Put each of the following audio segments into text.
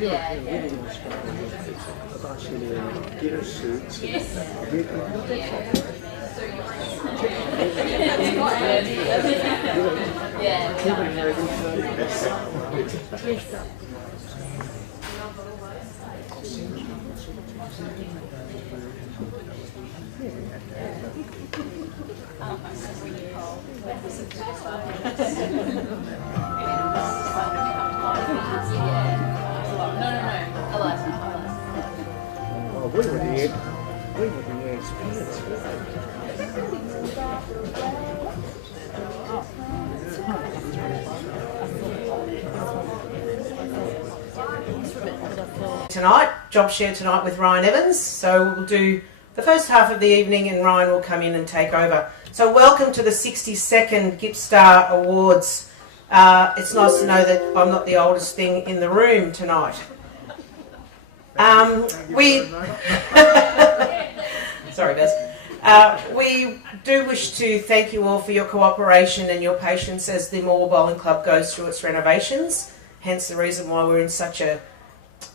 Yeah. Tonight, job share tonight with Ryan Evans. So we'll do the first half of the evening and Ryan will come in and take over. So welcome to the 62nd GIPPSTAR Awards. It's nice to know that I'm not the oldest thing in the room tonight. Sorry guys. We do wish to thank you all for your cooperation and your patience as the Morwell Bowling Club goes through its renovations. Hence the reason why we're in such a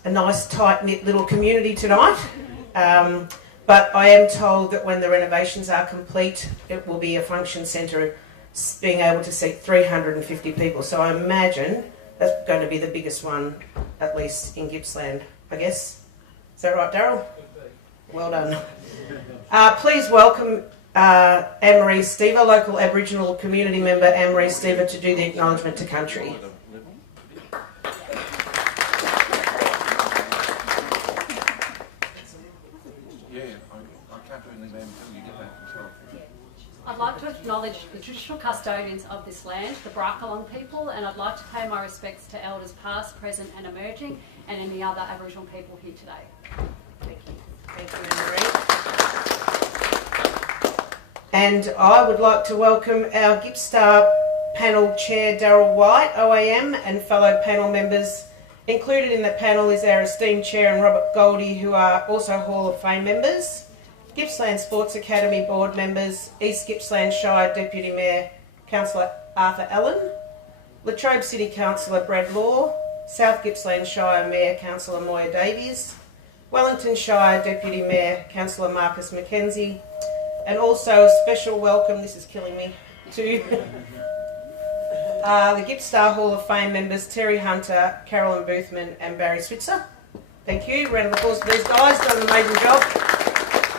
nice tight-knit little community tonight. But I am told that when the renovations are complete, it will be a function centre being able to seat 350 people. So I imagine that's going to be the biggest one, at least in Gippsland, I guess. Is that right, Daryl? Well done. Please welcome Anne-Marie Stever, local Aboriginal community member Anne-Marie Stever, to do the acknowledgement to country. I'd like to acknowledge the traditional custodians of this land, the Brackalong people, and I'd like to pay my respects to elders past, present and emerging, and any other Aboriginal people here today. Thank you. Thank you, Anne-Marie. And I would like to welcome our GIPPSTAR panel chair, Daryl White, OAM, and fellow panel members. Included in the panel is our esteemed chair and Robert Goldie, who are also Hall of Fame members. Gippsland Sports Academy board members, East Gippsland Shire Deputy Mayor Councillor Arthur Allen, Latrobe City Councillor Brad Law, South Gippsland Shire Mayor Councillor Moya Davies, Wellington Shire Deputy Mayor Councillor Marcus Mackenzie, and also a special welcome, this is killing me, to the GIPPSTAR Hall of Fame members Terry Hunter, Carolyn Boothman and Barry Switzer. Thank you. Round of applause for these guys, done an amazing job.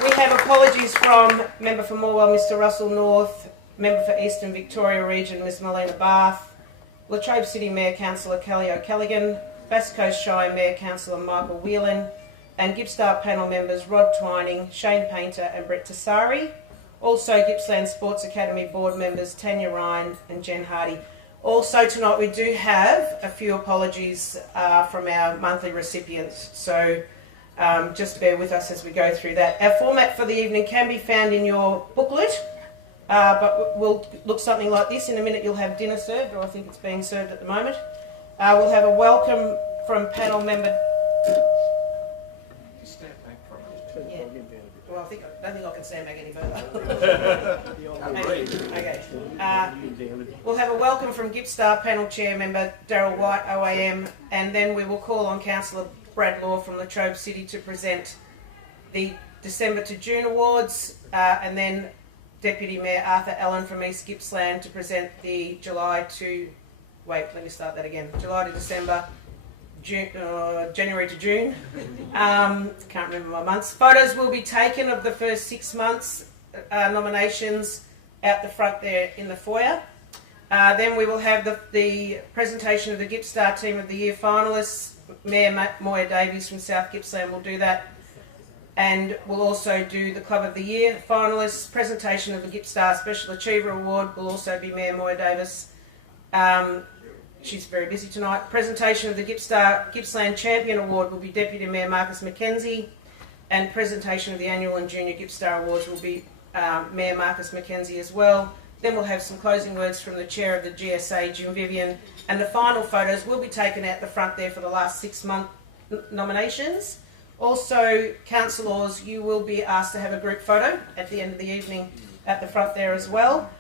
We have apologies from Member for Morwell, Mr Russell North, Member for Eastern Victoria Region, Ms Melina Barth, Latrobe City Mayor Councillor Kelly O'Callaghan, Bass Coast Shire Mayor Councillor Michael Whelan, and GIPPSTAR panel members Rod Twining, Shane Painter and Brett Tassari. Also Gippsland Sports Academy board members Tanya Ryan and Jen Hardy. Also tonight we do have a few apologies from our monthly recipients, so just bear with us as we go through that. Our format for the evening can be found in your booklet, but we'll look something like this. In a minute you'll have dinner served, or I think it's being served at the moment. We'll have a welcome from panel member... Yeah. Well, I don't think I can stand back any further. Okay. We'll have a welcome from GIPPSTAR panel chair member Daryl White, OAM, and then we will call on Councillor Brad Law from Latrobe City to present the December to June awards, and then Deputy Mayor Arthur Allen from East Gippsland to present the July to December, January to June. Can't remember my months. Photos will be taken of the first 6 months nominations out the front there in the foyer. Then we will have the presentation of the GIPPSTAR Team of the Year finalists. Mayor Moya Davies from South Gippsland will do that, and we'll also do the Club of the Year finalists. Presentation of the GIPPSTAR Special Achiever Award will also be Mayor Moya Davis. She's very busy tonight. Presentation of the GIPPSTAR Gippsland Champion Award will be Deputy Mayor Marcus Mackenzie, and presentation of the Annual and Junior GIPPSTAR Awards will be Mayor Marcus Mackenzie as well. Then we'll have some closing words from the Chair of the GSA, Jim Vivian, and the final photos will be taken out the front there for the last 6 month nominations. Also, councillors, you will be asked to have a group photo at the end of the evening at the front there as well.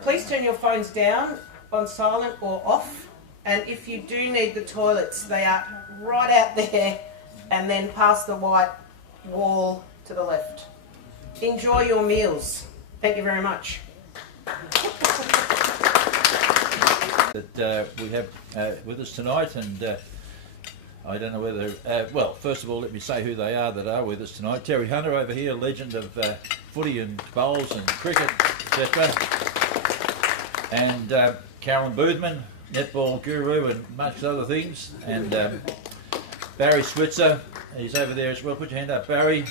Please turn your phones down on silent or off, and if you do need the toilets, they are right out there and then past the white wall to the left. Enjoy your meals. Thank you very much. That we have with us tonight, and I don't know whether, well, first of all, let me say who they are that are with us tonight. Terry Hunter over here, legend of footy and bowls and cricket, etc. And Karen Boothman, netball guru and much other things. And Barry Switzer, he's over there as well. Put your hand up, Barry.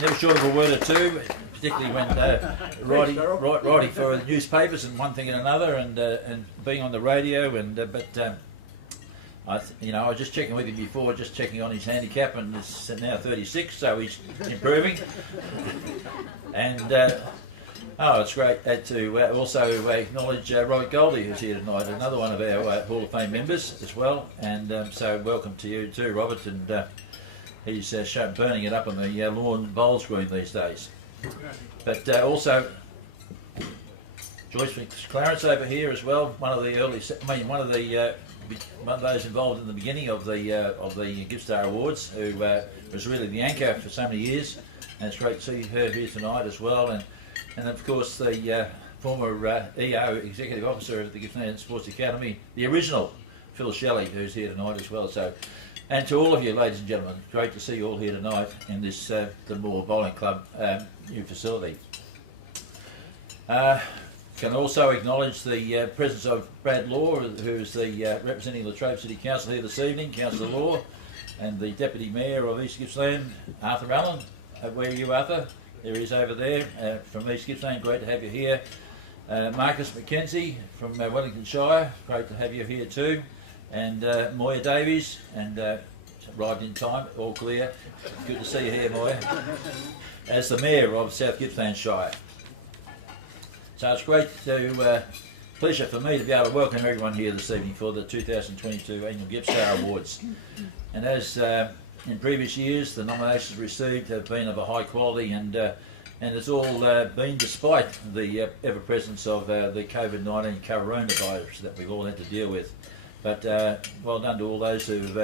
Never short of a word or two, particularly when writing for the newspapers and one thing and another, and being on the radio. And I was just checking with him before, just checking on his handicap, and it's now 36, so he's improving. And it's great to also acknowledge Robert Goldie, who's here tonight, another one of our Hall of Fame members as well. And so welcome to you too, Robert. And he's burning it up on the lawn bowls green these days. But also Joyce Clarence over here as well, one of those involved in the beginning of the GIPPSTAR Awards, who was really the anchor for so many years, and it's great to see her here tonight as well. And of course the former EO Executive Officer of the Gippsland Sports Academy, the original Phil Shelley, who's here tonight as well. So, and to all of you, ladies and gentlemen, great to see you all here tonight in this the Moore Bowling Club new facility. Can also acknowledge the presence of Brad Law, who's the representing the Latrobe City Council here this evening, Councillor Law, and the Deputy Mayor of East Gippsland, Arthur Allen. Where are you, Arthur? There he is over there from East Gippsland. Great to have you here. Marcus McKenzie from Wellington Shire. Great to have you here too. And Moya Davies, and arrived in time, all clear. Good to see you here, Moya. As the Mayor of South Gippsland Shire. So it's great pleasure for me to be able to welcome everyone here this evening for the 2022 Annual GIPPSTAR Awards. And as in previous years, the nominations received have been of a high quality, and it's all been despite the ever-presence of the COVID-19 coronavirus that we've all had to deal with. But well done to all those who've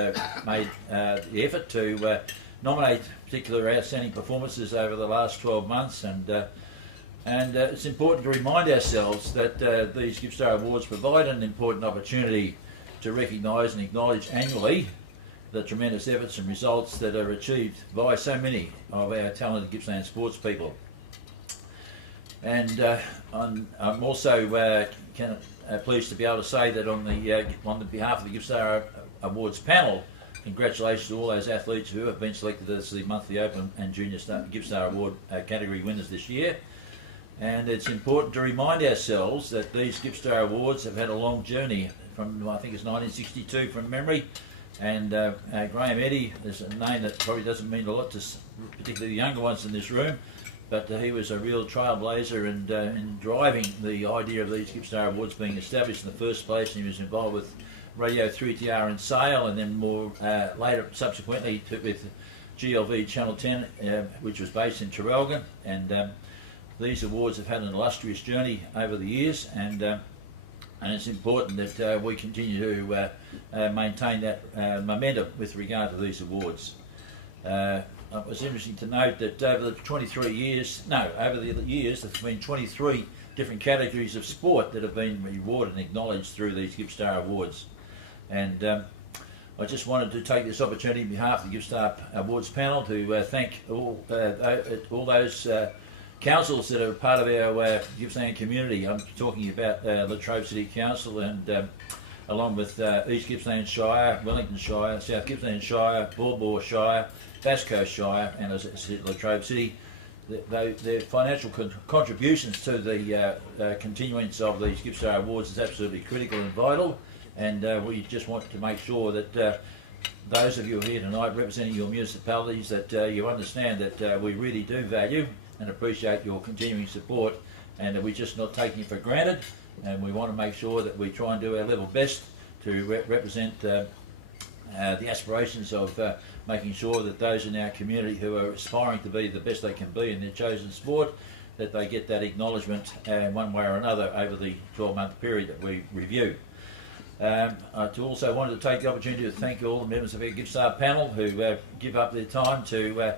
made the effort to nominate particular outstanding performances over the last 12 months. And it's important to remind ourselves that these GIPPSTAR Awards provide an important opportunity to recognise and acknowledge annually the tremendous efforts and results that are achieved by so many of our talented Gippsland sports people. And I'm also pleased to be able to say that on the behalf of the GIPPSTAR Awards panel, congratulations to all those athletes who have been selected as the monthly Open and Junior GIPPSTAR Award category winners this year. And it's important to remind ourselves that these GIPPSTAR Awards have had a long journey from, I think it's 1962 from memory. And Graham Eddy is a name that probably doesn't mean a lot to particularly the younger ones in this room, but he was a real trailblazer in driving the idea of these GIPPSTAR Awards being established in the first place. And he was involved with Radio 3TR in Sale, and then more later, subsequently, with GLV Channel 10, which was based in Traralgon. And these awards have had an illustrious journey over the years, and it's important that we continue to maintain that momentum with regard to these awards. It was interesting to note that over the years, there's been 23 different categories of sport that have been rewarded and acknowledged through these GIPPSTAR Awards. And I just wanted to take this opportunity on behalf of the GIPPSTAR Awards panel to thank all those councils that are part of our Gippsland community. I'm talking about Latrobe City Council, and along with East Gippsland Shire, Wellington Shire, South Gippsland Shire, Baw Baw Shire, Bass Coast Shire, and as I said, Latrobe City. Their financial contributions to the continuance of these GIPPSTAR Awards is absolutely critical and vital, and we just want to make sure that those of you here tonight representing your municipalities, that you understand that we really do value and appreciate your continuing support, and that we're just not taking it for granted, and we want to make sure that we try and do our level best to represent the aspirations of making sure that those in our community who are aspiring to be the best they can be in their chosen sport, that they get that acknowledgement one way or another over the 12-month period that we review. To also wanted to take the opportunity to thank all the members of our GIPPSTAR panel who give up their time to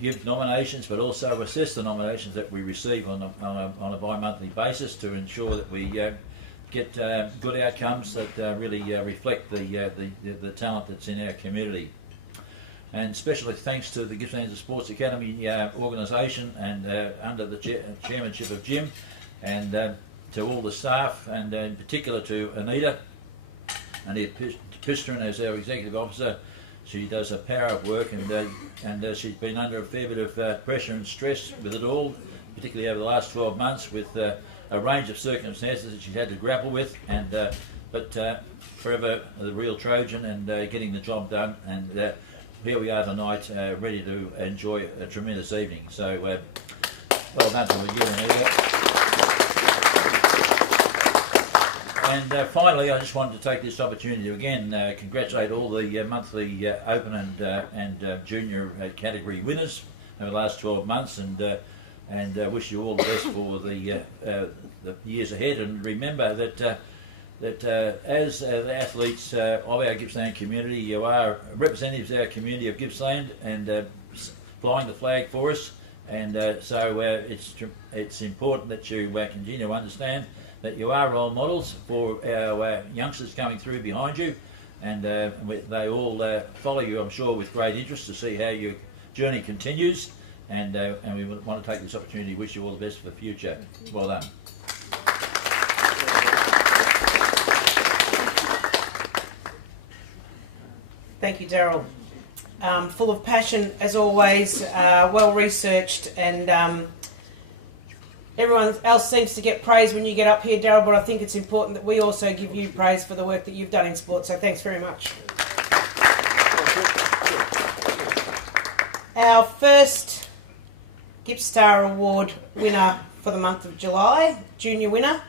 give nominations, but also assess the nominations that we receive on a bi-monthly basis to ensure that we get good outcomes that really reflect the talent that's in our community. And especially thanks to the Gippsland Sports Academy organisation and under the chairmanship of Jim, and to all the staff, and in particular to Anita Pistrin as our executive officer. She does a power of work, and she's been under a fair bit of pressure and stress with it all, particularly over the last 12 months with a range of circumstances that she's had to grapple with, but forever the real Trojan and getting the job done, and here we are tonight ready to enjoy a tremendous evening. So well done to you, Anita. And finally, I just wanted to take this opportunity to again congratulate all the monthly Open and Junior category winners over the last 12 months, and wish you all the best for the years ahead. And remember that as the athletes of our Gippsland community, you are representatives of our community of Gippsland and flying the flag for us. And so it's important that you continue to understand that you are role models for our youngsters coming through behind you, and they all follow you, I'm sure, with great interest to see how your journey continues, and we want to take this opportunity to wish you all the best for the future. Well done. Thank you, Daryl. Full of passion as always, well researched, and everyone else seems to get praise when you get up here, Daryl, but I think it's important that we also give you praise for the work that you've done in sport, so thanks very much. Our first GIPPSTAR Award winner for the month of July, junior winner,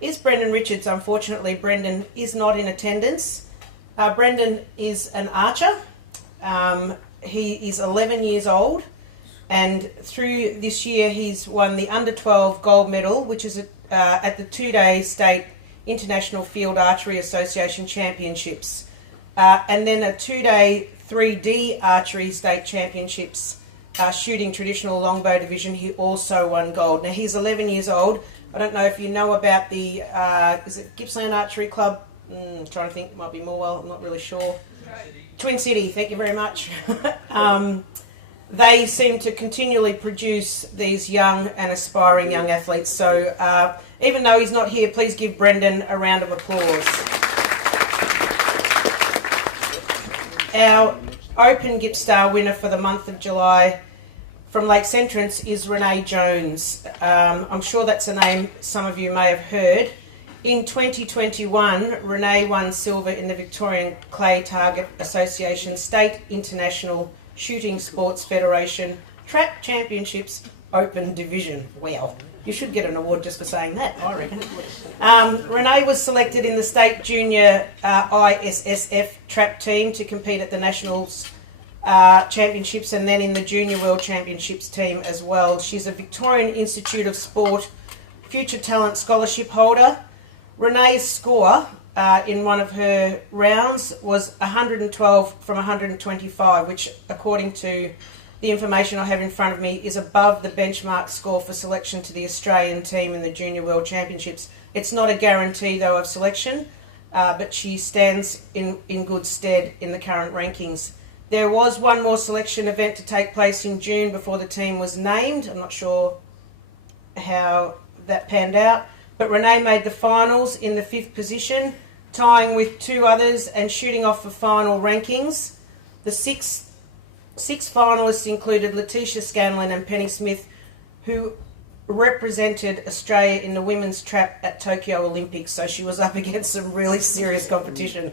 is Brendan Richards. Unfortunately, Brendan is not in attendance. Brendan is an archer. He is 11 years old. And through this year, he's won the Under-12 gold medal, which is at the 2-day State International Field Archery Association Championships. And then a 2-day 3D Archery State Championships, shooting traditional longbow division. He also won gold. Now, he's 11 years old. I don't know if you know about the, is it Gippsland Archery Club? I'm trying to think, it might be Morwell, I'm not really sure. Twin City, thank you very much. They seem to continually produce these young and aspiring young athletes. So even though he's not here, please give Brendan a round of applause. Our Open GIPPSTAR winner for the month of July from Lakes Entrance is Renee Jones. I'm sure that's a name some of you may have heard. In 2021, Renee won silver in the Victorian Clay Target Association State International Shooting Sports Federation Trap Championships Open Division. Wow, you should get an award just for saying that, I reckon. Renee was selected in the State Junior ISSF Trap team to compete at the Nationals Championships, and then in the Junior World Championships team as well. She's a Victorian Institute of Sport Future Talent Scholarship holder. Renee's score in one of her rounds was 112 from 125, which, according to the information I have in front of me, is above the benchmark score for selection to the Australian team in the Junior World Championships. It's not a guarantee, though, of selection, but she stands in good stead in the current rankings. There was one more selection event to take place in June before the team was named. I'm not sure how that panned out, but Renee made the finals in the 5th position, tying with 2 others and shooting off for final rankings. The six finalists included Letitia Scanlon and Penny Smith, who represented Australia in the women's trap at Tokyo Olympics, so she was up against some really serious competition.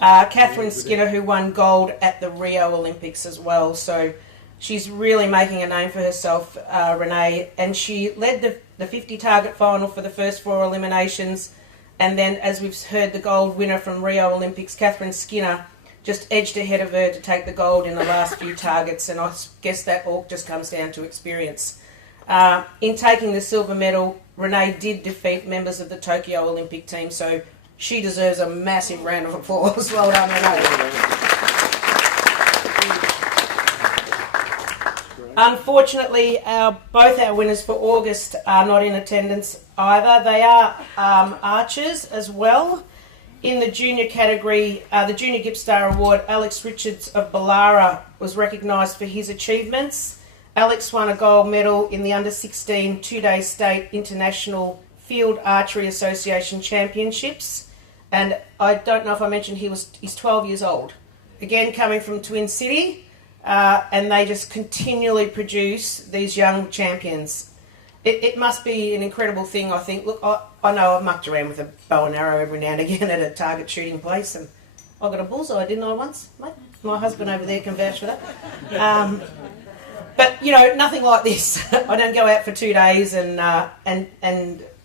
Catherine Skinner, who won gold at the Rio Olympics as well, so she's really making a name for herself, Renee, and she led the 50 target final for the first 4 eliminations. And then, as we've heard, the gold winner from Rio Olympics, Catherine Skinner, just edged ahead of her to take the gold in the last few targets, and I guess that all just comes down to experience. In taking the silver medal, Renee did defeat members of the Tokyo Olympic team, so She deserves a massive round of applause. Well done, Renee. Unfortunately, both our winners for August are not in attendance either. They are archers as well. In the junior category, the Junior GIPPSTAR Award, Alex Richards of Ballara was recognised for his achievements. Alex won a gold medal in the under-16 two-day state international Field Archery Association Championships. And I don't know if I mentioned he's 12 years old. Again, coming from Twin City. And they just continually produce these young champions. It must be an incredible thing, I think. Look, I know I've mucked around with a bow and arrow every now and again at a target shooting place, and I got a bullseye, didn't I, once? Mate? My husband over there can vouch for that. But, you know, nothing like this. I don't go out for 2 days and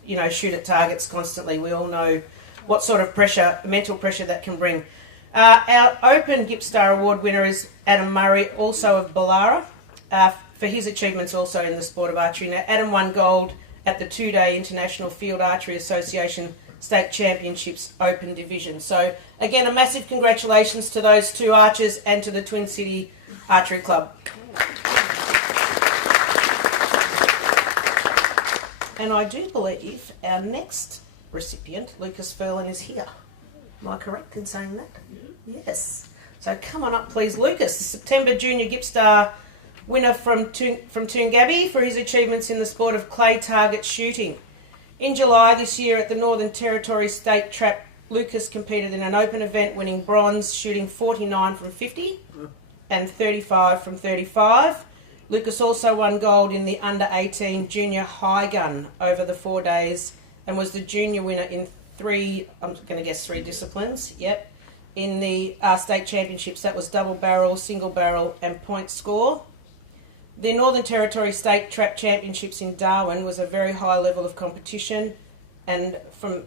you know, shoot at targets constantly. We all know what sort of pressure, mental pressure that can bring. Our Open GIPPSTAR Award winner is Adam Murray, also of Ballara, for his achievements also in the sport of archery. Now, Adam won gold at the two-day International Field Archery Association State Championships Open Division. So, again, a massive congratulations to those two archers and to the Twin City Archery Club. And I do believe our next recipient, Lucas Furlan, is here. Am I correct in saying that? Yes. So come on up, please. Lucas, the September Junior GIPPSTAR winner from Toongabbie for his achievements in the sport of clay target shooting. In July this year at the Northern Territory State Trap, Lucas competed in an open event, winning bronze, shooting 49 from 50 and 35 from 35. Lucas also won gold in the under-18 junior high gun over the 4 days and was the junior winner in three disciplines, yep. In the state championships, that was double barrel, single barrel and point score. The Northern Territory State Trap Championships in Darwin was a very high level of competition, and from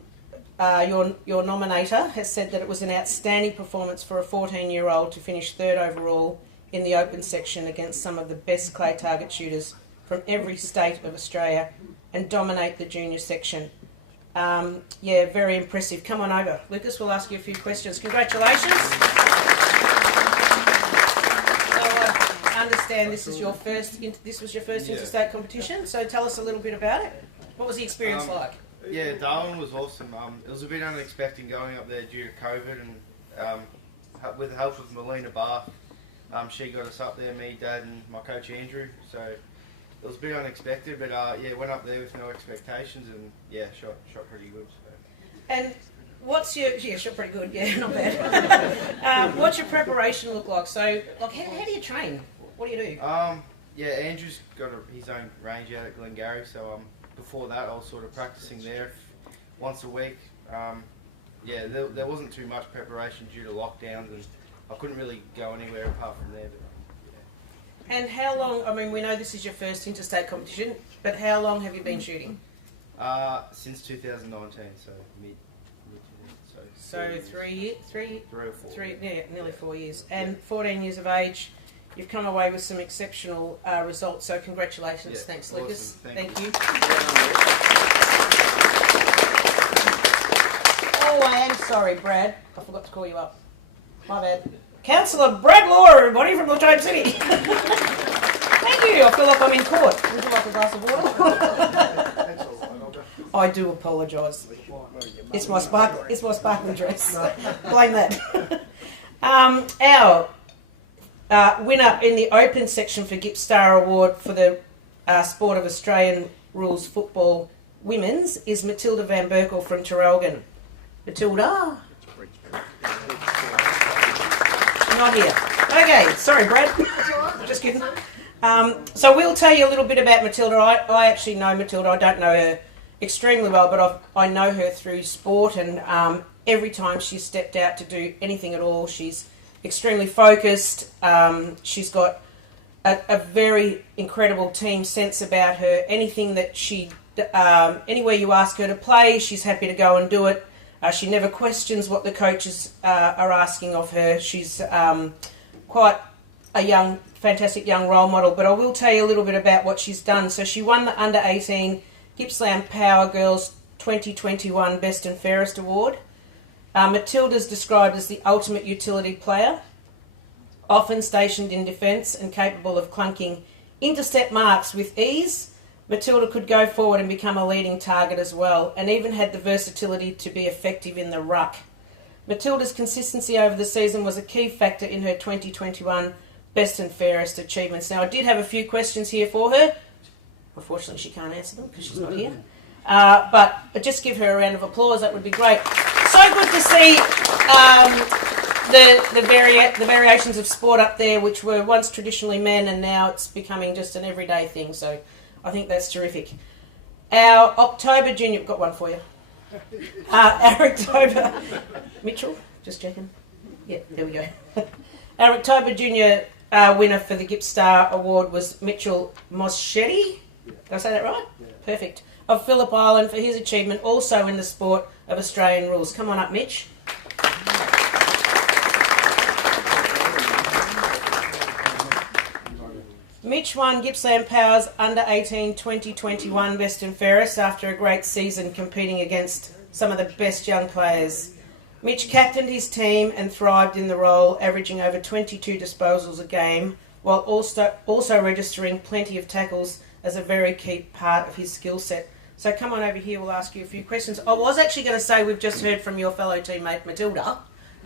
your nominator has said that it was an outstanding performance for a 14-year-old to finish third overall in the open section against some of the best clay target shooters from every state of Australia and dominate the junior section. Yeah, very impressive. Come on over. Lucas, we'll ask you a few questions. Congratulations. So I understand this was your first interstate competition, so tell us a little bit about it. What was the experience like? Yeah, Darwin was awesome. It was a bit unexpected going up there due to COVID, and with the help of Melina Barth, she got us up there, me, Dad and my coach Andrew, so it was a bit unexpected, but yeah, went up there with no expectations and yeah, shot pretty good. So. And what's your shot pretty good? Yeah, not bad. What's your preparation look like? So, like, how do you train? What do you do? Yeah, Andrew's got his own range out at Glengarry, so before that I was sort of practicing there once a week. Yeah, there wasn't too much preparation due to lockdowns, and I couldn't really go anywhere apart from there. But, and how long, I mean, we know this is your first interstate competition, but how long have you been shooting? Since 2019, so mid so 3 years? Three or four. Yeah, nearly 4 years. And 14 years of age, you've come away with some exceptional results, so congratulations. Yeah, thanks, awesome. Lucas. Thank you. Oh, I am sorry, Brad. I forgot to call you up. My bad. Councillor Brad Law, everybody, from Latrobe City. Thank you. I feel like I'm in court. Would you like a glass of water? I do apologise. It's my sparkling dress. Blame that. Our winner in the open section for GIPPSTAR Award for the sport of Australian rules football women's is Matilda Van Berkel from Terrelgan. Matilda. Not here. Okay, sorry, Brad. Just kidding. So we'll tell you a little bit about Matilda. I actually know Matilda. I don't know her extremely well, but I know her through sport, and every time she's stepped out to do anything at all, she's extremely focused. She's got a very incredible team sense about her. Anything that anywhere you ask her to play, she's happy to go and do it. She never questions what the coaches are asking of her. She's quite a fantastic young role model, but I will tell you a little bit about what she's done. So she won the Under-18 Gippsland Power Girls 2021 Best and Fairest Award. Matilda's described as the ultimate utility player, often stationed in defence and capable of clunking intercept marks with ease. Matilda could go forward and become a leading target as well, and even had the versatility to be effective in the ruck. Matilda's consistency over the season was a key factor in her 2021 best and fairest achievements. Now, I did have a few questions here for her. Unfortunately, she can't answer them because she's not here. But just give her a round of applause. That would be great. So good to see the variations of sport up there, which were once traditionally men, and now it's becoming just an everyday thing. So I think that's terrific. Our October junior, got one for you. Our October Mitchell, just checking. Yeah, there we go. Our October junior winner for the GIPPSTAR Award was Mitchell Moschetti. Did I say that right? Yeah. Perfect. Of Phillip Island for his achievement also in the sport of Australian rules. Come on up, Mitch. Mitch won Gippsland Power's Under-18 2021 Best and Fairest after a great season competing against some of the best young players. Mitch captained his team and thrived in the role, averaging over 22 disposals a game, while also registering plenty of tackles as a very key part of his skill set. So come on over here, we'll ask you a few questions. I was actually going to say we've just heard from your fellow teammate Matilda,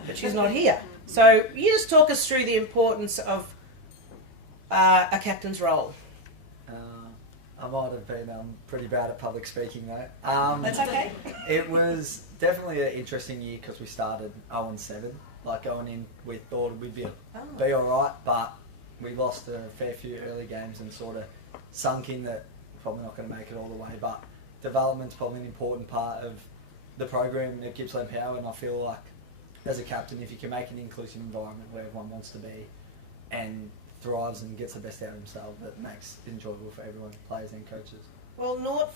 but she's not here. So you just talk us through the importance of a captain's role. I might have been pretty bad at public speaking though. That's okay. It was definitely an interesting year because we started 0-7. Like going in, we thought we'd be alright, but we lost a fair few early games and sort of sunk in that probably not going to make it all the way. But development's probably an important part of the program at Gippsland Power, and I feel like as a captain, if you can make an inclusive environment where everyone wants to be and thrives and gets the best out of himself, that makes it enjoyable for everyone, players and coaches. Well, not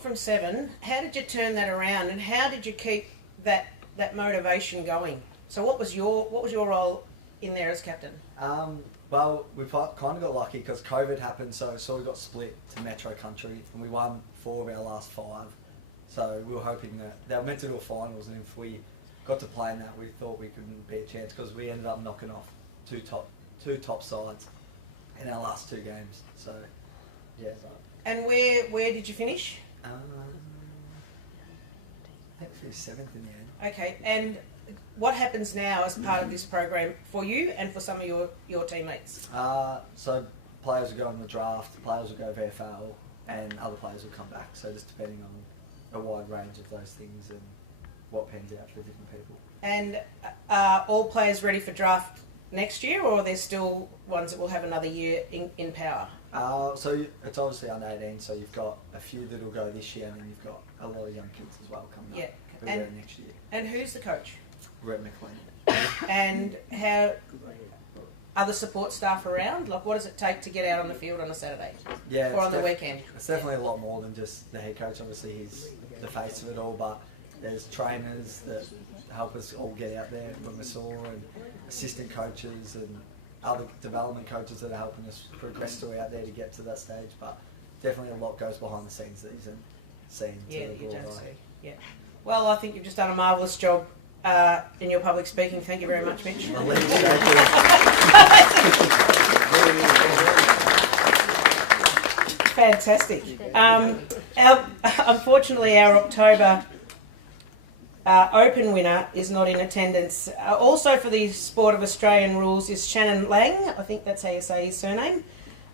from 7. How did you turn that around, and how did you keep that motivation going? So, what was your role in there as captain? Well, we kind of got lucky because COVID happened, so it sort of got split to Metro Country, and we won 4 of our last 5. So we were hoping that they were meant to do a finals, and if we got to play in that, we thought we could be a chance because we ended up knocking off two top sides in our last 2 games. So, yeah. And where did you finish? I think we finished 7th in the end. Okay, and what happens now as part of this program for you and for some of your teammates? So players will go in the draft, players will go VFL, and other players will come back. So just depending on a wide range of those things and what pans out for different people. And are all players ready for draft next year, or are there still ones that will have another year in power? So it's obviously under 18, so you've got a few that will go this year, and then you've got a lot of young kids as well coming up who will go next year. And who's the coach? Brett McLean. And how are the support staff around? Like, what does it take to get out on the field on a Saturday? Yeah, or on the weekend? It's definitely a lot more than just the head coach. Obviously, he's the face of it all, but there's trainers that help us all get out there when we're sore, and assistant coaches and other development coaches that are helping us progress through out there to get to that stage. But definitely a lot goes behind the scenes that isn't seen. Yeah, that you don't see. Yeah. Well, I think you've just done a marvellous job in your public speaking. Thank you very much, Mitch. Fantastic. Unfortunately, our October Open winner is not in attendance. Also for the sport of Australian rules is Shannon Lang. I think that's how you say his surname.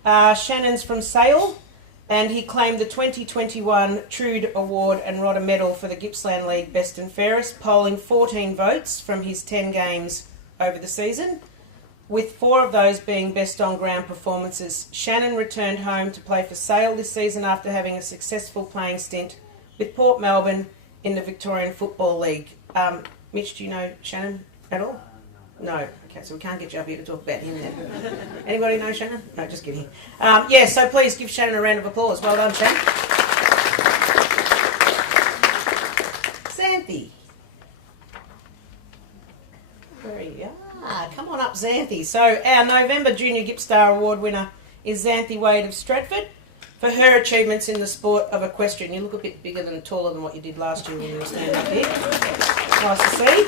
Shannon's from Sale, and he claimed the 2021 Trude Award and Rodder Medal for the Gippsland League Best and Fairest, polling 14 votes from his 10 games over the season, with 4 of those being best on-ground performances. Shannon returned home to play for Sale this season after having a successful playing stint with Port Melbourne in the Victorian Football League. Mitch, do you know Shannon at all? No. Okay, so we can't get you up here to talk about him then. Anybody know Shannon? No, just kidding. So please give Shannon a round of applause. Well done, Shannon. Xanthi. Where are you? Come on up, Xanthi. So our November Junior GIPPSTAR Award winner is Xanthi Wade of Stratford. for her achievements in the sport of equestrian. You look a bit bigger and taller than what you did last year when you were standing up here. Nice to see.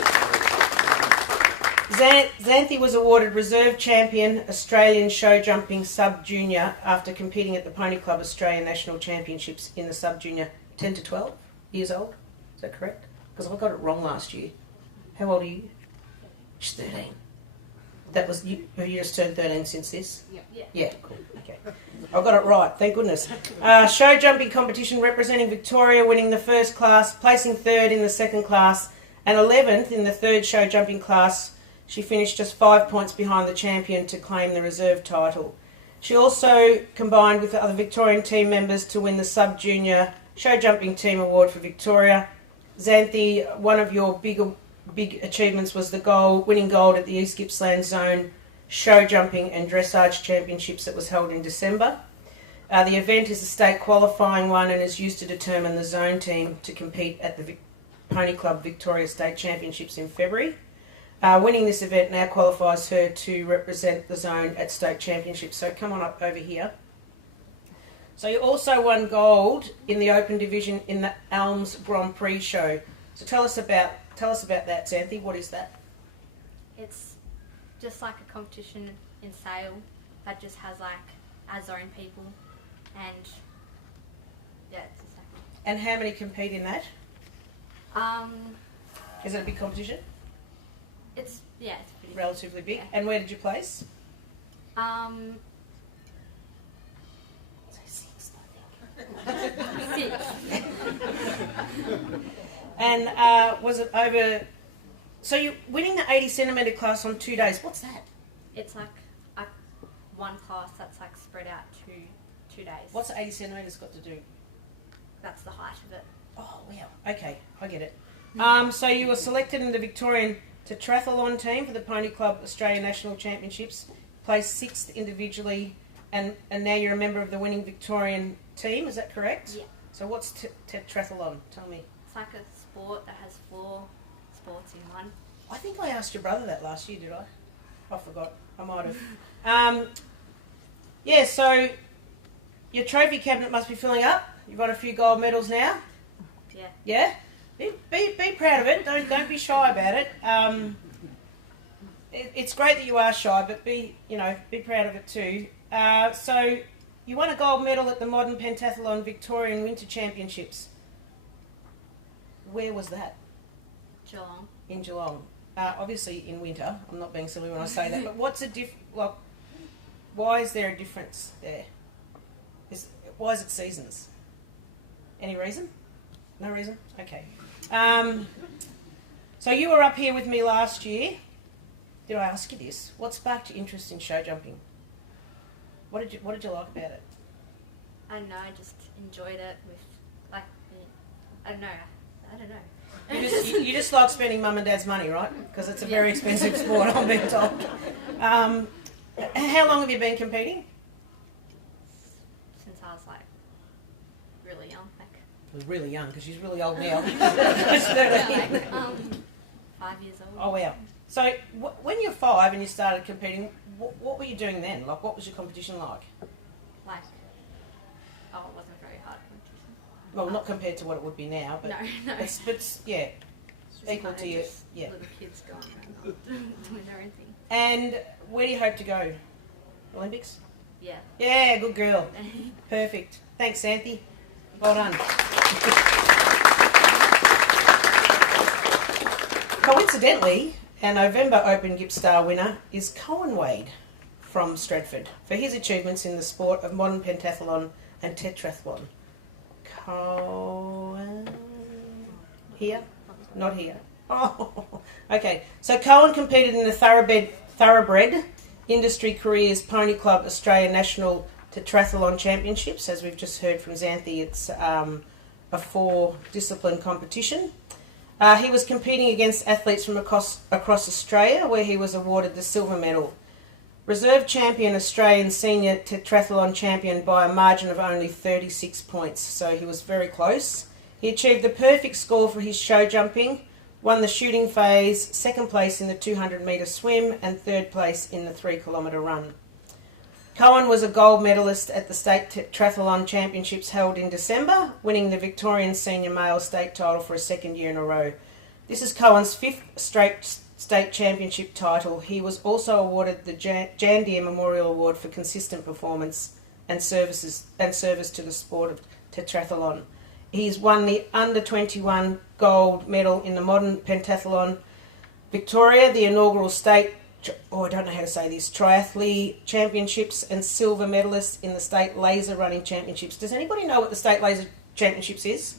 Xanthi was awarded Reserve Champion Australian Show Jumping Sub-Junior after competing at the Pony Club Australian National Championships in the Sub-Junior 10 to 12 years old. Is that correct? Because I got it wrong last year. How old are you? She's 13. That was you. Have you just turned 13 since this? Yeah. Yeah, cool. Okay. I got it right, thank goodness. Show jumping competition representing Victoria, winning the first class, placing third in the second class, and 11th in the third show jumping class. She finished just 5 points behind the champion to claim the reserve title. She also combined with the other Victorian team members to win the Sub-Junior Show Jumping Team Award for Victoria. Xanthi, one of your big achievements was the winning gold at the East Gippsland Zone Show Jumping and Dressage Championships that was held in December. The event is a state qualifying one and is used to determine the zone team to compete at the Pony Club Victoria State Championships in February. Winning this event now qualifies her to represent the zone at state championships. So come on up over here. So you also won gold in the open division in the Elms Grand Prix show. So tell us about that, Xanthi. What is that? It's just like a competition in sail that just has like our zone people, and yeah, it's the same. And how many compete in that? Is it a big competition? It's pretty Relatively big. Yeah. And where did you place? Six. And was it over? So you're winning the 80 centimetre class on 2 days. What's that? It's like one class that's like spread out 2 days. What's the 80 centimetres got to do? That's the height of it. Oh, wow. Okay, I get it. So you were selected in the Victorian Tetrathlon team for the Pony Club Australian National Championships, placed 6th individually, and now you're a member of the winning Victorian team, is that correct? Yeah. So what's Tetrathlon? Tell me. It's like a sport that has 4 sports in one. I think I asked your brother that last year, did I? I forgot. I might have. Yeah, so your trophy cabinet must be filling up. You've got a few gold medals now. Yeah. Yeah? Be proud of it. Don't be shy about it. It's great that you are shy, but be proud of it too. So you won a gold medal at the Modern Pentathlon Victorian Winter Championships. Where was that? Geelong. In Geelong. Obviously in winter. I'm not being silly when I say that. But what's why is there a difference there? Why is it seasons? Any reason? No reason? Okay. So you were up here with me last year. Did I ask you this? What sparked your interest in show jumping? What did you like about it? I don't know. I just enjoyed it with like I don't know. You just like spending mum and dad's money, right? Because it's a very expensive sport, I'm being told. How long have you been competing? Since I was like really young, like. Really young, because she's really old now. Yeah, like, 5 years old. Oh wow! So when you're 5 and you started competing, what were you doing then? Like, what was your competition like? Like, it wasn't very hard competition. Well, not compared to what it would be now, but No. it's yeah, It's just equal kinda to you. just Yeah. Little kids going around doing their own thing. And where do you hope to go? Olympics? Yeah. Yeah, good girl. Perfect. Thanks, Xanthi. Well done. Coincidentally, our November Open GIPPSTAR winner is Cohen Wade from Stratford for his achievements in the sport of modern pentathlon and tetrathlon. Cohen? Here? Not here. Oh, okay. So Cohen competed in the Thoroughbred Industry Careers Pony Club Australian National Tetrathlon Championships. As we've just heard from Xanthi, it's a 4-discipline competition. He was competing against athletes from across Australia, where he was awarded the silver medal. Reserve champion, Australian senior tetrathlon champion by a margin of only 36 points, so he was very close. He achieved the perfect score for his show jumping, won the shooting phase, 2nd place in the 200 metre swim and 3rd place in the 3 kilometre run. Cohen was a gold medalist at the State Triathlon Championships held in December, winning the Victorian Senior Male State title for a second year in a row. This is Cohen's 5th straight state championship title. He was also awarded the Jan Deere Memorial Award for consistent performance and service to the sport of tetrathlon. He's won the under-21 gold medal in the modern pentathlon Victoria, the inaugural state, I don't know how to say this, triathlete championships, and silver medalist in the state laser running championships. Does anybody know what the state laser championships is?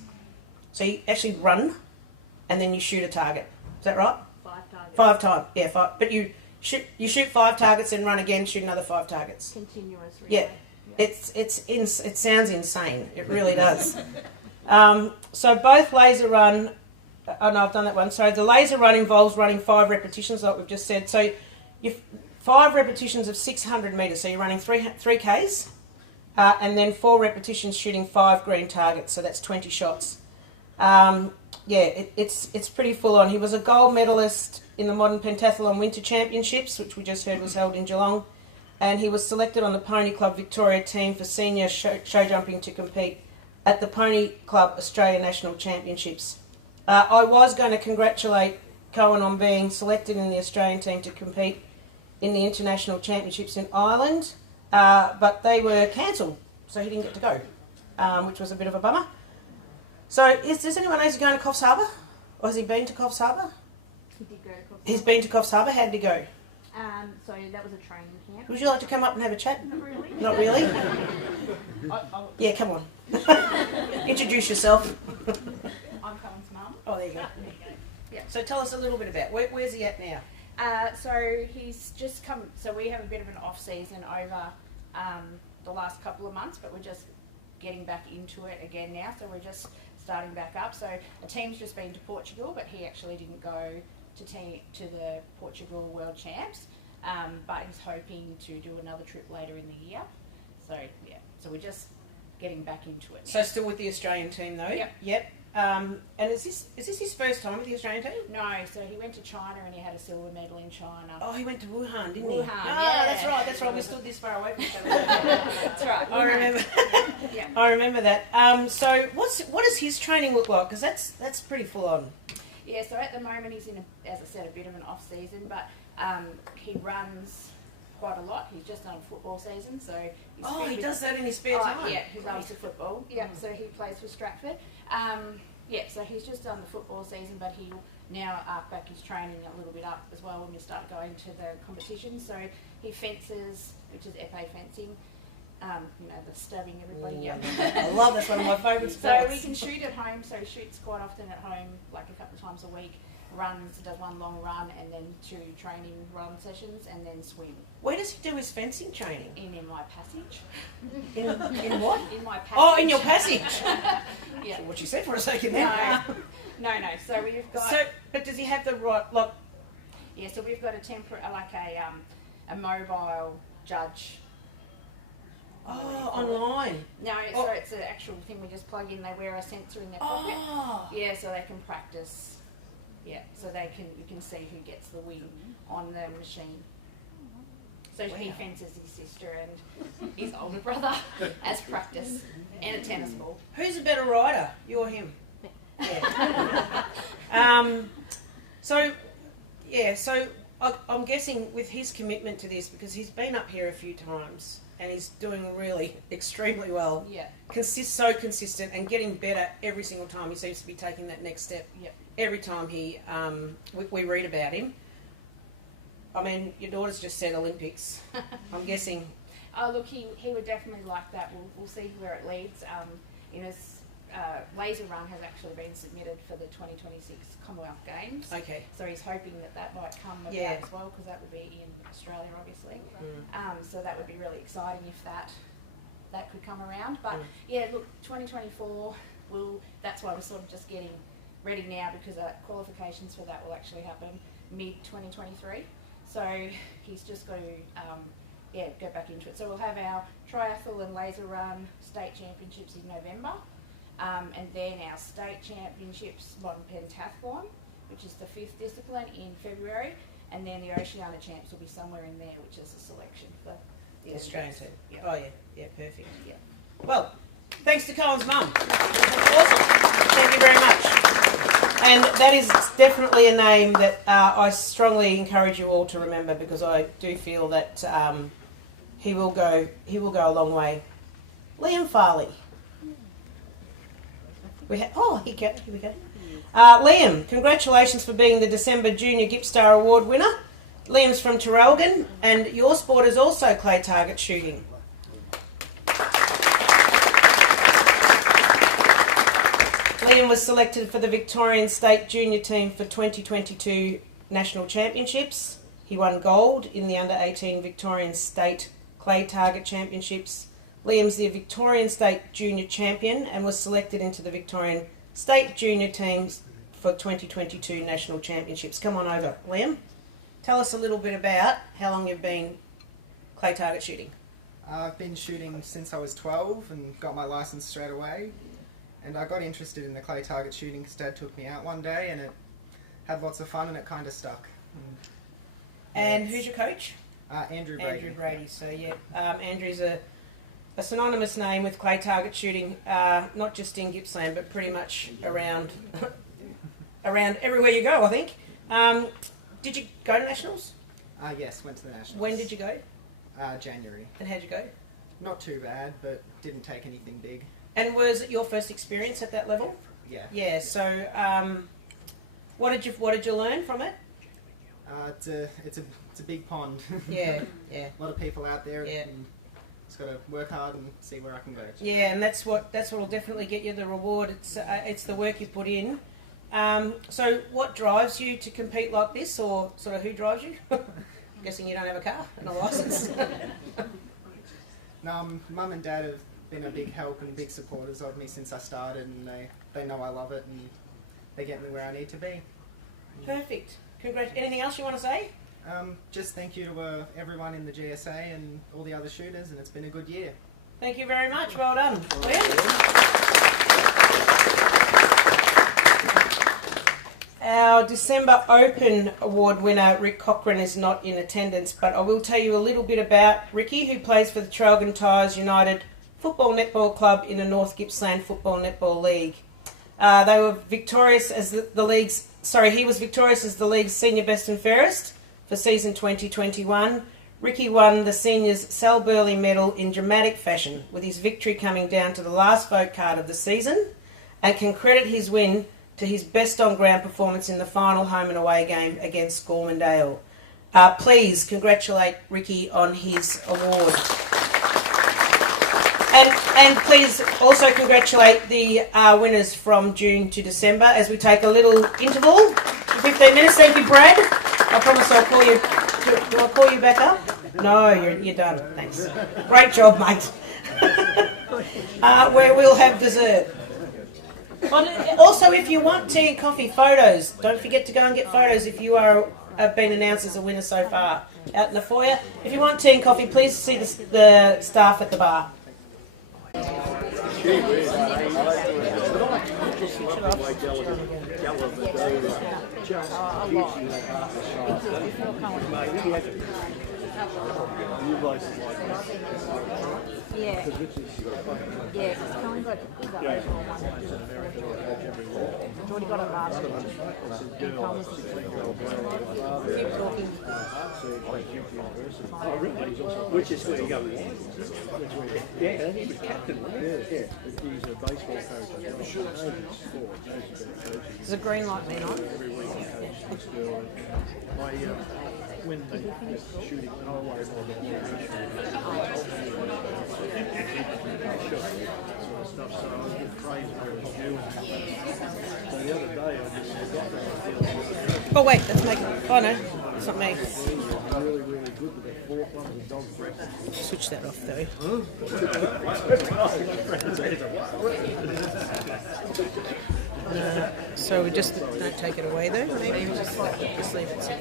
So you actually run and then you shoot a target. Is that right? 5 targets. 5 times. Yeah, 5. But you shoot 5 targets and run again, shoot another 5 targets. Continuous. Really. Yeah. It sounds insane. It really does. So both laser run. Oh no, I've done that one. So the laser run involves running 5 repetitions, like we've just said. So you 5 repetitions of 600 metres. So you're running 3 Ks, and then 4 repetitions shooting 5 green targets. So that's 20 shots. It's pretty full on. He was a gold medalist in the modern pentathlon winter championships, which we just heard was held in Geelong. And he was selected on the Pony Club Victoria team for senior show jumping to compete at the Pony Club Australia National Championships. I was going to congratulate Cohen on being selected in the Australian team to compete in the International Championships in Ireland, but they were cancelled, so he didn't get to go, which was a bit of a bummer. So does anyone know, is he going to Coffs Harbour? Or has he been to Coffs Harbour? He did go to Coffs He's been to Coffs Harbour. How did he go? So that was a training camp. Would you like to come up and have a chat? Not really. Not really? Yeah, come on. Introduce yourself. I'm Cohen's mum. Oh, there you go. Yeah. So tell us a little bit about where's he at now? So he's just come. So we have a bit of an off season over the last couple of months, but we're just getting back into it again now. So we're just starting back up. So the team's just been to Portugal, but he actually didn't go to the Portugal World Champs. But he's hoping to do another trip later in the year. So yeah. So we're just getting back into it now. So still with the Australian team though? Yep. Yep. And is this his first time with the Australian team? No, so he went to China and he had a silver medal in China. Oh, he went to Wuhan, didn't he? Wuhan, Ah, yeah. that's right. We stood this far away from each other. That's right. I remember. Yeah. I remember that. So what does his training look like? Because that's pretty full on. Yeah, so at the moment he's in, as I said, a bit of an off season, but he runs quite a lot. He's just done football season, so he's He does that in his spare time. Yeah, he loves the football. Yeah, so he plays for Stratford. Yeah, so he's just done the football season, but he'll now up back his training a little bit up as well when we start going to the competition. So he fences, which is FA fencing. The stabbing everybody. Yeah. I love that's one of my favourite So sports. we can shoot at home. So he shoots quite often at home, like a couple of times a week. Does one long run and then 2 training run sessions and then swim. Where does he do his fencing training? In my passage. In what? In my passage. Oh, in your passage. Yeah. What you said for a second there. No. So we've got. So, but does he have the right like? Yeah. So we've got a mobile judge. Oh, online. No, Oh. so it's an actual thing we just plug in. They wear a sensor in their pocket. Oh. Yeah, so they can practice. Yeah, so you can see who gets the win on the machine. So he fences his sister and his older brother as practice, and a tennis ball. Who's a better rider, you or him? Yeah. So I'm guessing with his commitment to this, because he's been up here a few times and he's doing really extremely well. Yeah. So consistent and getting better every single time. He seems to be taking that next step. Yep. Every time we read about him. I mean, your daughter's just said Olympics. I'm guessing. Oh, look, he would definitely like that. We'll see where it leads. Laser run has actually been submitted for the 2026 Commonwealth Games. Okay. So he's hoping that might come about as well, because that would be in Australia, obviously. So that would be really exciting if that could come around. But yeah, look, 2024 that's why we're sort of just getting ready now, because qualifications for that will actually happen mid-2023. So he's just got to go back into it. So we'll have our triathlon and laser run state championships in November, and then our state championships modern pentathlon, which is the 5th discipline, in February, and then the Oceania champs will be somewhere in there, which is a selection for Yeah. Australian team. Yeah. Oh, yeah, perfect. Yeah. Well, thanks to Colin's mum. Awesome. Thank you very much. And that is definitely a name that I strongly encourage you all to remember, because I do feel that he will go a long way. Liam Farley. Here we go. Liam, congratulations for being the December Junior GIPPSTAR Award winner. Liam's from Traralgon, and your sport is also clay target shooting. Liam was selected for the Victorian State Junior team for 2022 National Championships. He won gold in the Under-18 Victorian State Clay Target Championships. Liam's the Victorian State Junior Champion and was selected into the Victorian State Junior teams for 2022 National Championships. Come on over, Liam. Tell us a little bit about how long you've been clay target shooting. I've been shooting since I was 12 and got my licence straight away. And I got interested in the clay target shooting because Dad took me out one day and it had lots of fun and it kind of stuck. And who's your coach? Andrew Brady. Andrew Brady. So yeah, Andrew's a synonymous name with clay target shooting, not just in Gippsland, but pretty much around around everywhere you go, I think. Did you go to Nationals? Yes, went to the Nationals. When did you go? January. And how'd you go? Not too bad, but didn't take anything big. And was it your first experience at that level? Yeah. Yeah. So, what did you learn from it? It's a big pond. Yeah. Yeah. A lot of people out there. Yeah. And just got to work hard and see where I can go. Yeah, and that's what will definitely get you the reward. It's the work you put in. So, what drives you to compete like this, or sort of who drives you? I'm guessing you don't have a car and a license. No, Mum and Dad have been a big help and big supporters of me since I started, and they know I love it and they get me where I need to be. Perfect. Congrats. Anything else you want to say? Just thank you to everyone in the GSA and all the other shooters, and it's been a good year. Thank you very much. Well done. Our December Open Award winner, Rick Cochran, is not in attendance, but I will tell you a little bit about Ricky, who plays for the Traralgon Tigers United Football Netball Club in the North Gippsland Football Netball League. They were victorious as he was victorious as the league's senior best and fairest for season 2021. Ricky won the seniors Sal Burley medal in dramatic fashion, with his victory coming down to the last vote card of the season, and can credit his win to his best on-ground performance in the final home and away game against Gormandale. Please congratulate Ricky on his award. And please also congratulate the winners from June to December as we take a little interval for 15 minutes. Thank you, Brad. I promise I'll call you. Do I call you back up? No, you're done. Thanks. Great job, mate. Where we'll have dessert. Also, if you want tea and coffee photos, don't forget to go and get photos if you have been announced as a winner so far out in the foyer. If you want tea and coffee, please see the staff at the bar. Yeah, because Colin got the overall one. Jordy got it last week. And Colin was keep talking. Oh, really? Which is where you go. Yeah, and he was captain, wasn't he? Yeah, he's a baseball coach. There's a green light man on. Every week he coaches this girl. When they shooting, I always want to stuff, so I was a bit crazy what he was doing. So the other day I just forgot that. Oh wait, that's Megan. Oh no, it's not me. Really, really good with the fork one, the dog breakfast. Switch that off though. So we just don't take it away though. Maybe we just leave it.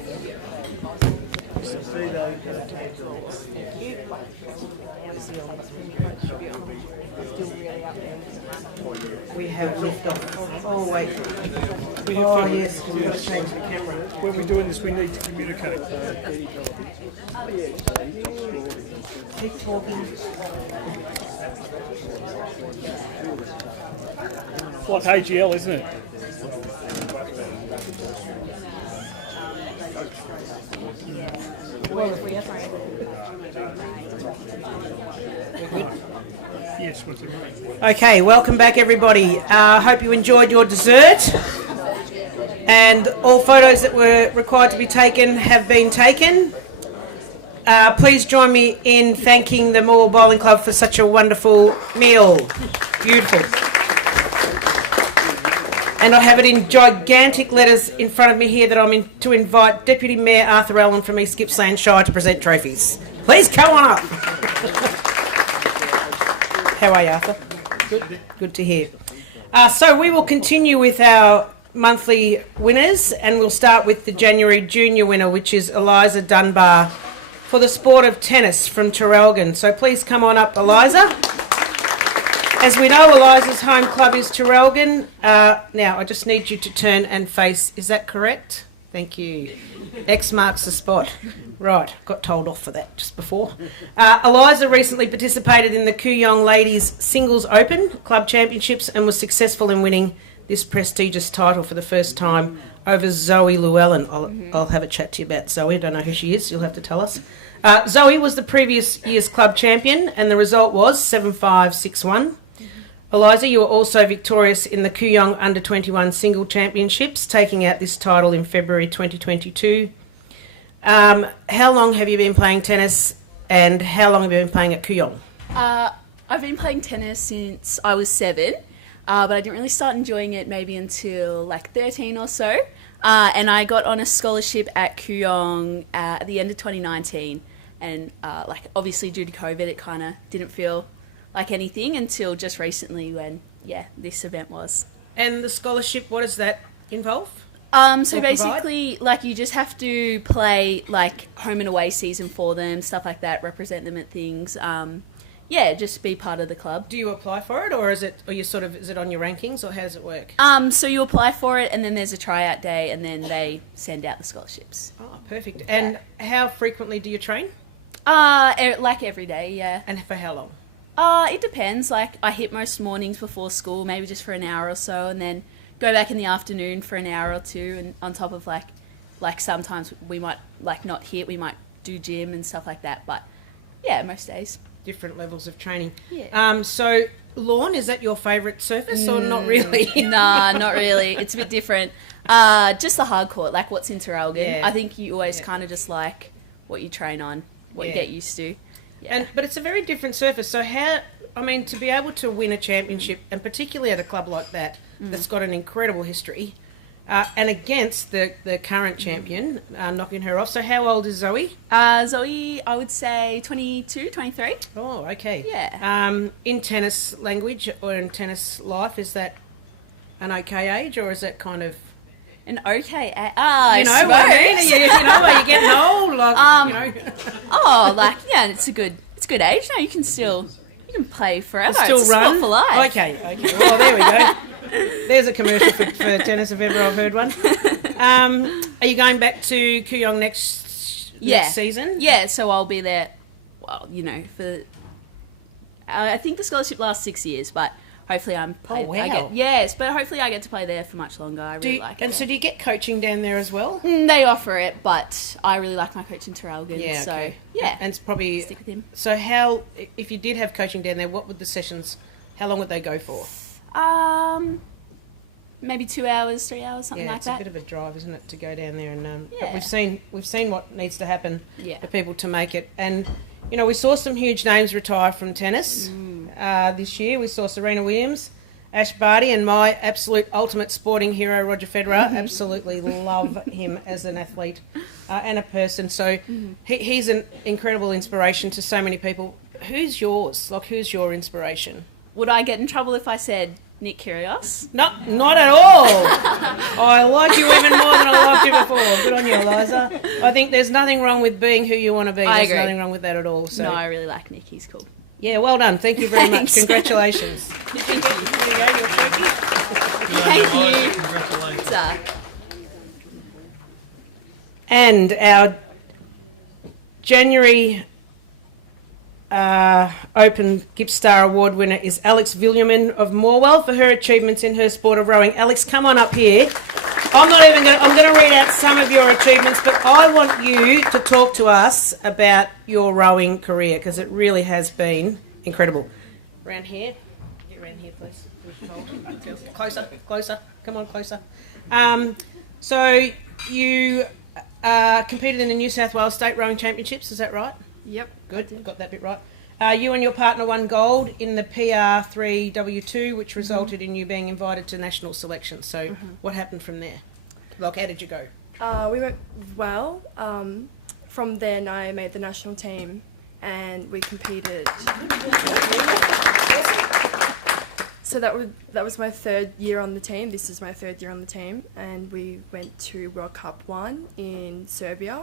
We have liftoff. Oh wait. Oh yes, we've got to change the camera. When we're doing this, we need to communicate. Keep talking. It's like AGL, isn't it? Yes, what's it? Okay, welcome back everybody. Hope you enjoyed your dessert. And all photos that were required to be taken have been taken. Please join me in thanking the Morwell Bowling Club for such a wonderful meal. Beautiful. And I have it in gigantic letters in front of me here that I'm to invite Deputy Mayor Arthur Allen from East Gippsland Shire to present trophies. Please come on up. How are you, Arthur? Good. Good to hear. So we will continue with our monthly winners, and we'll start with the January junior winner, which is Eliza Dunbar for the sport of tennis from Traralgon. So please come on up, Eliza. As we know, Eliza's home club is Traralgon. Now, I just need you to turn and face. Is that correct? Thank you. X marks the spot. Right, got told off for that just before. Eliza recently participated in the Kooyong Ladies Singles Open Club Championships and was successful in winning this prestigious title for the first time over Zoe Llewellyn. I'll have a chat to you about Zoe. I don't know who she is. You'll have to tell us. Zoe was the previous year's club champion, and the result was 7-5, 6-1. Eliza, you were also victorious in the Kooyong Under-21 Single Championships, taking out this title in February 2022. How long have you been playing tennis, and how long have you been playing at Kooyong? I've been playing tennis since I was 7, but I didn't really start enjoying it maybe until like 13 or so. And I got on a scholarship at Kooyong at the end of 2019, and like obviously due to COVID, it kind of didn't feel like anything until just recently when, this event was. And the scholarship, what does that involve? So basically, like, you just have to play, like, home and away season for them, stuff like that, represent them at things. Just be part of the club. Do you apply for it, or is it on your rankings, or how does it work? So you apply for it, and then there's a tryout day, and then they send out the scholarships. Oh, perfect. And how frequently do you train? Like every day, yeah. And for how long? It depends. Like, I hit most mornings before school, maybe just for an hour or so, and then go back in the afternoon for an hour or two, and on top of like sometimes we might not hit, we might do gym and stuff like that, but yeah, most days. Different levels of training. Yeah. So lawn, is that your favourite surface or not really? Nah, not really. It's a bit different. Just the hard court, like what's in Traralgon. Yeah. I think you always kind of just like what you train on, what you get used to. Yeah. But it's a very different surface. So to be able to win a championship, and particularly at a club like that, that's got an incredible history, and against the current champion, knocking her off. So how old is Zoe? Zoe, I would say 22, 23. Oh, okay. Yeah. In tennis language or in tennis life, is that an okay age, or is that kind of... An okay age? You know what I mean? You know, are you getting old? It's a good age. No, you can play forever. Still it's run? A sport for life. Okay. Well, there we go. There's a commercial for tennis if ever I've heard one. Are you going back to Kooyong next season? Yeah, so I'll be there, for... I think the scholarship lasts 6 years, but hopefully I'm... Oh, wow. But hopefully I get to play there for much longer. I really like it. And so do you get coaching down there as well? They offer it, but I really like my coach in Traralgon. Yeah, so, okay. yeah. And it's probably... Stick with him. So if you did have coaching down there, what would the sessions... How long would they go for? Maybe 2 hours, 3 hours, something like that. Yeah, it's a bit of a drive, isn't it, to go down there and... Yeah. But we've seen what needs to happen for people to make it. And, we saw some huge names retire from tennis this year. We saw Serena Williams, Ash Barty, and my absolute ultimate sporting hero, Roger Federer. Absolutely love him as an athlete and a person. So he's an incredible inspiration to so many people. Who's yours? Who's your inspiration? Would I get in trouble if I said Nick Kyrgios? No, not at all. I like you even more than I liked you before. Good on you, Eliza. I think there's nothing wrong with being who you want to be. There's nothing wrong with that at all. So. No, I really like Nick. He's cool. Yeah, well done. Thank you very much. Congratulations. Thank you. There you go, your turkey. Thank you. Congratulations. And our January Open GIPPSTAR Award winner is Alex Villiaman of Morwell for her achievements in her sport of rowing. Alex, come on up here. I'm going to read out some of your achievements, but I want you to talk to us about your rowing career because it really has been incredible. Around here. Get around here, please. Closer. Come on, closer. So you competed in the New South Wales State Rowing Championships, is that right? Yep. Good, got that bit right. You and your partner won gold in the PR3W2, which resulted in you being invited to national selection. So what happened from there? Like, how did you go? We went well. From then I made the national team and we competed. So that was my third year on the team. This is my third year on the team, and we went to World Cup 1 in Serbia.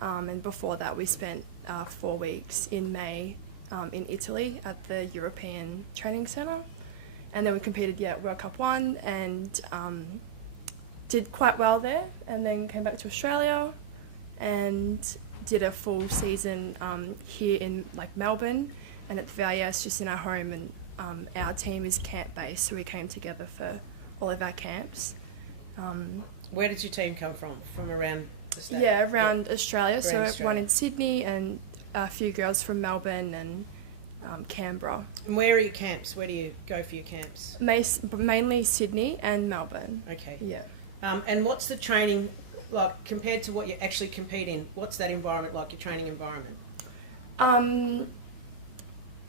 And before that, we spent 4 weeks in May in Italy at the European Training Centre. And then we competed at World Cup 1 and did quite well there. And then came back to Australia and did a full season here in Melbourne and at the VIS, just in our home. And our team is camp-based, so we came together for all of our camps. Where did your team come from? From around the state? Yeah, around Australia. So Australia. one in Sydney and a few girls from Melbourne and Canberra. And where are your camps? Where do you go for your camps? Mainly Sydney and Melbourne. Okay. Yeah. And what's the training like compared to what you actually compete in? What's that environment like, your training environment?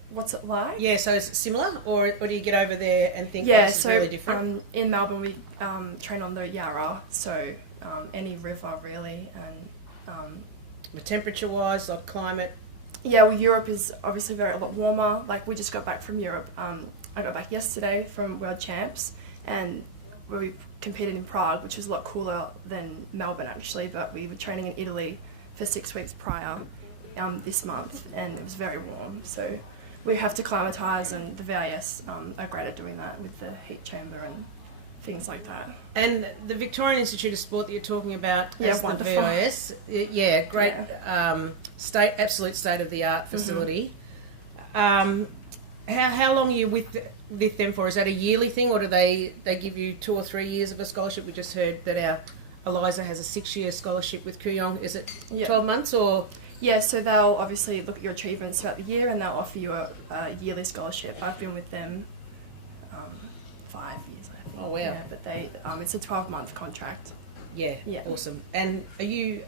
What's it like? Yeah, so is it similar, or do you get over there and think this is really different? In Melbourne we train on the Yarra, so any river really, and But temperature-wise, like climate? yeah, well, Europe is obviously a lot warmer. Like, we just got back from Europe. I got back yesterday from World Champs, and where we competed in Prague, which was a lot cooler than Melbourne actually, but we were training in Italy for 6 weeks prior this month, and it was very warm. So we have to acclimatise, and the VIS are great at doing that with the heat chamber and things like that. And the Victorian Institute of Sport that you're talking about as the wonderful. VIS, yeah, great, absolute state-of-the-art facility. How long are you with them for? Is that a yearly thing, or do they give you 2 or 3 years of a scholarship? We just heard that our Eliza has a 6-year scholarship with Kooyong. Is it 12 months or...? Yeah, so they'll obviously look at your achievements throughout the year and they'll offer you a yearly scholarship. I've been with them 5 years, I think. Oh, wow. Yeah, but it's a 12-month contract. Yeah, awesome. And are you...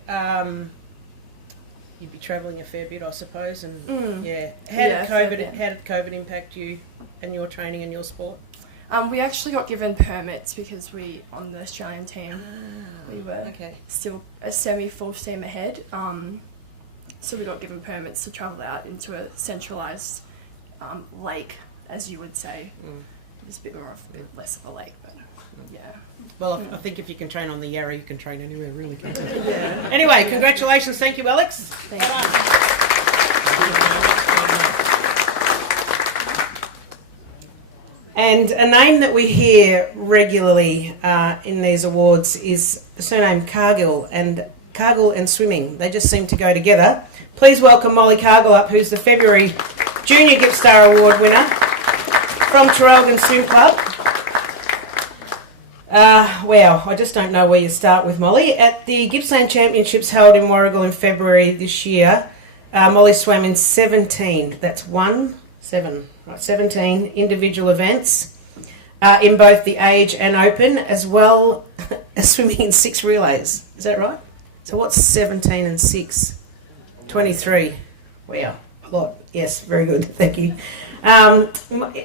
you'd be travelling a fair bit, I suppose, and How did COVID impact you and your training and your sport? We actually got given permits because on the Australian team, we were still a semi-full steam ahead. So we got given permits to travel out into a centralised lake, as you would say. It's a bit less of a lake, but yeah. Well, I think if you can train on the Yarra, you can train anywhere, really, can't you? Yeah. Anyway, congratulations. Thank you, Alex. Thank you. And a name that we hear regularly in these awards is the surname Cargill, and Cargill and swimming. They just seem to go together. Please welcome Molly Cargill up, who's the February Junior GIPPSTAR Award winner from Traralgon Swim Club. Wow, I just don't know where you start with Molly. At the Gippsland Championships held in Warragul in February this year, Molly swam in 17 individual events in both the age and open, as well as swimming in 6 relays. Is that right? So what's 17 and 6? 23. Wow, a lot. Yes, very good. Thank you.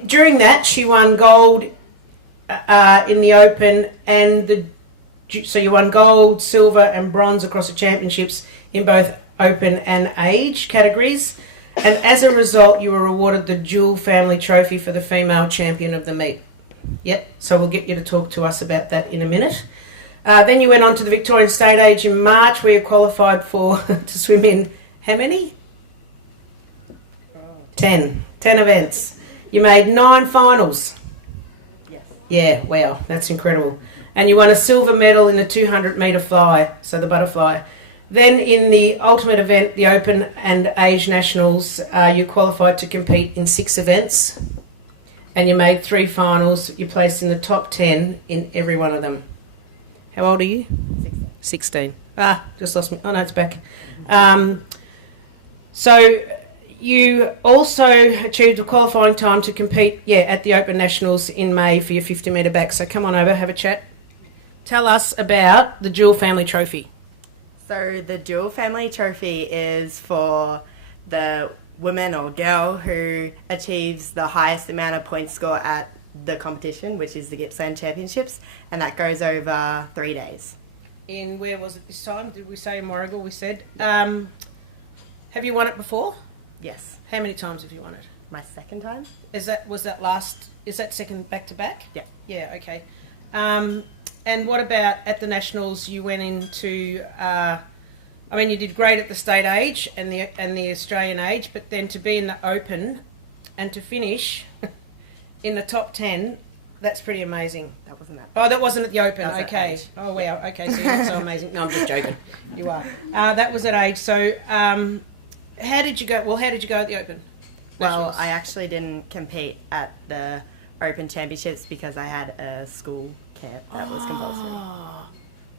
During that, she won gold in the open, and so you won gold, silver and bronze across the championships in both open and age categories, and as a result you were awarded the dual family trophy for the female champion of the meet. Yep, so we'll get you to talk to us about that in a minute. Then you went on to the Victorian State Age in March, where you qualified to swim in how many? 10 events. You made 9 finals. Yeah, wow, that's incredible. And you won a silver medal in the 200 metre fly, so the butterfly. Then in the ultimate event, the Open and Age Nationals, you qualified to compete in 6 events and you made 3 finals. You placed in the top 10 in every one of them. How old are you? 16. Just lost me. Oh no, it's back. So you also achieved a qualifying time to compete, at the Open Nationals in May for your 50 metre back. So come on over, have a chat. Tell us about the Jewel Family Trophy. So the Jewel Family Trophy is for the woman or girl who achieves the highest amount of points score at the competition, which is the Gippsland Championships, and that goes over 3 days. In where was it this time? Did we say in Warragul? We said. Have you won it before? Yes. How many times have you won it? My second time. Is that second back to back? Yeah. Yeah. Okay. And what about at the Nationals? You went into. You did great at the state age and the Australian age, but then to be in the Open and to finish in the top 10, that's pretty amazing. That wasn't that. Oh, that wasn't at the Open. That was Okay. at age. Oh wow. Okay, so you're not so amazing. No, I'm just joking. You are. That was at age. So, how did you go? Well, how did you go at the Open? Well, Nationals? I actually didn't compete at the Open Championships because I had a school camp that was compulsory. Oh,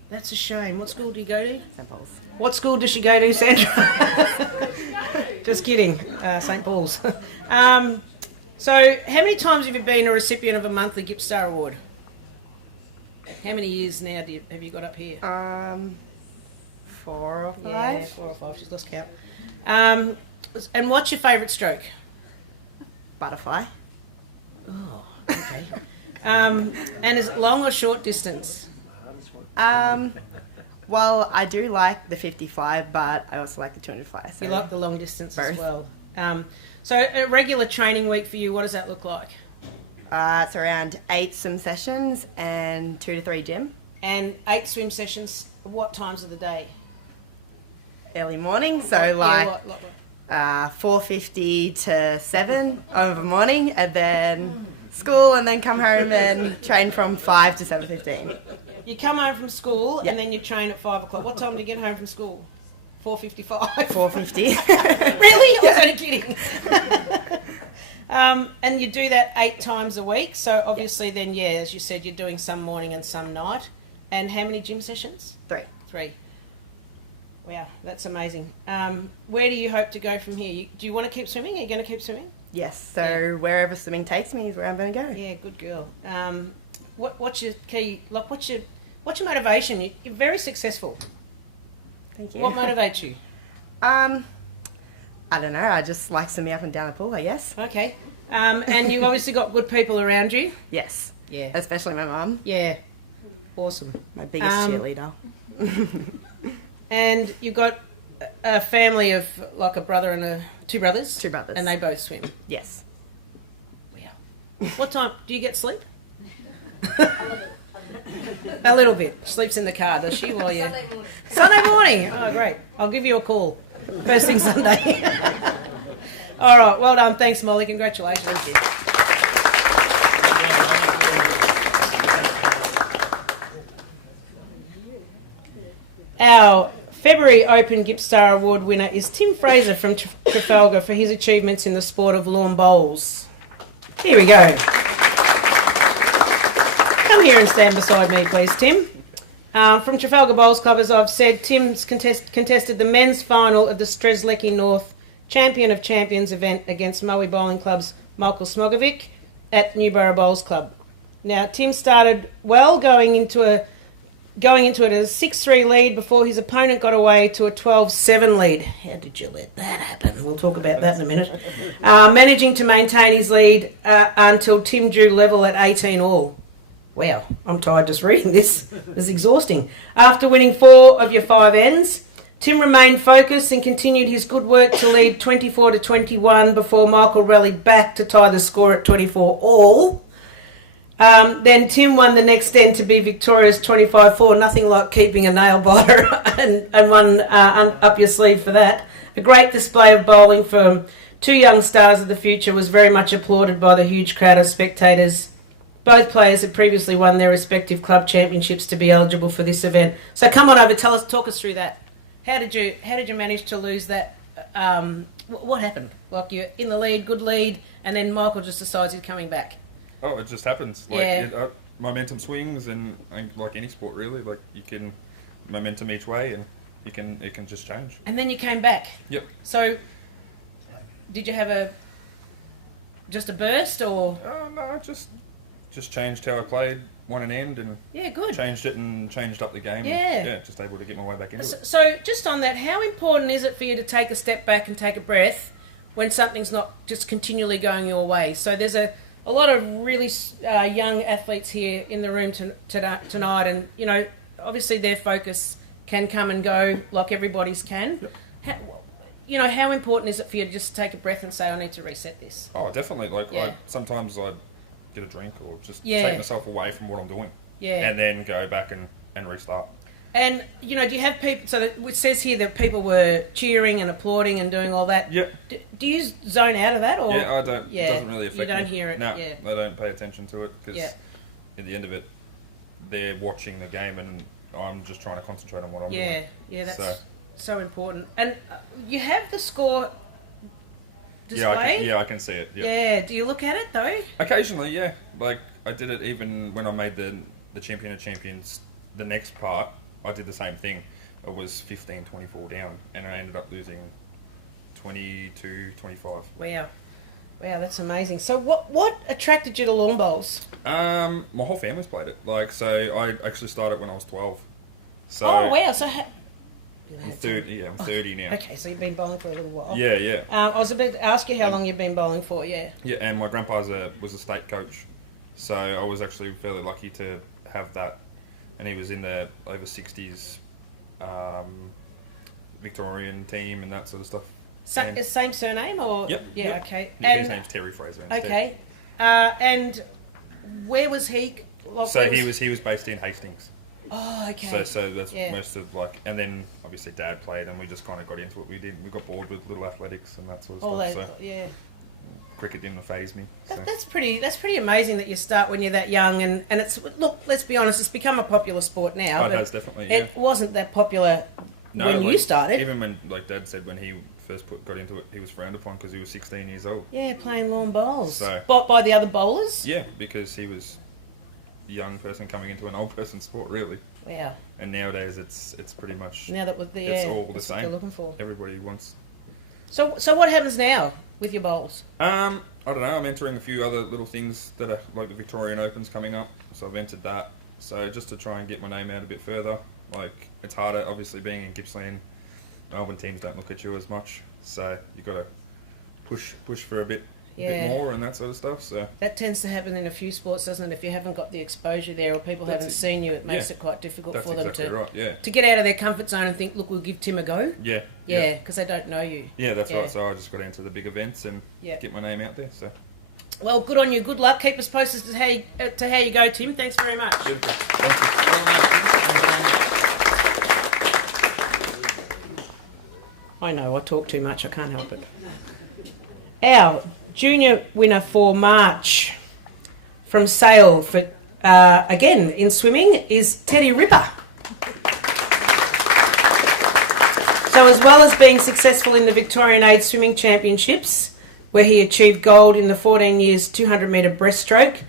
that's a shame. What school do you go to? St. Paul's. What school does she go to, Sandra? Just kidding. St. Paul's. So, how many times have you been a recipient of a monthly GIPPSTAR Award? How many years now have you got up here? 4 or 5. Yeah, 4 or 5. She's lost count. And what's your favourite stroke? Butterfly. Oh, okay. And is it long or short distance? Well, I do like the 55, but I also like the 200 fly. So You like the long distance as both. well. So a regular training week for you, what does that look like? It's around 8 swim sessions and 2 to 3 gym. And 8 swim sessions, what times of the day? Early morning, so Yeah, like what? 4:50 to 7 of the morning, and then school, and then come home and train from 5 to 7:15. You come home from school Yep. and then you train at 5 o'clock. What time do you get home from school? 4:55? 4:50. Really? I was only kidding. And you do that 8 times a week. So obviously then, as you said, you're doing some morning and some night. And how many gym sessions? 3. 3. Wow, that's amazing. Where do you hope to go from here? Do you want to keep swimming? Are you going to keep swimming? Yes, so wherever swimming takes me is where I'm going to go. Yeah, good girl. What's your key? Like, what's your motivation? You're very successful. Thank you. What motivates you? I don't know. I just like swimming up and down the pool, I guess. Okay. And you've obviously got good people around you. Yes. Yeah. Especially my mum, Yeah. Awesome. my biggest cheerleader. And you've got a family of like a brother and 2 brothers. 2 brothers. And they both swim. Yes. Wow. What time do you get sleep? A little bit. Sleeps in the car, does she? While you Sunday morning. Oh, great. I'll give you a call first thing Sunday. All right. Well done. Thanks, Molly. Congratulations. Thank you. Our February Open GIPPSTAR Award winner is Tim Fraser from Trafalgar for his achievements in the sport of lawn bowls. Here we go. Come here and stand beside me, please, Tim. From Trafalgar Bowls Club, as I've said, Tim's contested the men's final of the Strzelecki North Champion of Champions event against Moe Bowling Club's Michael Smogovic at Newborough Bowls Club. Now, Tim started well, going into it as a 6-3 lead before his opponent got away to a 12-7 lead. How did you let that happen? We'll talk about that in a minute. Managing to maintain his lead until Tim drew level at 18 all. Wow, I'm tired just reading this. This is exhausting. After winning 4 of your 5 ends, Tim remained focused and continued his good work to lead 24-21 before Michael rallied back to tie the score at 24 all. Then Tim won the next end to be victorious 25-4. Nothing like keeping a nail biter and one up your sleeve for that. A great display of bowling from 2 young stars of the future was very much applauded by the huge crowd of spectators. Both players had previously won their respective club championships to be eligible for this event. So come on over, talk us through that. How did you manage to lose that? What happened? Like you're in the lead, good lead, and then Michael just decides he's coming back. Oh, it just happens. Like Yeah. momentum swings, and like any sport really, like you can momentum each way, and it can just change. And then you came back. Yep. So, did you have just a burst, or? No, just changed how I played, won an end, and Yeah, good. changed it and changed up the game. Yeah. And, yeah, just able to get my way back into it. So, just on that, how important is it for you to take a step back and take a breath when something's not just continually going your way? So there's a lot of really young athletes here in the room tonight, and you know, obviously their focus can come and go like everybody's can. Yep. How important is it for you to just take a breath and say, I need to reset this? Oh, definitely. Like Yeah. sometimes I'd get a drink or just Yeah. take myself away from what I'm doing. Yeah. And then go back and restart. And, do you have people, so it says here that people were cheering and applauding and doing all that. Yeah. Do you zone out of that? Or? Yeah, I don't. Yeah, It doesn't really affect me. you don't hear it. No, Yeah. I don't pay attention to it because Yeah. at the end of it, they're watching the game and I'm just trying to concentrate on what I'm Yeah, doing. yeah, that's So, so important. And you have the score displayed? I can see it. Yeah. Yeah, do you look at it though? Occasionally, yeah. Like I did it even when I made the Champion of Champions. The next part, I did the same thing. It was 15-24 down, and I ended up losing 22-25. Wow, that's amazing. So what attracted you to lawn bowls? My whole family's played it. Like, so I actually started when I was 12. So Oh wow, so I'm 30. Yeah, I'm 30 now. okay, so you've been bowling for a little while. Yeah, yeah. I was about to ask you how long you've been bowling for. Yeah. Yeah, and my grandpa was a state coach, so I was actually fairly lucky to have that. And he was in the over 60s Victorian team and that sort of stuff. Same surname or? Yep. Yeah. Yep. Okay. Yeah, And his name's Terry Fraser. Instead. okay. And where was he? Like, So where he was based in Hastings. Oh, okay. So that's Yeah. most of and then obviously Dad played, and we just kind of got into it. We got bored with little athletics and that sort of All stuff. that, So yeah. cricket didn't faze me. So. That's pretty amazing that you start when you're that young, and it's, look, let's be honest, it's become a popular sport now. Oh, it but has definitely. Yeah. It wasn't that popular when you started. Even when, like Dad said, when he first got into it, he was frowned upon because he was 16 years old. Yeah, playing lawn bowls. So, by the other bowlers. Yeah, because he was a young person coming into an old person sport, really. Wow. And nowadays, it's pretty much Now that with the it's all the that's same. what you're looking for. Everybody wants. So what happens now with your bowls? I don't know. I'm entering a few other little things that are like the Victorian Open's coming up, so I've entered that. So just to try and get my name out a bit further. Like it's harder, obviously, being in Gippsland. Melbourne teams don't look at you as much, so you got to push for a bit more and that sort of stuff. So that tends to happen in a few sports, doesn't it? If you haven't got the exposure there, or people haven't seen you, it makes it quite difficult for them to get out of their comfort zone and think, look, we'll give Tim a go. Yeah. Yeah, because they don't know you. Yeah, that's right. So I just got into the big events and get my name out there. So. Well, good on you. Good luck. Keep us posted to how you go, Tim. Thanks very much. Beautiful. Thank you. I know, I talk too much. I can't help it. Our junior winner for March from Sale for again in swimming is Teddy Ripper. So as well as being successful in the Victorian Age Swimming Championships, where he achieved gold in the 14 years 200 metre breaststroke,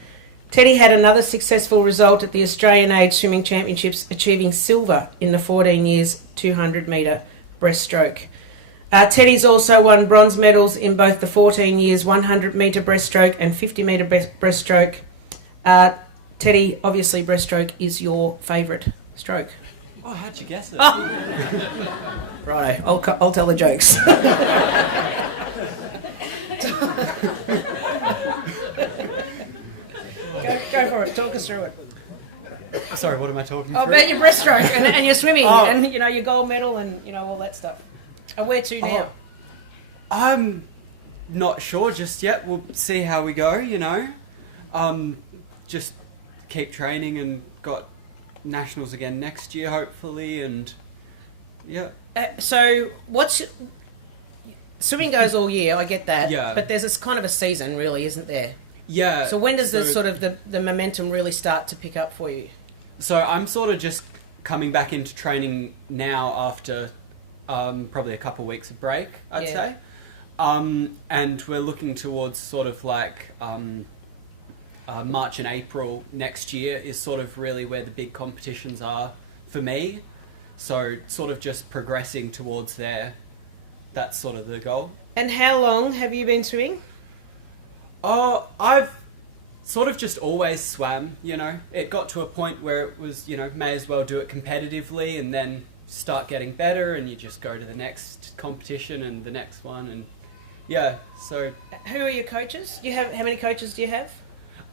Teddy had another successful result at the Australian Age Swimming Championships, achieving silver in the 14 years 200 metre breaststroke. Teddy's also won bronze medals in both the 14 years 100 metre breaststroke and 50 metre breaststroke. Teddy, obviously breaststroke is your favourite stroke. Oh, how'd you guess it? Righto, I'll tell the jokes. Go for it, talk us through it. Sorry, what am I talking Oh, through? about your breaststroke and your swimming Oh. and, your gold medal and, all that stuff. And where to now? I'm not sure just yet. We'll see how we go, Just keep training and got nationals again next year, hopefully, and yeah. So swimming goes all year, I get that. Yeah. But there's this kind of a season, really, isn't there? Yeah. So when does the momentum really start to pick up for you? So I'm sort of just coming back into training now after probably a couple of weeks of break, I'd Yeah. say. And we're looking towards sort of like March and April next year is sort of really where the big competitions are for me. So sort of just progressing towards there. That's sort of the goal. And how long have you been swimming? Oh, I've sort of just always swam, you know. It got to a point where it was, you know, may as well do it competitively and then start getting better and you just go to the next competition and the next one and yeah, so... Who are your coaches? Do you have, how many coaches do you have?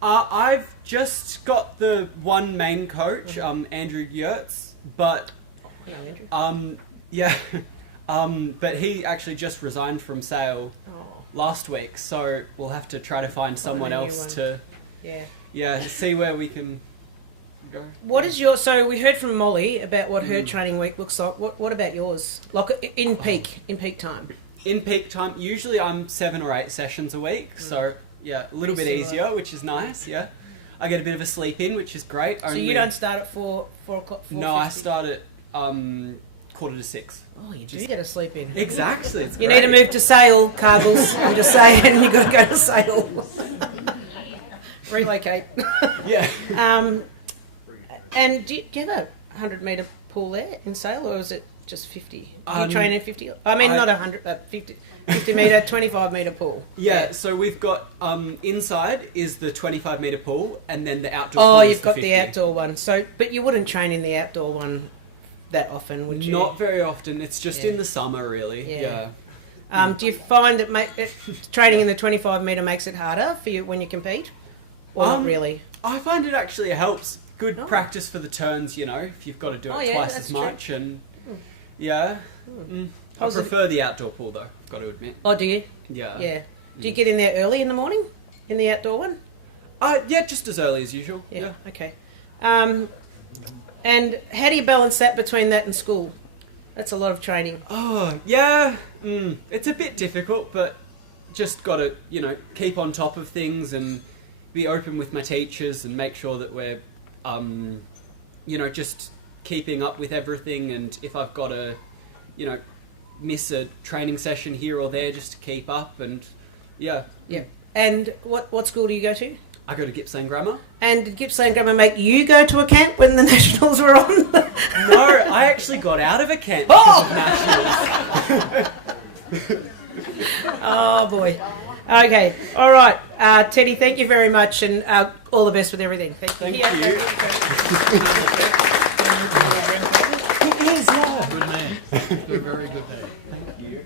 I've just got the one main coach, Andrew Yurts, but... Hello, Andrew. Yeah, but he actually just resigned from Sale last week, so we'll have to try to find someone else to... Yeah, see where we can go. What is your... So we heard from Molly about what her training week looks like. What about yours? Like in peak time? In peak time, usually I'm 7 or 8 sessions a week, so yeah, a little bit easier, which is nice, yeah. I get a bit of a sleep in, which is great. So you don't start at 4 o'clock? No, I start at 5:45. Oh, you do get a sleep in. Exactly. You need to move to Sale, Cargills. I'm just saying, you've got to go to Sale. Relocate. Yeah. And do you have a 100-metre pool there in Sale, or is it just 50? Do you train in 50? I mean, not 100, 50-metre, 25-metre pool. Yeah, so we've got inside is the 25-metre pool, and then the outdoor pool is you've got 50. the outdoor one. So, but you wouldn't train in the outdoor one that often, would you? Not very often. It's just in the summer, really. Yeah. Do you find that training in the 25-metre makes it harder for you when you compete? Or not really? I find it actually helps. Good practice for the turns, you know, if you've got to do it twice as much. True. And yeah. I prefer the outdoor pool, though, I've got to admit. Oh, do you? Yeah. Yeah. Do you get in there early in the morning, in the outdoor one? Yeah, just as early as usual. Yeah. Okay. And how do you balance that between that and school? That's a lot of training. Oh, yeah. It's a bit difficult, but just got to, you know, keep on top of things and be open with my teachers and make sure that we're, you know, just keeping up with everything. And if I've got to, you know, miss a training session here or there, just to keep up. And yeah. Yeah. And what school do you go to? I go to Gippsland Grammar. And did Gippsland Grammar make you go to a camp when the Nationals were on? No, I actually got out of a camp because of Nationals. Oh, boy. Okay. All right. Teddy, thank you very much, and all the best with everything. Thank you. Good man. Good, very good man. Thank you.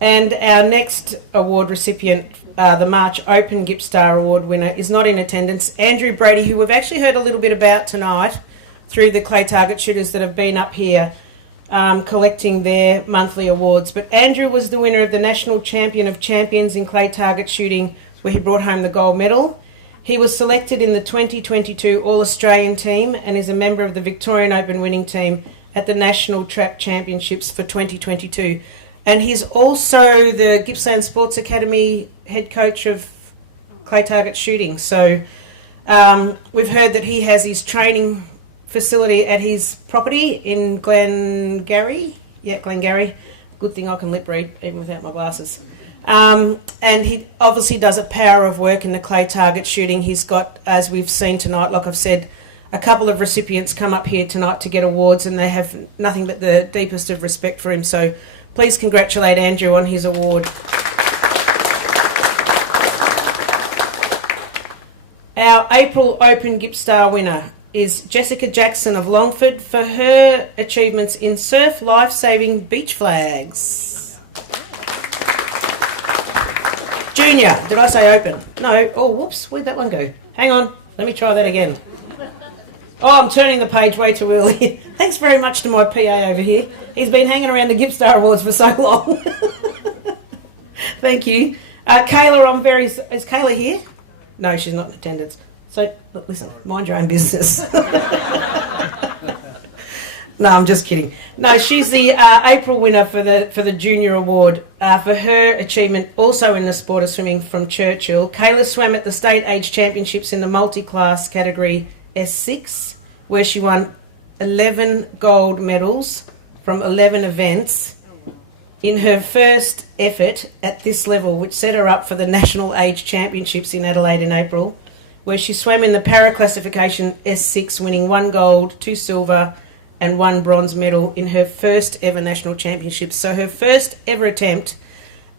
And our next award recipient, the March Open GIPPSTAR Award winner, is not in attendance. Andrew Brady, who we've actually heard a little bit about tonight through the clay target shooters that have been up here collecting their monthly awards. But Andrew was the winner of the National Champion of Champions in clay target shooting, where he brought home the gold medal. He was selected in the 2022 All-Australian team and is a member of the Victorian Open winning team at the National Trap Championships for 2022. And he's also the Gippsland Sports Academy head coach of clay target shooting. So we've heard that he has his training facility at his property in Glengarry. Yeah, Glengarry. Good thing I can lip read even without my glasses. And he obviously does a power of work in the clay target shooting. He's got, as we've seen tonight, like I've said, a couple of recipients come up here tonight to get awards, and they have nothing but the deepest of respect for him. So please congratulate Andrew on his award. Our April Open GIPPSTAR winner is Jessica Jackson of Longford for her achievements in surf life-saving beach flags. Junior, did I say open? No. Oh, whoops, where'd that one go? Hang on, let me try that again. Oh, I'm turning the page way too early. Thanks very much to my PA over here. He's been hanging around the GIPPSTAR Awards for so long. Thank you. Kayla, is Kayla here? No, she's not in attendance. So, look, listen, mind your own business. No, I'm just kidding. No, she's the April winner for the Junior Award for her achievement also in the sport of swimming from Churchill. Kayla swam at the State Age Championships in the multi-class category S6, where she won 11 gold medals from 11 events in her first effort at this level, which set her up for the National Age Championships in Adelaide in April, where she swam in the para classification S6, winning 1 gold, 2 silver and 1 bronze medal in her first ever national championships. So her first ever attempt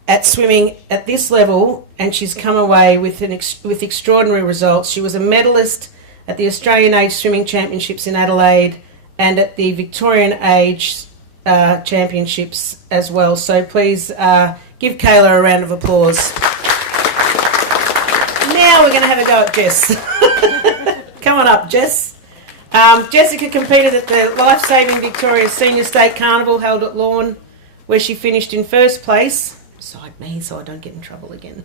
at swimming at this level, and she's come away with with extraordinary results. She was a medalist at the Australian Age Swimming Championships in Adelaide and at the Victorian Age Championships as well. So please give Kayla a round of applause. Now we're going to have a go at Jess. Come on up, Jess. Jessica competed at the Life Saving Victoria Senior State Carnival held at Lawn, where she finished in first place, beside me so I don't get in trouble again.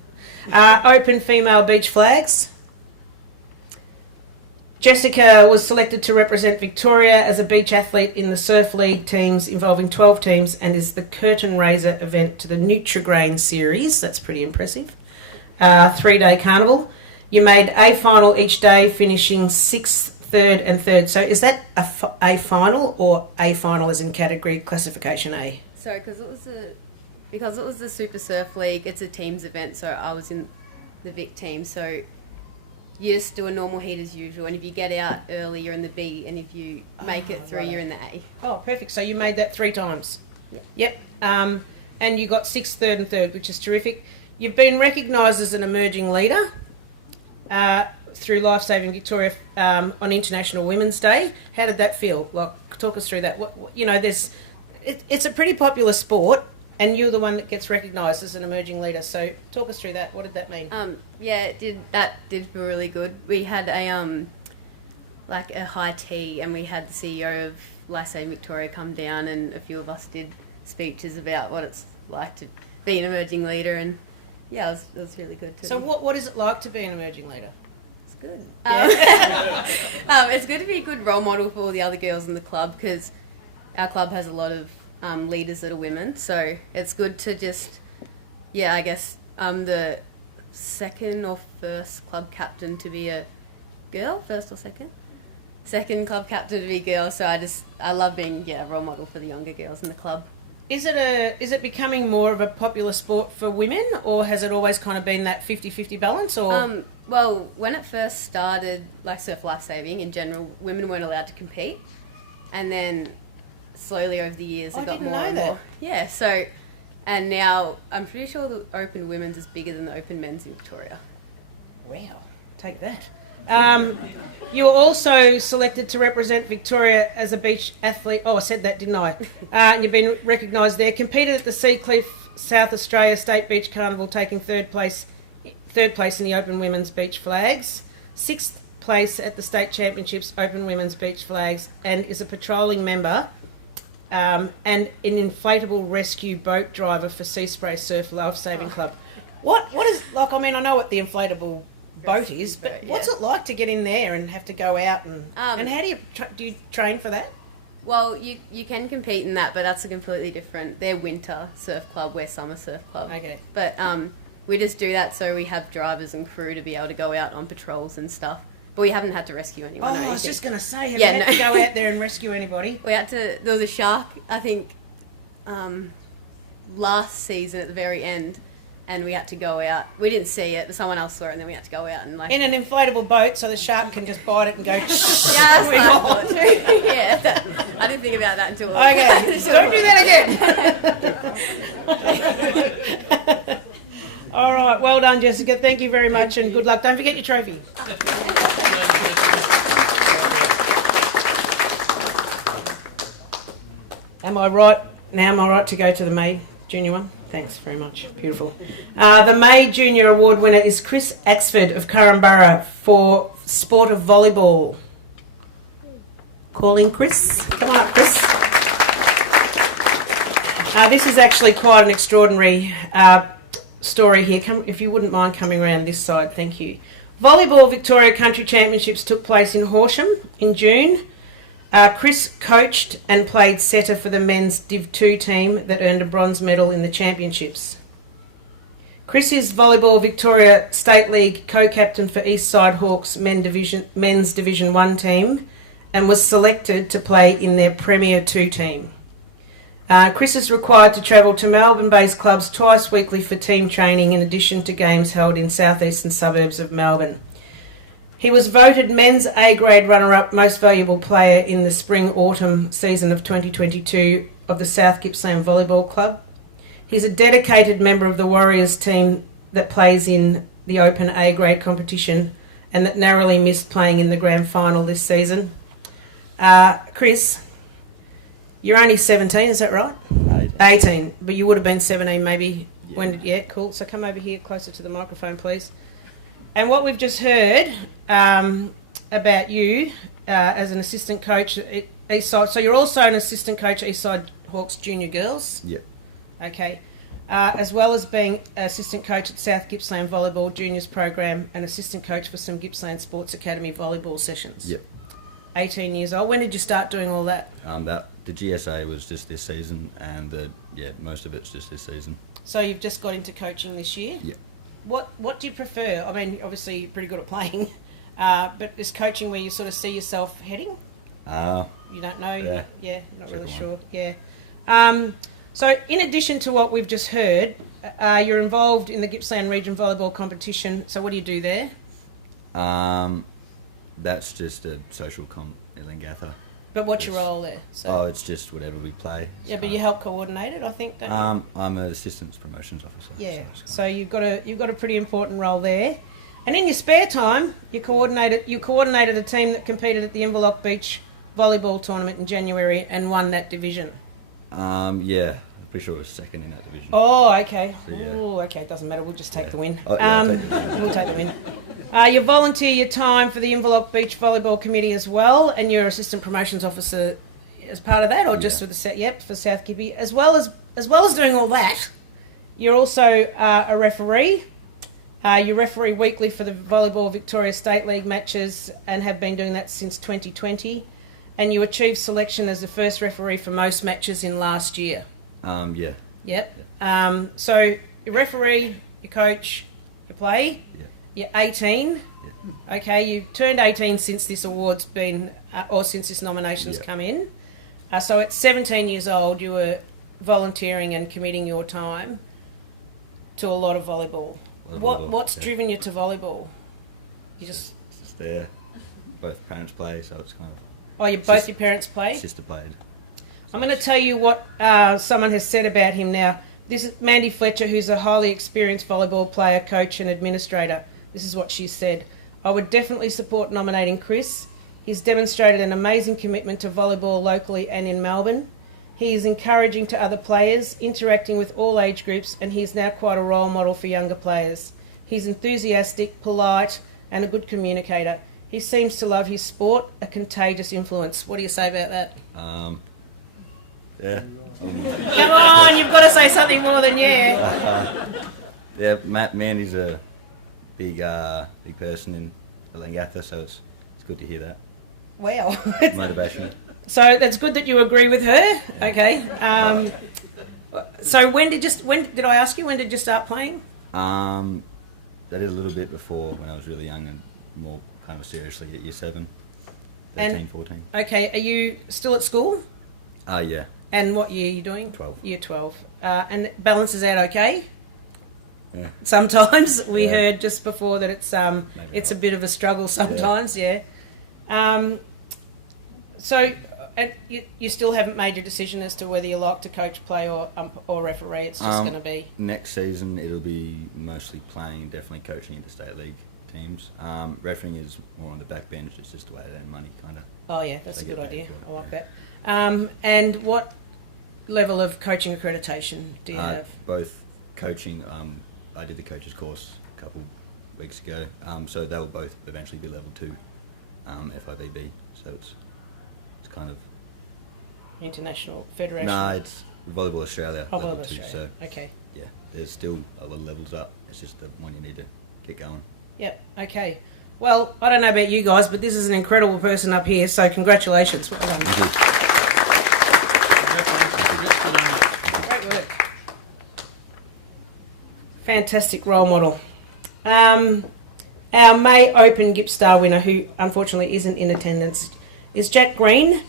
Open female beach flags. Jessica was selected to represent Victoria as a beach athlete in the Surf League teams involving 12 teams and is the curtain raiser event to the Nutrigrain series. That's pretty impressive. 3-day carnival. You made a final each day, finishing 6th, 3rd and 3rd. So is that a final or a final as in category classification A? So because it was the Super Surf League, it's a teams event, so I was in the Vic team. So you just do a normal heat as usual, and if you get out early, you're in the B, and if you make it through, you're in the A. Oh, perfect. So you made that 3 times. Yep. And you got 6th, 3rd and 3rd, which is terrific. You've been recognised as an emerging leader through Life Saving Victoria on International Women's Day. How did that feel? Like, talk us through that. It's a pretty popular sport, and you're the one that gets recognised as an emerging leader. So talk us through that. What did that mean? Yeah, that did feel really good. We had a high tea, and we had the CEO of Life Saving Victoria come down, and a few of us did speeches about what it's like to be an emerging leader, and yeah, it was really good too. So what is it like to be an emerging leader? It's good. It's good to be a good role model for all the other girls in the club, because our club has a lot of leaders that are women, so it's good to just, I guess I'm the second or first club captain to be a girl, first or second? Second club captain to be a girl, so I love being a role model for the younger girls in the club. Is it becoming more of a popular sport for women, or has it always kind of been that 50-50 balance? Or well, when it first started, like Surf Life Saving in general, women weren't allowed to compete, and then slowly over the years it got more and more. Yeah, so and now I'm pretty sure the Open Women's is bigger than the Open Men's in Victoria. Wow, take that. You were also selected to represent Victoria as a beach athlete. Oh, I said that, didn't I? And you've been recognised there. Competed at the Seacliff South Australia State Beach Carnival, taking third place in the Open Women's Beach Flags, 6th place at the State Championships Open Women's Beach Flags, and is a patrolling member and an inflatable rescue boat driver for Sea Spray Surf Life Saving Club. What is, like, I mean, I know what the inflatable boat is, but what's it like to get in there and have to go out and how do you train for that? Well, you can compete in that, but that's a completely different. They're winter surf club, we're summer surf club. Okay. But we just do that so we have drivers and crew to be able to go out on patrols and stuff. But we haven't had to rescue anyone. Oh, I was just going to say, have you had to go out there and rescue anybody? There was a shark, I think, last season at the very end, and we had to go out. We didn't see it, but someone else saw it, and then we had to go out and in an inflatable boat, so the shark can just bite it and go. Yeah, that's what I thought too. I didn't think about that until. Okay, don't do that again. All right, well done, Jessica. Thank you very much, and good luck. Don't forget your trophy. Am I right to go to the May Junior one? Thanks very much. Beautiful. The May Junior Award winner is Chris Axford of Currambara for sport of volleyball. Calling Chris. Come on up, Chris. This is actually quite an extraordinary story here. If you wouldn't mind coming around this side, thank you. Volleyball Victoria Country Championships took place in Horsham in June. Chris coached and played setter for the men's Div 2 team that earned a bronze medal in the championships. Chris is Volleyball Victoria State League co-captain for East Side Hawks men's Division 1 team and was selected to play in their Premier 2 team. Chris is required to travel to Melbourne-based clubs twice weekly for team training in addition to games held in southeastern suburbs of Melbourne. He was voted men's A-grade runner-up most valuable player in the spring-autumn season of 2022 of the South Gippsland Volleyball Club. He's a dedicated member of the Warriors team that plays in the Open A-grade competition and that narrowly missed playing in the grand final this season. Chris, you're only 17, is that right? 18, but you would have been 17 maybe. Yeah. Cool. So come over here closer to the microphone, please. And what we've just heard about you as an assistant coach at Eastside, so you're also an assistant coach at Eastside Hawks Junior Girls? Yep. Okay. As well as being assistant coach at South Gippsland Volleyball Juniors Program and assistant coach for some Gippsland Sports Academy volleyball sessions? Yep. 18 years old. When did you start doing all that? The GSA was just this season, and most of it's just this season. So you've just got into coaching this year? Yep. What do you prefer? I mean, obviously you're pretty good at playing, but is coaching where you sort of see yourself heading? You don't know? Not really sure. Yeah. So in addition to what we've just heard, you're involved in the Gippsland Region Volleyball Competition. So what do you do there? That's just a social comp in Langatha. But what's your role there? So it's just whatever we play. Yeah, but you help coordinate it, I think, don't you? I'm an assistant promotions officer. Yeah, so you've got a pretty important role there. And in your spare time, you coordinated a team that competed at the Inverloch Beach volleyball tournament in January and won that division. I'm pretty sure it was second in that division. Oh, okay. So, yeah. Oh, okay, it doesn't matter. We'll just take the win. Oh, yeah, I'll take the win. We'll take the win. You volunteer your time for the Inverloch Beach Volleyball Committee as well, and you're assistant promotions officer as part of that, or just for the for South Gippy. As well as doing all that, you're also a referee. You referee weekly for the Volleyball Victoria State League matches and have been doing that since 2020. And you achieved selection as the first referee for most matches in last year. Yeah. Yep. So you referee, you coach, you play. Yeah. You're 18. Yeah. Okay, you've turned 18 since this award's been, or since this nomination's come in. So at 17 years old, you were volunteering and committing your time to a lot of volleyball. What's driven you to volleyball? You just... It's just there. Both parents play, so it's kind of... Oh, your parents play? Sister played. I'm going to tell you what someone has said about him now. This is Mandy Fletcher, who's a highly experienced volleyball player, coach and administrator. This is what she said. I would definitely support nominating Chris. He's demonstrated an amazing commitment to volleyball locally and in Melbourne. He is encouraging to other players, interacting with all age groups, and he is now quite a role model for younger players. He's enthusiastic, polite, and a good communicator. He seems to love his sport, a contagious influence. What do you say about that? Yeah. Come on, you've got to say something more than yeah. Mandy's a big person in Langatha, so it's good to hear that. Wow. Motivation. So that's good that you agree with her. Okay. So when did I ask you, when did you start playing? I did a little bit before when I was really young and more kind of seriously at year 7, 13, 14. Okay, are you still at school? Yeah. And what year are you doing? 12. Year 12. And it balances out okay? Yeah. Sometimes. We heard just before that it's a bit of a struggle sometimes, yeah. So you still haven't made your decision as to whether you like to coach, play or referee. It's just going to be... Next season it'll be mostly playing, definitely coaching into state league teams. Refereeing is more on the back bench. It's just a way to earn money, kind of. Oh yeah, that's a good idea. I like that. And what level of coaching accreditation do you have? Both coaching. I did the coaches course a couple weeks ago, so they'll both eventually be level 2 FIVB. So it's kind of International Federation. No, it's Volleyball Australia level 2. Australia. So okay. Yeah, there's still a lot of levels up. It's just the one you need to get going. Yep. Okay. Well, I don't know about you guys, but this is an incredible person up here. So congratulations. Well done. Thank you. Great work. Fantastic role model. Our May Open GIPPSTAR winner, who unfortunately isn't in attendance, is Jack Green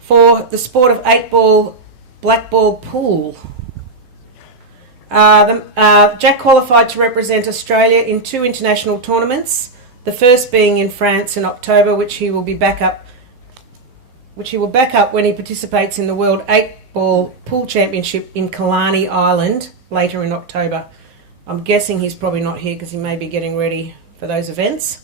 for the sport of 8-ball blackball pool. Jack qualified to represent Australia in 2 international tournaments, the first being in France in October, which he will back up when he participates in the World 8-ball pool championship in Killarney, Ireland, later in October. I'm guessing he's probably not here because he may be getting ready for those events.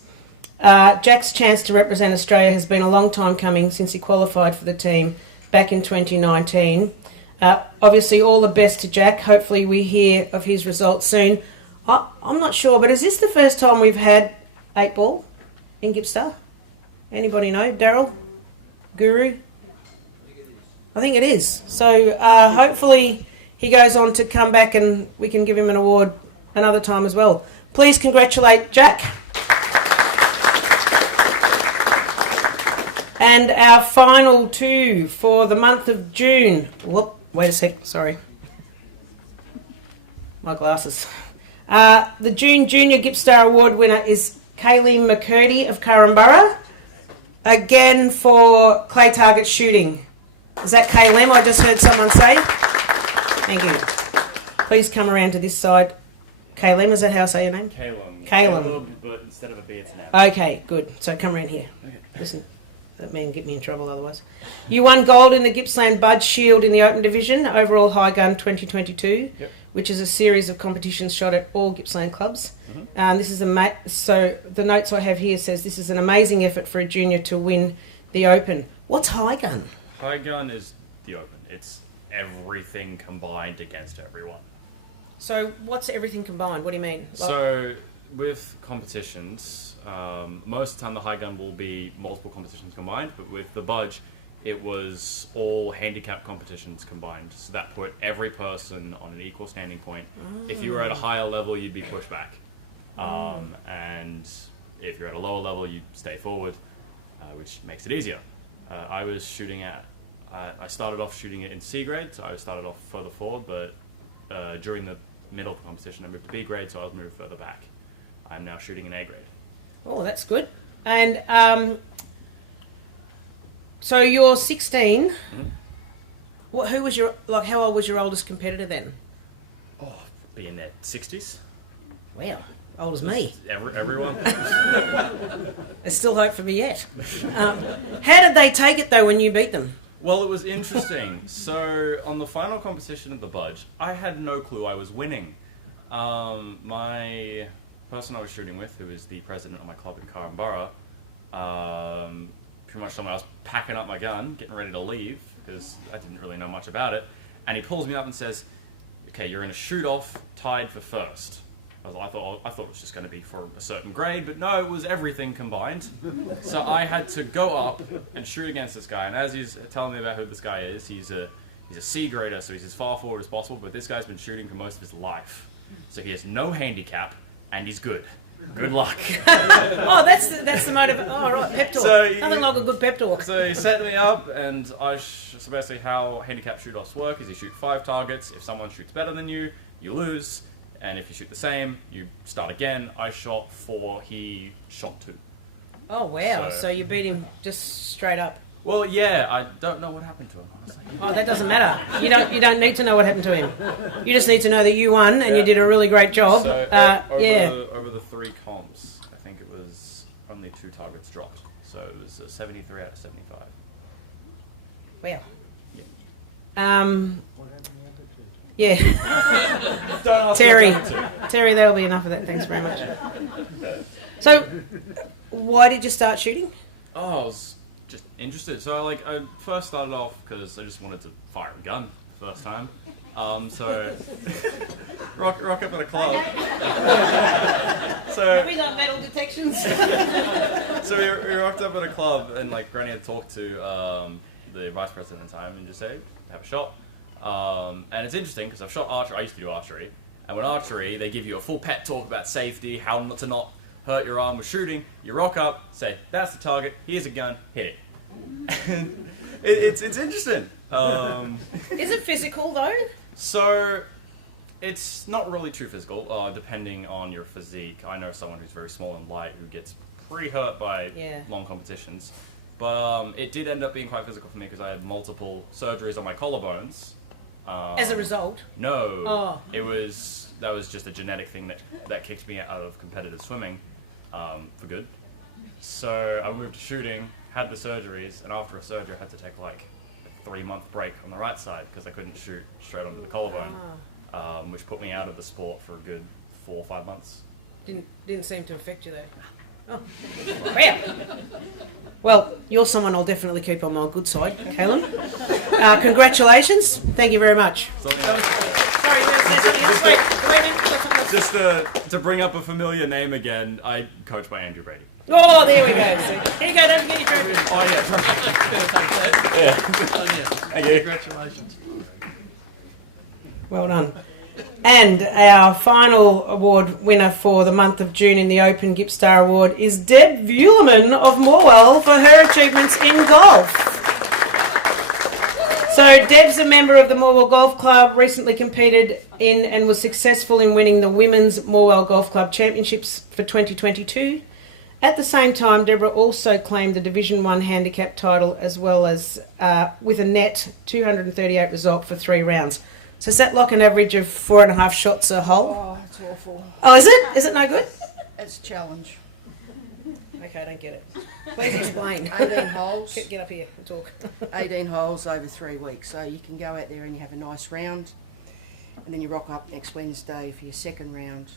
Jack's chance to represent Australia has been a long time coming since he qualified for the team back in 2019. Obviously, all the best to Jack. Hopefully we hear of his results soon. I'm not sure, but is this the first time we've had 8-ball in GIPPSTAR? Anybody know? Daryl? Guru? I think it is. So hopefully he goes on to come back and we can give him an award another time as well. Please congratulate Jack. And our final 2 for the month of June. Whoop, wait a sec, sorry. My glasses. The June Junior GIPPSTAR Award winner is Kayleen McCurdy of Currumborough. Again for clay target shooting. Is that Kayleen? I just heard someone say. Thank you. Please come around to this side. Kayleen, is that how I say your name? Caleb. Caleb. But instead of a B, it's an M. Okay, good. So come around here. Okay. Listen. That man get me in trouble otherwise. You won gold in the Gippsland Bud Shield in the Open Division, overall high gun 2022, which is a series of competitions shot at all Gippsland clubs. This is so the notes I have here says this is an amazing effort for a junior to win the Open. What's high gun? High gun is the Open. It's everything combined against everyone. So what's everything combined? What do you mean? So with competitions, most of the time the high gun will be multiple competitions combined, but with the budge, it was all handicap competitions combined. So that put every person on an equal standing point. If you were at a higher level, you'd be pushed back. And if you're at a lower level, you stay forward, which makes it easier. I was shooting at, I started off shooting it in C grade, so I started off further forward, but during the middle of the competition, I moved to B grade, so I was moved further back. I'm now shooting in A grade. Oh, that's good. And so you're 16. Who was your how old was your oldest competitor then? Oh, be in their 60s. Wow, old as me. Everyone. There's still hope for me yet. How did they take it though when you beat them? Well, it was interesting. So on the final competition of the Budge, I had no clue I was winning. My person I was shooting with, who is the president of my club in Currumborough, pretty much told me I was packing up my gun, getting ready to leave, because I didn't really know much about it, and he pulls me up and says, okay, you're in a shoot-off, tied for first. I thought it was just going to be for a certain grade, but no, it was everything combined. So I had to go up and shoot against this guy, and as he's telling me about who this guy is, he's a C grader, so he's as far forward as possible, but this guy's been shooting for most of his life. So he has no handicap, and he's good. Good luck. Oh, that's the motive. Oh, right, pep talk. So nothing like a good pep talk. So he set me up, and so basically how handicap shoot-offs work is you shoot 5 targets. If someone shoots better than you, you lose. And if you shoot the same, you start again. I shot 4, he shot 2. Oh, wow. So you beat him just straight up. Well, yeah, I don't know what happened to him, honestly. Oh, that doesn't matter. You don't need to know what happened to him. You just need to know that you won and you did a really great job. So over the 3 comps, I think it was only 2 targets dropped. So it was a 73 out of 75. Wow. Yeah. Yeah. Terry, that'll be enough of that. Thanks very much. So, why did you start shooting? Oh, I was just interested. So I first started off because I just wanted to fire a gun the first time. So rock up at a club. Have we got metal detections? So we rocked up at a club and Granny had talked to the vice president at the time and just say, have a shot. And it's interesting because I've shot archery. I used to do archery, and with archery they give you a full pep talk about safety, how not to hurt your arm with shooting. You rock up, say, that's the target, here's a gun, hit it. It's interesting. Is it physical though? So it's not really too physical, depending on your physique. I know someone who's very small and light who gets pretty hurt by long competitions. But it did end up being quite physical for me because I had multiple surgeries on my collarbones. As a result? No. Oh. That was just a genetic thing that kicked me out of competitive swimming for good. So I moved to shooting, had the surgeries, and after a surgery I had to take like a 3-month break on the right side because I couldn't shoot straight onto the collarbone, which put me out of the sport for a good 4 or 5 months. Didn't seem to affect you though. Oh. Well, you're someone I'll definitely keep on my good side, Kaylin. Congratulations. Thank you very much. Sorry, you were going to say something else? Wait, Just to bring up a familiar name again, I coached by Andrew Brady. Oh, there we go. So, here you go, don't forget your trophy. Oh, yeah. Yeah. Thank you. Congratulations. Well done. And our final award winner for the month of June in the Open GIPPSTAR Award is Deb Vuleman of Morwell for her achievements in golf. So Deb's a member of the Morwell Golf Club, recently competed in and was successful in winning the Women's Morwell Golf Club Championships for 2022. At the same time, Deborah also claimed the Division 1 handicap title as well as with a net 238 result for 3 rounds. So is that like an average of 4.5 shots a hole? Oh, it's awful. Oh, is it? Is it no good? It's a challenge. Okay, I don't get it. Please explain. 18 holes. Get up here and talk. 18 holes over 3 weeks. So you can go out there and you have a nice round, and then you rock up next Wednesday for your second round,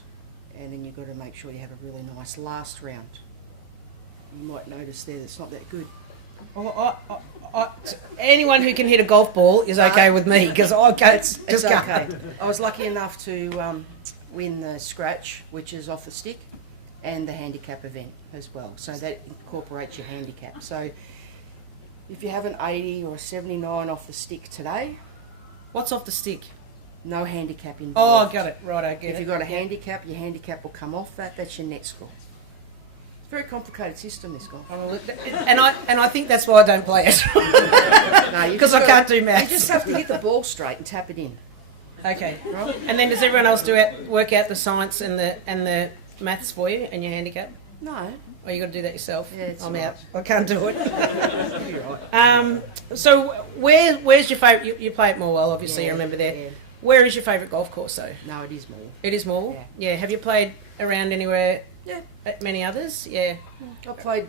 and then you've got to make sure you have a really nice last round. You might notice there that's not that good. Anyone who can hit a golf ball is okay with me because I just It's can't. okay. I was lucky enough to win the scratch, which is off the stick, and the handicap event as well. So that incorporates your handicap. So if you have an 80 or a 79 off the stick today... What's off the stick? No handicap Oh, involved. I got it. Right, I get it. If you've got a handicap, your handicap will come off that. That's your net score. It's a very complicated system, this golf. And I think that's why I don't play it. Because I can't do maths. You just have to hit the ball straight and tap it in. Okay. Right. And then does everyone else work out the science and the maths for you and your handicap? No. Or you got to do that yourself? Yeah, it's I'm all out. right. I can't do it. So where's your favourite? You play at Morwell, obviously. Yeah, I remember there. yeah. Where is your favourite golf course, though? No, it is Morwell. It is Morwell. Yeah. Have you played around anywhere? Yeah. At many others? Yeah. I played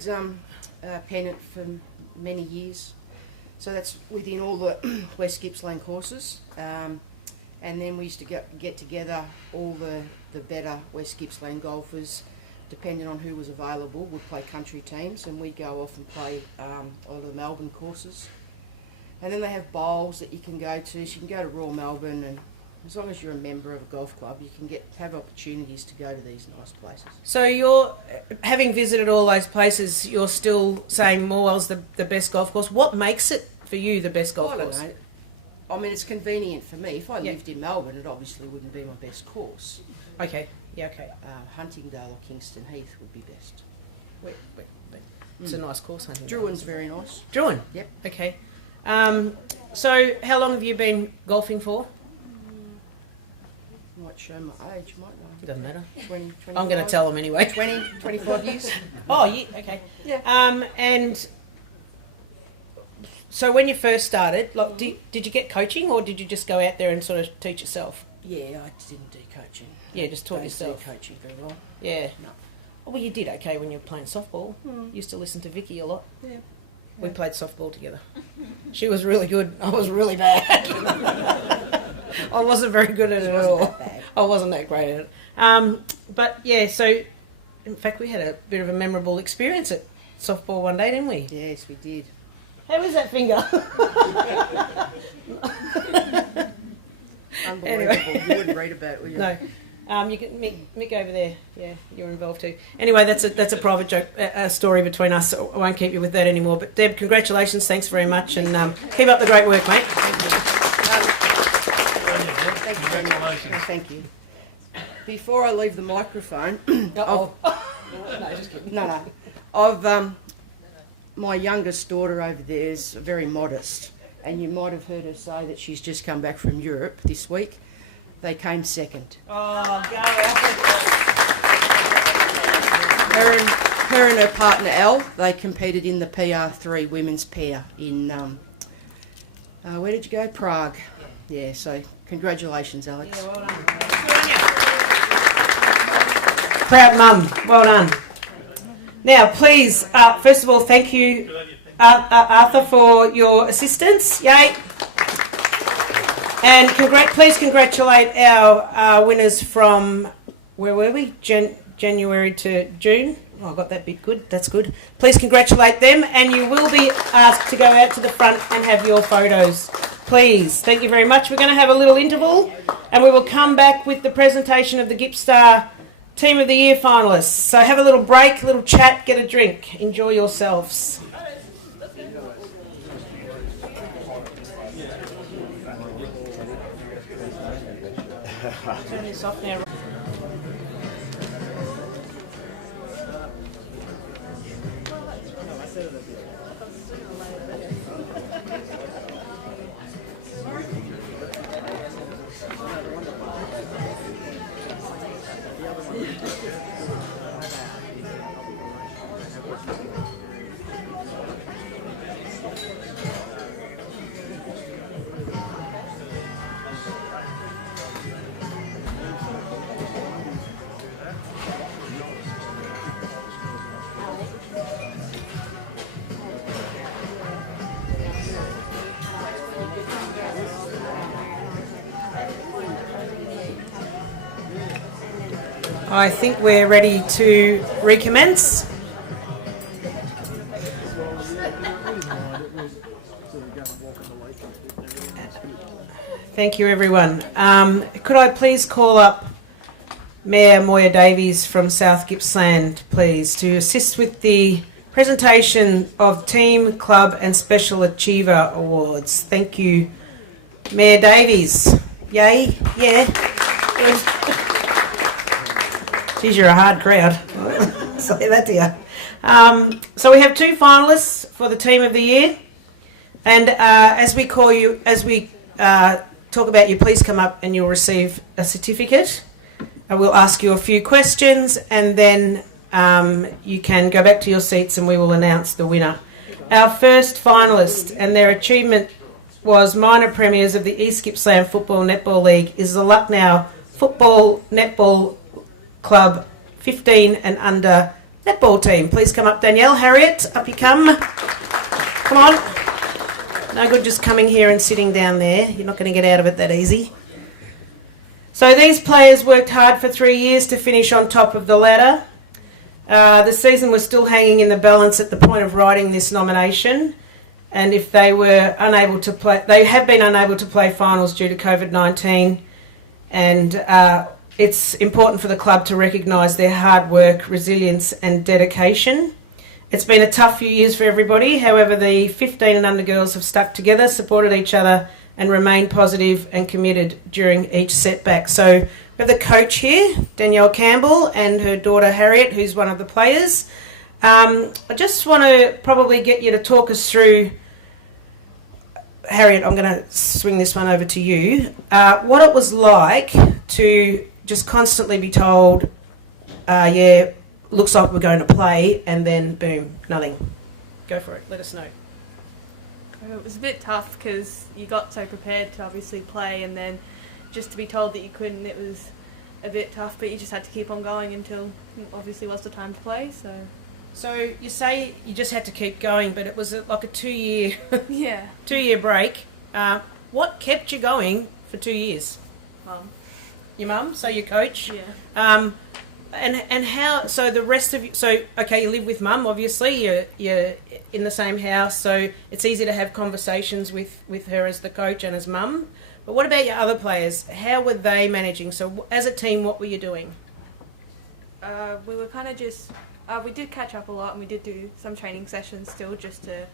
Pennant for many years. So that's within all the West Gippsland courses. And then we used to get together all the better West Gippsland golfers, depending on who was available, would play country teams, and we'd go off and play all the Melbourne courses. And then they have bowls that you can go to. So you can go to Royal Melbourne, and as long as you're a member of a golf club, you can have opportunities to go to these nice places. So you're, having visited all those places, you're still saying Morwell's the best golf course. What makes it, for you, the best golf course? I don't know. I mean, it's convenient for me. If I lived in Melbourne, it obviously wouldn't be my best course. Okay, yeah, okay. Huntingdale or Kingston Heath would be best. It's a nice course, Huntingdale. Druin's very nice. Druin? Yep. Okay. So how long have you been golfing for? Might show my age, might not. Doesn't matter. 20, I'm going to tell them anyway. 20, 25 years. Oh, yeah, okay. Yeah. And so when you first started, like, did you get coaching or did you just go out there and sort of teach yourself? Yeah, I didn't do coaching. Yeah, just taught Don't yourself. do coaching very well. Yeah. No. Oh, well, you did okay when you were playing softball. Used to listen to Vicky a lot. Yeah. We played softball together. She was really good. I was really bad. I wasn't very good at it at all. I wasn't that great at it. But yeah, so in fact we had a bit of a memorable experience at softball one day, didn't we? Yes, we did. How was that finger? Unbelievable. Anyway. You wouldn't read about it, would you? No. You can Mick over there. Yeah, you're involved too. Anyway, that's a private joke, a story between us. So I won't keep you with that anymore. But Deb, congratulations. Thanks very much, and keep up the great work, mate. Thank you very much. Thank you. Before I leave the microphone, no, just kidding. No. I've my youngest daughter over there is very modest, and you might have heard her say that she's just come back from Europe this week. They came second. Oh, go her and her partner Elle, they competed in the PR3 women's pair in, where did you go? Prague. Yeah, so congratulations, Alex. Yeah, well done. Proud mum, well done. Now, please, first of all, thank you, Arthur, for your assistance. Yay! And please congratulate our winners from, where were we? January to June. Oh, I got that bit good. That's good. Please congratulate them, and you will be asked to go out to the front and have your photos. Please. Thank you very much. We're going to have a little interval, and we will come back with the presentation of the GIPPSTAR Team of the Year finalists. So have a little break, a little chat, get a drink. Enjoy yourselves. Turn this off now. I think we're ready to recommence. Thank you, everyone. Could I please call up Mayor Moya Davies from South Gippsland, please, to assist with the presentation of Team, Club and Special Achiever Awards. Thank you, Mayor Davies. Yay? Yeah? Geez, you're a hard crowd. Say that to you. So we have two finalists for the Team of the Year. And as we talk about you, please come up and you'll receive a certificate. I will ask you a few questions and then you can go back to your seats and we will announce the winner. Our first finalist and their achievement was minor premiers of the East Gippsland Football Netball League is the Lucknow Football Netball Club 15 and under netball team. Please come up, Danielle. Harriet, up you come. Come on. No good just coming here and sitting down there. You're not going to get out of it that easy. So these players worked hard for 3 years to finish on top of the ladder. The season was still hanging in the balance at the point of writing this nomination. And if they were unable to play, they have been unable to play finals due to COVID-19. And it's important for the club to recognise their hard work, resilience and dedication. It's been a tough few years for everybody. However, the 15 and under girls have stuck together, supported each other and remained positive and committed during each setback. So we have the coach here, Danielle Campbell, and her daughter Harriet, who's one of the players. I just want to probably get you to talk us through, Harriet, I'm going to swing this one over to you, what it was like to just constantly be told, yeah, looks like we're going to play, and then boom, nothing. Go for it. Let us know. It was a bit tough because you got so prepared to obviously play, and then just to be told that you couldn't, it was a bit tough, but you just had to keep on going until it obviously was the time to play. So you say you just had to keep going, but it was like a 2-year yeah 2-year break. What kept you going for 2 years? Mum. Your mum, so your coach. Yeah. And how? So the rest of you. So okay, you live with mum. Obviously, you're in the same house, so it's easy to have conversations with her as the coach and as mum. But what about your other players? How were they managing? So as a team, what were you doing? We were kind of just. We did catch up a lot, and we did do some training sessions still just to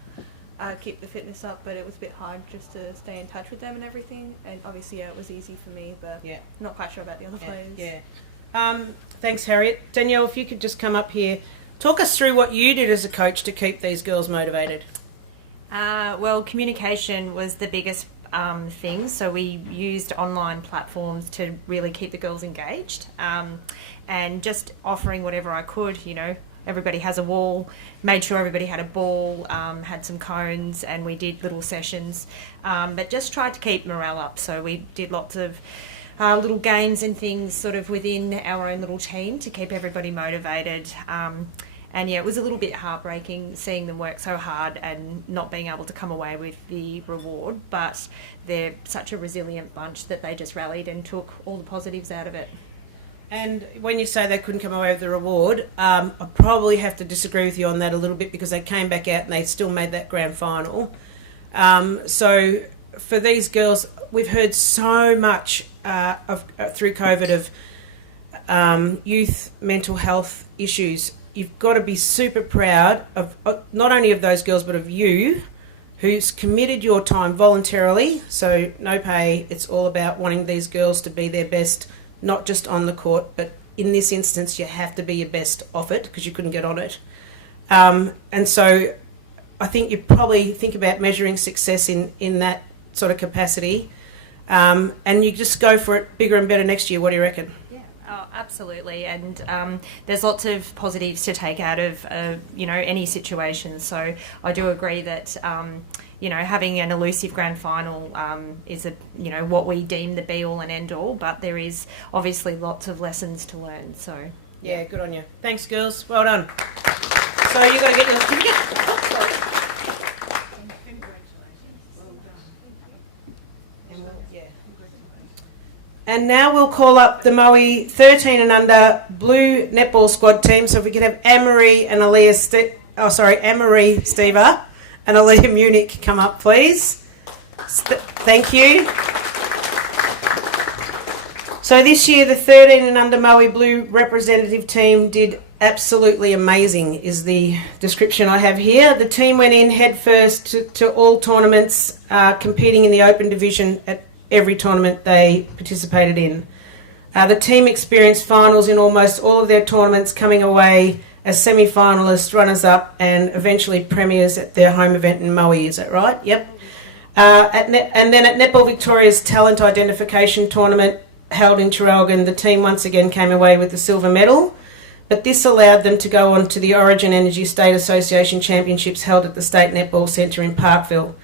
keep the fitness up, but it was a bit hard just to stay in touch with them and everything. And obviously, yeah, it was easy for me, but not quite sure about the other players. Yeah. Thanks, Harriet. Danielle, if you could just come up here. Talk us through what you did as a coach to keep these girls motivated. Well, communication was the biggest thing. So we used online platforms to really keep the girls engaged, and just offering whatever I could, everybody has a wall, made sure everybody had a ball, had some cones, and we did little sessions, but just tried to keep morale up. So we did lots of little games and things sort of within our own little team to keep everybody motivated. And yeah, it was a little bit heartbreaking seeing them work so hard and not being able to come away with the reward, but they're such a resilient bunch that they just rallied and took all the positives out of it. And when you say they couldn't come away with the reward, I probably have to disagree with you on that a little bit, because they came back out and they still made that grand final. So for these girls, we've heard so much through COVID of youth mental health issues. You've got to be super proud of not only of those girls, but of you, who's committed your time voluntarily, so no pay. It's all about wanting these girls to be their best, not just on the court, but in this instance, you have to be your best off it because you couldn't get on it. And so I think you probably think about measuring success in that sort of capacity, and you just go for it bigger and better next year. What do you reckon? Oh, absolutely, and there's lots of positives to take out of any situation. So I do agree that having an elusive grand final is what we deem the be all and end all, but there is obviously lots of lessons to learn. So yeah, good on you. Thanks, girls. Well done. So you got to get your certificate. And now we'll call up the Moe 13 and under blue netball squad team. So if we could have Anne-Marie and Anne-Marie Stever and Aaliyah Munich come up, please. Thank you. So this year the 13 and under Moe blue representative team did absolutely amazing, is the description I have here. The team went in head first to all tournaments, competing in the open division at every tournament they participated in. The team experienced finals in almost all of their tournaments, coming away as semi-finalists, runners-up, and eventually premiers at their home event in Moe. Is that right? Yep. And then at Netball Victoria's Talent Identification Tournament held in Traralgon, the team once again came away with the silver medal, but this allowed them to go on to the Origin Energy State Association Championships held at the State Netball Centre in Parkville.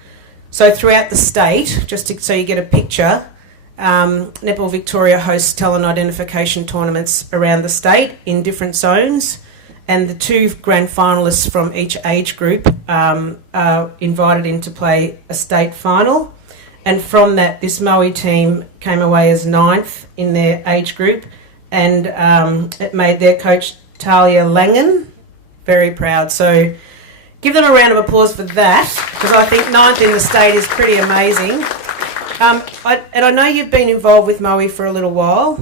So throughout the state, so you get a picture, Netball Victoria hosts talent identification tournaments around the state in different zones, and the two grand finalists from each age group are invited in to play a state final. And from that, this Moe team came away as 9th in their age group, and it made their coach Talia Langen very proud. So give them a round of applause for that, because I think 9th in the state is pretty amazing. And I know you've been involved with Moe for a little while.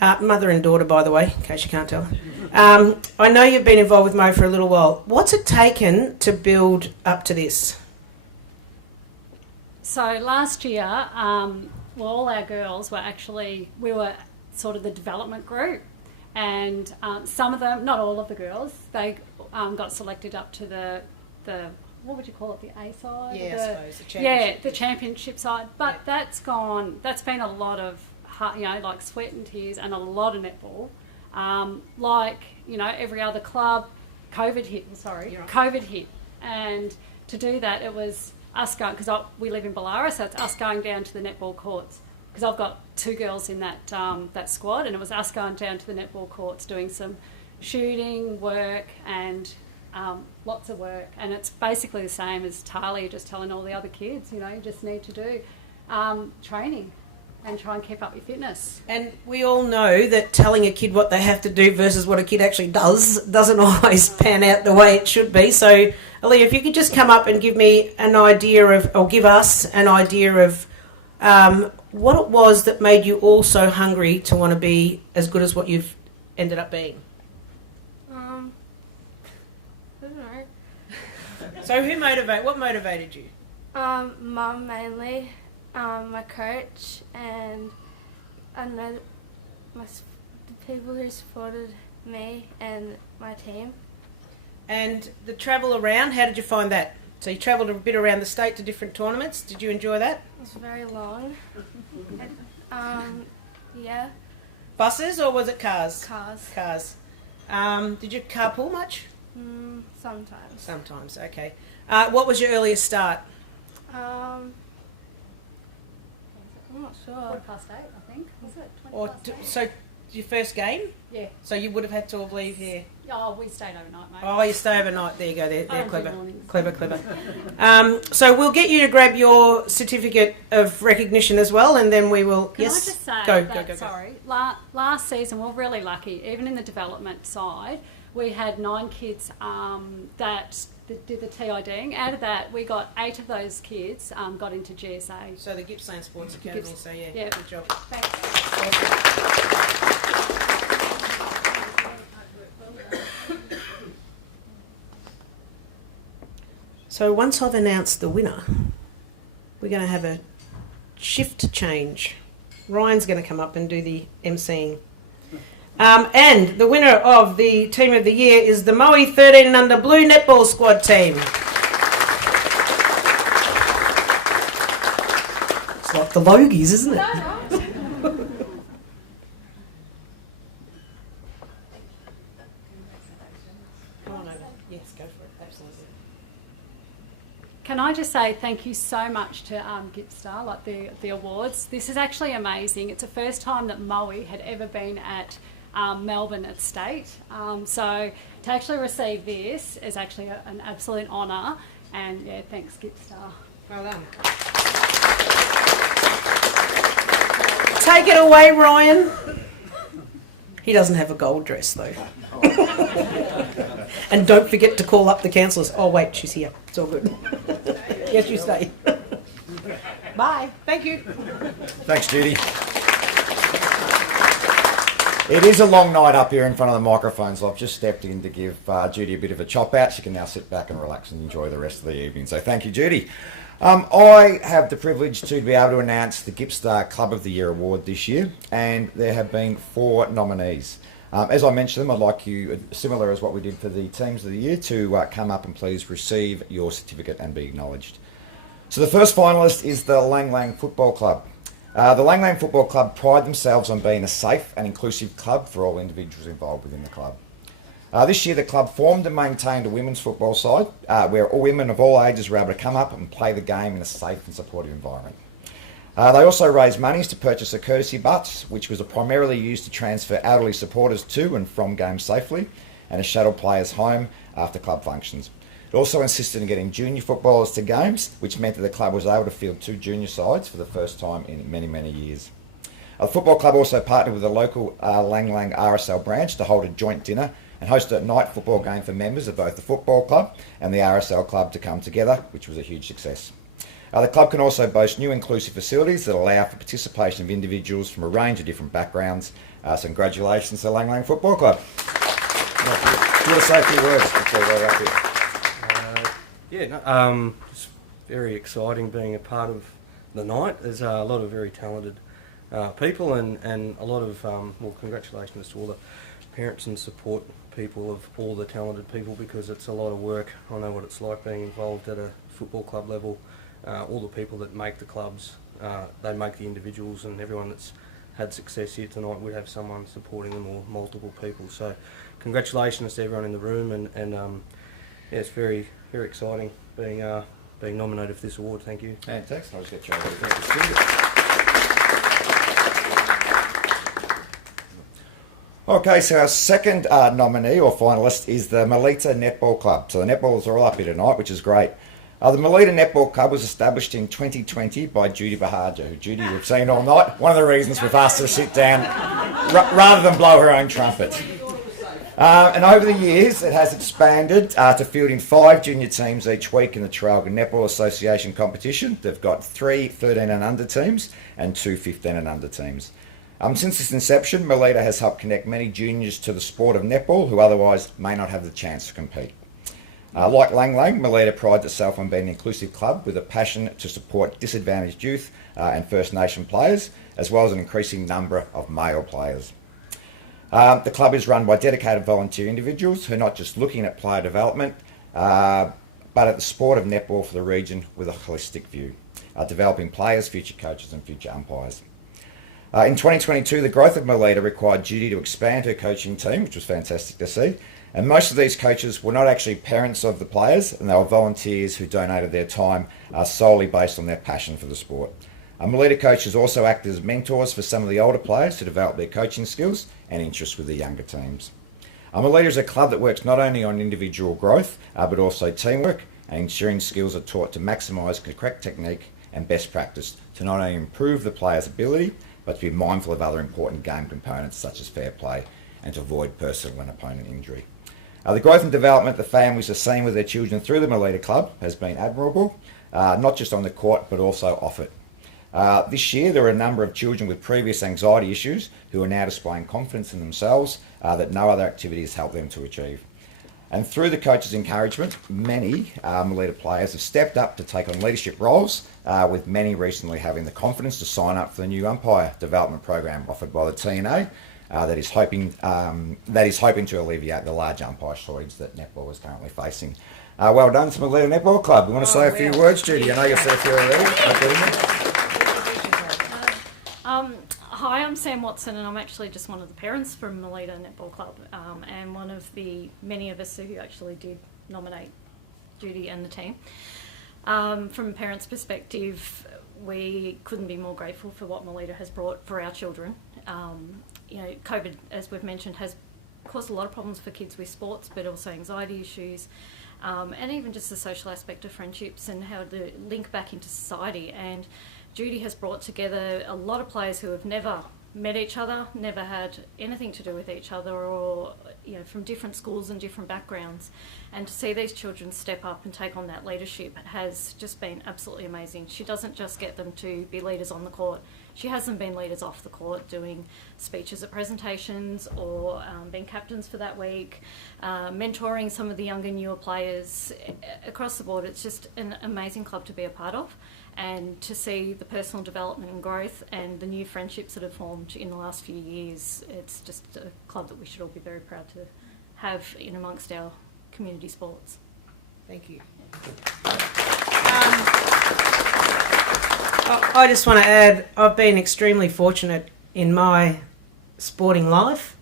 Mother and daughter, by the way, in case you can't tell. I know you've been involved with Moe for a little while. What's it taken to build up to this? So last year, all our girls were we were sort of the development group, and some of them, not all of the girls, they got selected up to the what would you call it, the A side? Yeah, I suppose, the championship. Yeah, the championship side. But that's been a lot of, like sweat and tears and a lot of netball. Every other club, COVID hit, COVID hit. And to do that, it was us going, because we live in Ballara, so it's us going down to the netball courts. Because I've got 2 girls in that squad, and it was us going down to the netball courts doing some shooting work and lots of work. And it's basically the same as Talia just telling all the other kids, you just need to do training and try and keep up your fitness. And we all know that telling a kid what they have to do versus what a kid actually does doesn't always pan out the way it should be. So, Aaliyah, if you could just come up and give me an idea of, or give us an idea of what it was that made you all so hungry to want to be as good as what you've ended up being. I don't know. So what motivated you? Mum mainly, my coach, and I know the people who supported me and my team. And the travel around, how did you find that? So you travelled a bit around the state to different tournaments. Did you enjoy that? It was very long. Yeah. Buses or was it cars? Cars. Cars. Did you carpool much? Sometimes. Sometimes, okay. What was your earliest start? I'm not sure. 8:15, I think. Was it? So your first game? Yeah. So you would have had to have leave here. Oh, we stayed overnight, mate. Oh, you stay overnight. There you go. They're I don't do clever. mornings. Clever. So we'll get you to grab your certificate of recognition as well, and then we will. Can yes. I just say Go. sorry. Last season, we're really lucky. Even in the development side, we had 9 kids that did the TIDing. Out of that, we got 8 of those kids got into GSA. So the Gippsland Sports Academy. So yeah, good job. Thanks. So once I've announced the winner, we're going to have a shift change. Ryan's going to come up and do the emceeing. And the winner of the Team of the Year is the Moe 13 and Under Blue Netball Squad team. It's like the Logies, isn't it? Come on over. Yes, go for it. Absolutely. Can I just say thank you so much to GIPPSTAR, like the awards. This is actually amazing. It's the first time that Moe had ever been at Melbourne at State. So to actually receive this is actually an absolute honour. And yeah, thanks GIPPSTAR. Well done. Take it away, Ryan. He doesn't have a gold dress though. And don't forget to call up the counsellors. Oh wait, she's here. It's all good. Yes, you stay. Bye. Thank you. Thanks, Judy. It is a long night up here in front of the microphones. I've just stepped in to give Judy a bit of a chop out. She can now sit back and relax and enjoy the rest of the evening. So thank you, Judy. I have the privilege to be able to announce the GIPPSTAR Club of the Year award this year, and there have been 4 nominees. As I mentioned them, I'd like you, similar as what we did for the Teams of the Year, to come up and please receive your certificate and be acknowledged. So the first finalist is the Lang Lang Football Club. The Lang Lang Football Club pride themselves on being a safe and inclusive club for all individuals involved within the club. This year the club formed and maintained a women's football side where all women of all ages were able to come up and play the game in a safe and supportive environment. They also raised monies to purchase a courtesy bus, which was primarily used to transfer elderly supporters to and from games safely, and to shuttle players home after club functions. It also insisted in getting junior footballers to games, which meant that the club was able to field 2 junior sides for the first time in many, many years. The football club also partnered with the local Lang Lang RSL branch to hold a joint dinner and host a night football game for members of both the football club and the RSL club to come together, which was a huge success. The club can also boast new inclusive facilities that allow for participation of individuals from a range of different backgrounds. So congratulations to Lang Lang Football Club. Do you want to say a few words before we go up here? It's very exciting being a part of the night. There's a lot of very talented people and a lot of, congratulations to all the parents and support people of all the talented people, because it's a lot of work. I know what it's like being involved at a football club level. All the people that make the clubs, they make the individuals, and everyone that's had success here tonight would have someone supporting them or multiple people. So congratulations to everyone in the room, and yeah, it's very, very exciting being nominated for this award. Thank you. Thanks. I'll just get you over to Okay, so our second nominee or finalist is the Melita Netball Club. So the netballers are all up here tonight, which is great. The Melita Netball Club was established in 2020 by Judy Bahaja, who Judy we've seen all night. One of the reasons we've asked her to sit down rather than blow her own trumpet. And over the years, it has expanded to fielding 5 junior teams each week in the Traralgon Netball Association competition. They've got 3 13 and under teams and 2 15 and under teams. Since its inception, Melita has helped connect many juniors to the sport of netball who otherwise may not have the chance to compete. Like Lang Lang, Melita prides itself on being an inclusive club with a passion to support disadvantaged youth and First Nation players, as well as an increasing number of male players. The club is run by dedicated volunteer individuals who are not just looking at player development, but at the sport of netball for the region with a holistic view, developing players, future coaches and future umpires. In 2022, the growth of Melita required Judy to expand her coaching team, which was fantastic to see. And most of these coaches were not actually parents of the players, and they were volunteers who donated their time solely based on their passion for the sport. Melita coaches also acted as mentors for some of the older players to develop their coaching skills and interests with the younger teams. Melita is a club that works not only on individual growth, but also teamwork, and ensuring skills are taught to maximise correct technique and best practice to not only improve the player's ability, but to be mindful of other important game components such as fair play and to avoid personal and opponent injury. The growth and development the families are seeing with their children through the Melita Club has been admirable, not just on the court but also off it. This year there were a number of children with previous anxiety issues who are now displaying confidence in themselves that no other activity has helped them to achieve. And through the coaches' encouragement, many Melita players have stepped up to take on leadership roles, with many recently having the confidence to sign up for the new umpire development program offered by the TNA that is hoping to alleviate the large umpire shortage that netball is currently facing. Well done to Melita Netball Club. We want to say a few words, Judy. I know you've said a few already. Hi, I'm Sam Watson, and I'm actually just one of the parents from Melita Netball Club, and one of the many of us who actually did nominate Judy and the team. From a parent's perspective, we couldn't be more grateful for what Melita has brought for our children. COVID, as we've mentioned, has caused a lot of problems for kids with sports, but also anxiety issues, and even just the social aspect of friendships and how to link back into society. And Judy has brought together a lot of players who have never met each other, never had anything to do with each other, or from different schools and different backgrounds. And to see these children step up and take on that leadership has just been absolutely amazing. She doesn't just get them to be leaders on the court. She has them being leaders off the court, doing speeches at presentations or being captains for that week, mentoring some of the younger, newer players across the board. It's just an amazing club to be a part of, and to see the personal development and growth and the new friendships that have formed in the last few years. It's just a club that we should all be very proud to have in amongst our community sports. Thank you. I just want to add, I've been extremely fortunate in my sporting life.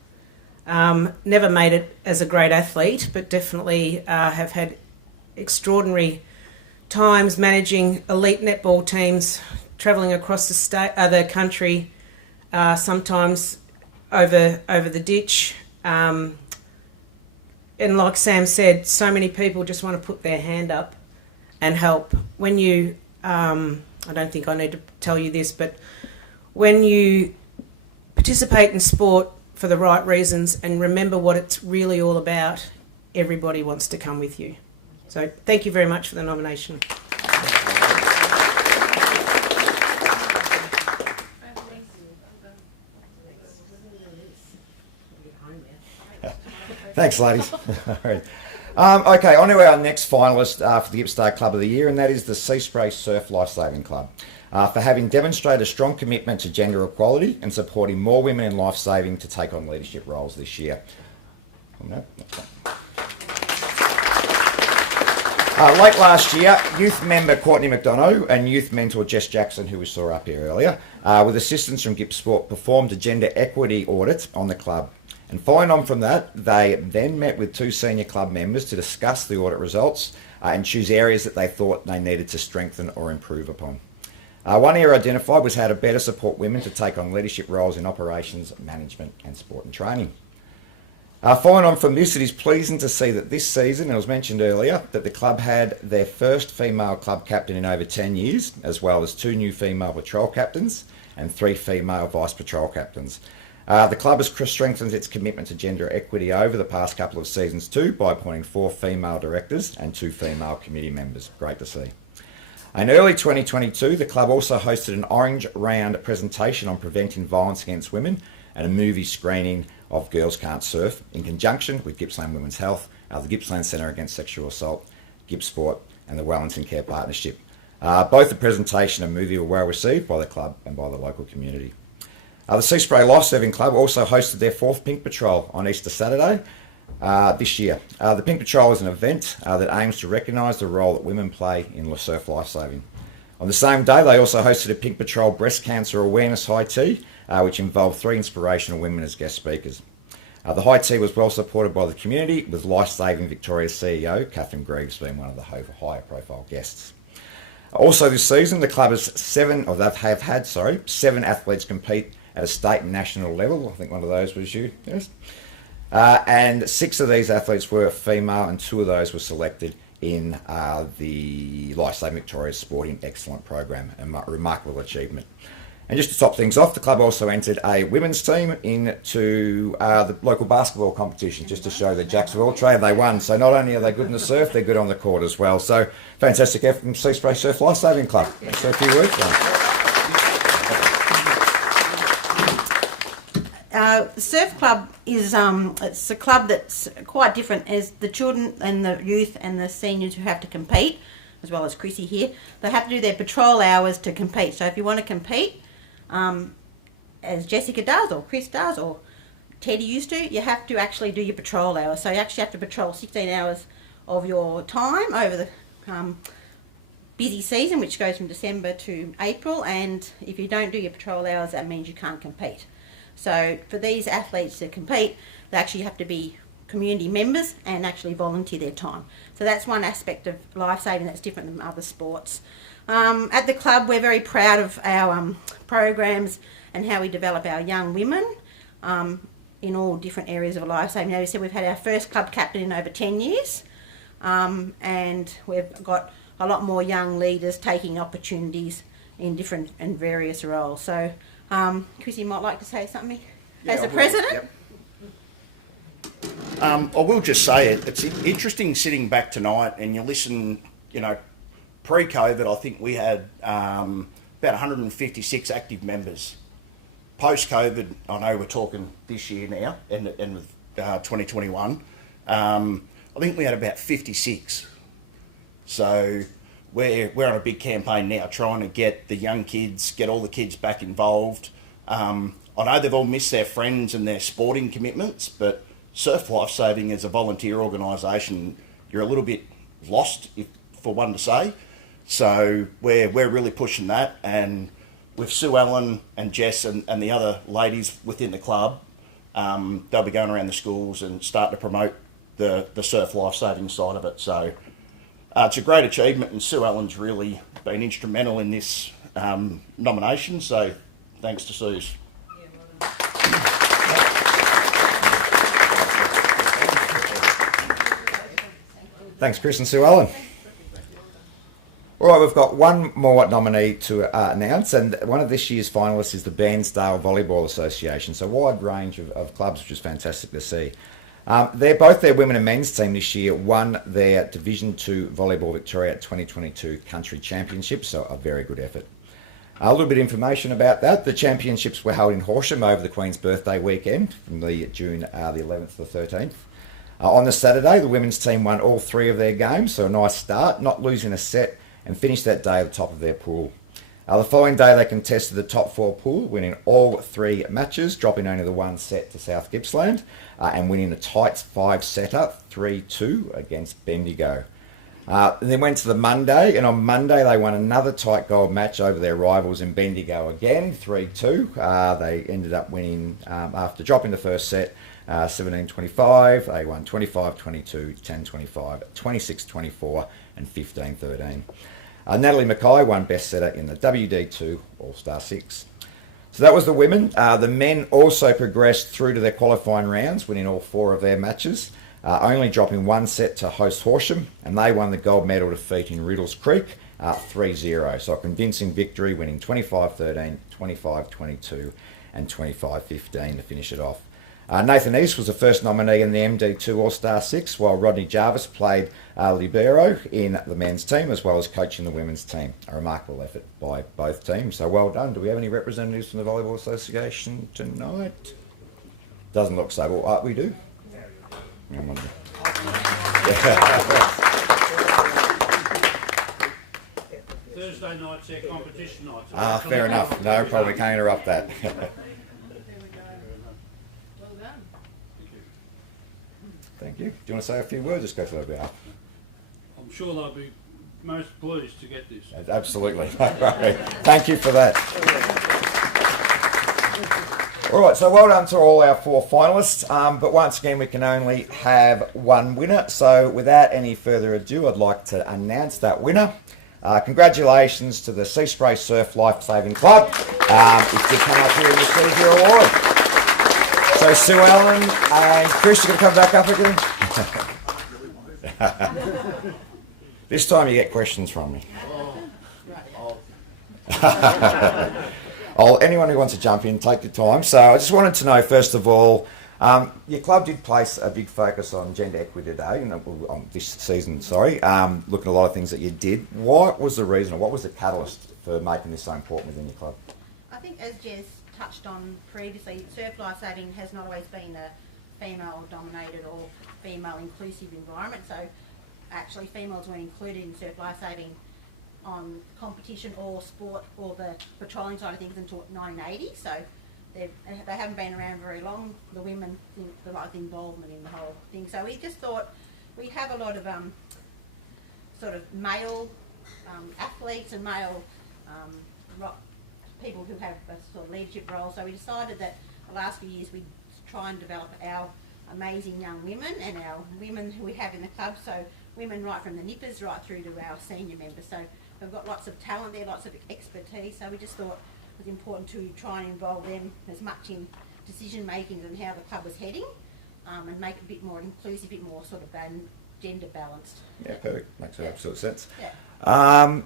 Never made it as a great athlete, but definitely have had extraordinary times managing elite netball teams, travelling across the country, sometimes over the ditch. And like Sam said, so many people just want to put their hand up and help. When you, I don't think I need to tell you this, but when you participate in sport for the right reasons and remember what it's really all about, everybody wants to come with you. So thank you very much for the nomination. Thanks, ladies. All right. Okay, on to our next finalist for the GIPPSTAR Club of the Year, and that is the Sea Spray Surf Lifesaving Club, for having demonstrated a strong commitment to gender equality and supporting more women in lifesaving to take on leadership roles this year. Late last year, youth member Courtney McDonough and youth mentor Jess Jackson, who we saw up here earlier, with assistance from GIPP Sport, performed a gender equity audit on the club. And following on from that, they then met with two senior club members to discuss the audit results and choose areas that they thought they needed to strengthen or improve upon. One area identified was how to better support women to take on leadership roles in operations, management and sport and training. Following on from this, it is pleasing to see that this season, as mentioned earlier, that the club had their first female club captain in over 10 years, as well as 2 new female patrol captains and 3 female vice patrol captains. The club has strengthened its commitment to gender equity over the past couple of seasons too, by appointing 4 female directors and 2 female committee members. Great to see. In early 2022, the club also hosted an Orange Round presentation on preventing violence against women and a movie screening of Girls Can't Surf in conjunction with Gippsland Women's Health, the Gippsland Centre Against Sexual Assault, GIPP Sport and the Wellington Care Partnership. Both the presentation and movie were well received by the club and by the local community. The Sea Spray Lifesaving Club also hosted their 4th Pink Patrol on Easter Saturday this year. The Pink Patrol is an event that aims to recognise the role that women play in surf lifesaving. On the same day, they also hosted a Pink Patrol Breast Cancer Awareness High Tea which involved 3 inspirational women as guest speakers. The high tea was well supported by the community, with Lifesaving Victoria's CEO, Catherine Greaves, being one of the higher profile guests. Also this season, the club has 7 athletes compete at a state and national level. I think one of those was you, yes. And 6 of these athletes were female, and 2 of those were selected in the Lifesaving Victoria Sporting Excellent program, a remarkable achievement. And just to top things off, the club also entered a women's team into the local basketball competition, just to show the Jacks of all trade they won. So not only are they good in the surf, they're good on the court as well. So fantastic effort from Sea Spray Surf Lifesaving Club. So a few words. Surf Club is it's a club that's quite different, as the children and the youth and the seniors who have to compete, as well as Chrissy here, they have to do their patrol hours to compete. So if you want to compete, as Jessica does, or Chris does, or Teddy used to, you have to actually do your patrol hours. So you actually have to patrol 16 hours of your time over the busy season, which goes from December to April, and if you don't do your patrol hours, that means you can't compete. So for these athletes to compete, they actually have to be community members and actually volunteer their time. So that's one aspect of lifesaving that's different than other sports. At the club, we're very proud of our programs and how we develop our young women in all different areas of lifesaving. Now, we said we've had our first club captain in over 10 years, and we've got a lot more young leaders taking opportunities in different and various roles. So Chrissy might like to say something as the president. Yep. I will just say it's interesting sitting back tonight and you listen, pre-COVID I think we had about 156 active members. Post-COVID, I know we're talking this year now, and with 2021, I think we had about 56. So we're on a big campaign now trying to get the young kids, get all the kids back involved. I know they've all missed their friends and their sporting commitments, but Surf Lifesaving as a volunteer organisation, you're a little bit lost, for one to say. So we're really pushing that, and with Sue Ellen and Jess and the other ladies within the club, they'll be going around the schools and start to promote the surf lifesaving side of it. So it's a great achievement, and Sue Ellen's really been instrumental in this nomination, so thanks to Sue's. Thanks, Chris and Sue Ellen. All right, we've got one more nominee to announce, and one of this year's finalists is the Bairnsdale Volleyball Association. So a wide range of clubs, which is fantastic to see. Both their women and men's team this year won their Division 2 Volleyball Victoria 2022 Country Championship, so a very good effort. A little bit of information about that. The championships were held in Horsham over the Queen's birthday weekend, from the June the 11th to the 13th. On the Saturday, the women's team won all 3 of their games, so a nice start, not losing a set, and finished that day at the top of their pool. The following day, they contested the top 4 pool, winning all 3 matches, dropping only the 1 set to South Gippsland, and winning a tight 5-setter, 3-2 against Bendigo. Then went to the Monday, and on Monday they won another tight gold match over their rivals in Bendigo again, 3-2. They ended up winning, after dropping the first set, 17-25. They won 25-22, 10-25, 26-24, and 15-13. Natalie Mackay won best setter in the WD2 All-Star 6. So that was the women. The men also progressed through to their qualifying rounds, winning all 4 of their matches, only dropping 1 set to host Horsham, and they won the gold medal defeat in Riddles Creek, 3-0. So a convincing victory, winning 25-13, 25-22, and 25-15 to finish it off. Nathan East was the first nominee in the MD2 All-Star 6, while Rodney Jarvis played libero in the men's team, as well as coaching the women's team. A remarkable effort by both teams, so well done. Do we have any representatives from the Volleyball Association tonight? Doesn't look so. Well, we do. Thursday night's their competition night. Fair enough. No problem. We can't interrupt that. Thank you. Do you want to say a few words? Just go for that behalf. I'm sure they'll be most pleased to get this. Absolutely. Thank you for that. All right, so well done to all our 4 finalists, but once again we can only have one winner, so without any further ado I'd like to announce that winner. Congratulations to the Sea Spray Surf Lifesaving Club. If you come up here and receive your award. So Sue Ellen and Chris, you're going to come back up again? This time you get questions from me. Anyone who wants to jump in, take your time. So I just wanted to know, first of all, your club did place a big focus on gender equity today, on this season, looking at a lot of things that you did. What was the reason, or what was the catalyst for making this so important within your club? I think, as Jez touched on previously, surf lifesaving has not always been a female-dominated or female-inclusive environment. So actually females were included in surf lifesaving on competition or sport or the patrolling side of things until 1980. So they haven't been around very long, the women, the involvement in the whole thing. So we just thought we have a lot of sort of male athletes and male people who have a sort of leadership role. So we decided that the last few years we'd try and develop our amazing young women and our women who we have in the club. So women right from the nippers right through to our senior members. So we've got lots of talent there, lots of expertise. So we just thought it was important to try and involve them as much in decision making and how the club was heading, and make it a bit more inclusive, a bit more sort of gender balanced. Yeah, perfect. Makes absolute sense. Yeah.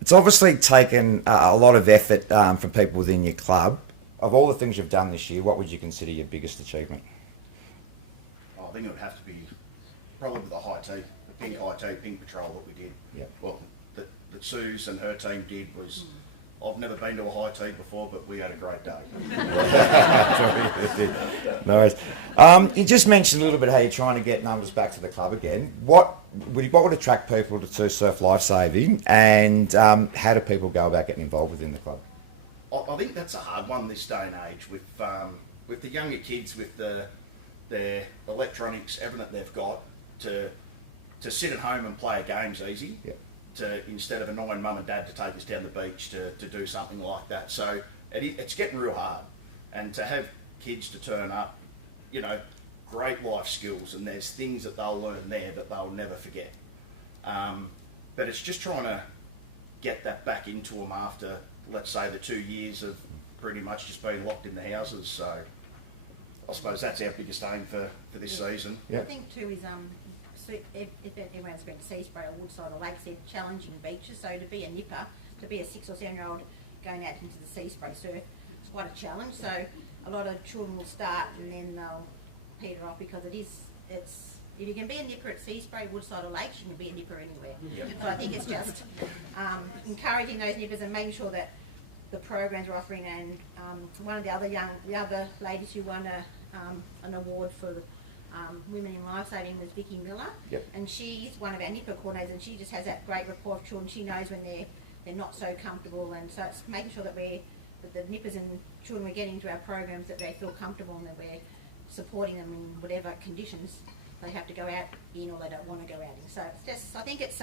It's obviously taken a lot of effort from people within your club. Of all the things you've done this year, what would you consider your biggest achievement? I think it would have to be probably the high tea, the pink high tea, pink patrol that we did. Yeah. Well, that Suze and her team did was, I've never been to a high tea before, but we had a great day. No worries. You just mentioned a little bit how you're trying to get numbers back to the club again. What would attract people to surf lifesaving, and how do people go about getting involved within the club? I think that's a hard one this day and age with the younger kids, with their electronics, everything that they've got, to sit at home and play a game's easy. Yep. Instead of annoying mum and dad to take us down the beach to do something like that. So it's getting real hard, and to have kids to turn up, great life skills, and there's things that they'll learn there that they'll never forget. But it's just trying to get that back into them after, let's say, the 2 years of pretty much just being locked in the houses. So I suppose that's our biggest aim for this season. Yeah. I think too is if everyone's been to Sea Spray or Woodside or Lakes, they're challenging beaches. So to be a nipper, to be a 6 or 7 year old going out into the Sea Spray surf, it's quite a challenge. So a lot of children will start and then they'll peter off, because it's if you can be a nipper at Sea Spray, Woodside or Lakes, you can be a nipper anywhere. Yep. So I think it's just encouraging those nippers and making sure that the programs are offering. And one of the other ladies who won an award for Women in Lifesaving was Vicky Miller. Yep. And she's one of our nipper coordinators, and she just has that great rapport of children. She knows when they're not so comfortable, and so it's making sure that the nippers and children we're getting into our programs, that they feel comfortable and that we're supporting them in whatever conditions they have to go out in or they don't want to go out in. So it's just, I think it's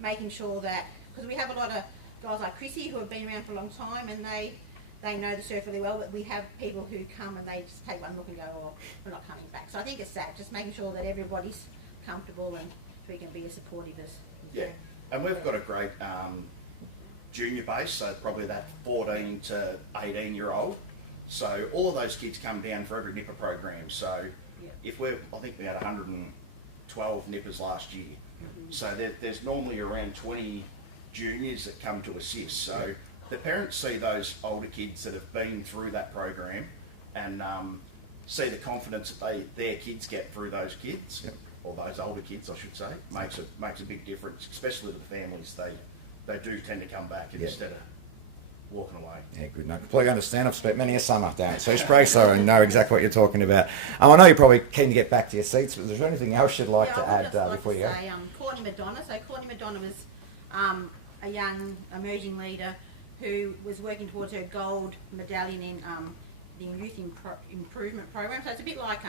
making sure that, because we have a lot of guys like Chrissy who have been around for a long time and they know the surf really well, but we have people who come and they just take one look and go, oh, we're not coming back. So I think it's that, just making sure that everybody's comfortable and we can be as supportive as we can. And we've got a great junior base, so probably that 14 to 18 year old. So all of those kids come down for every nipper program. So if I think we had 112 nippers last year. So there's normally around 20 juniors that come to assist. So the parents see those older kids that have been through that program and see the confidence that their kids get through those kids, or those older kids, I should say, makes a big difference, especially to the families. They do tend to come back instead of walking away. Yeah, good. No, completely understand. I've spent many a summer down at Sea Spray, so I know exactly what you're talking about. I know you're probably keen to get back to your seats, but is there anything else you'd like to add before you go? Courtney Madonna. So Courtney Madonna was a young emerging leader who was working towards her gold medallion in the Youth Improvement Program. So it's a bit like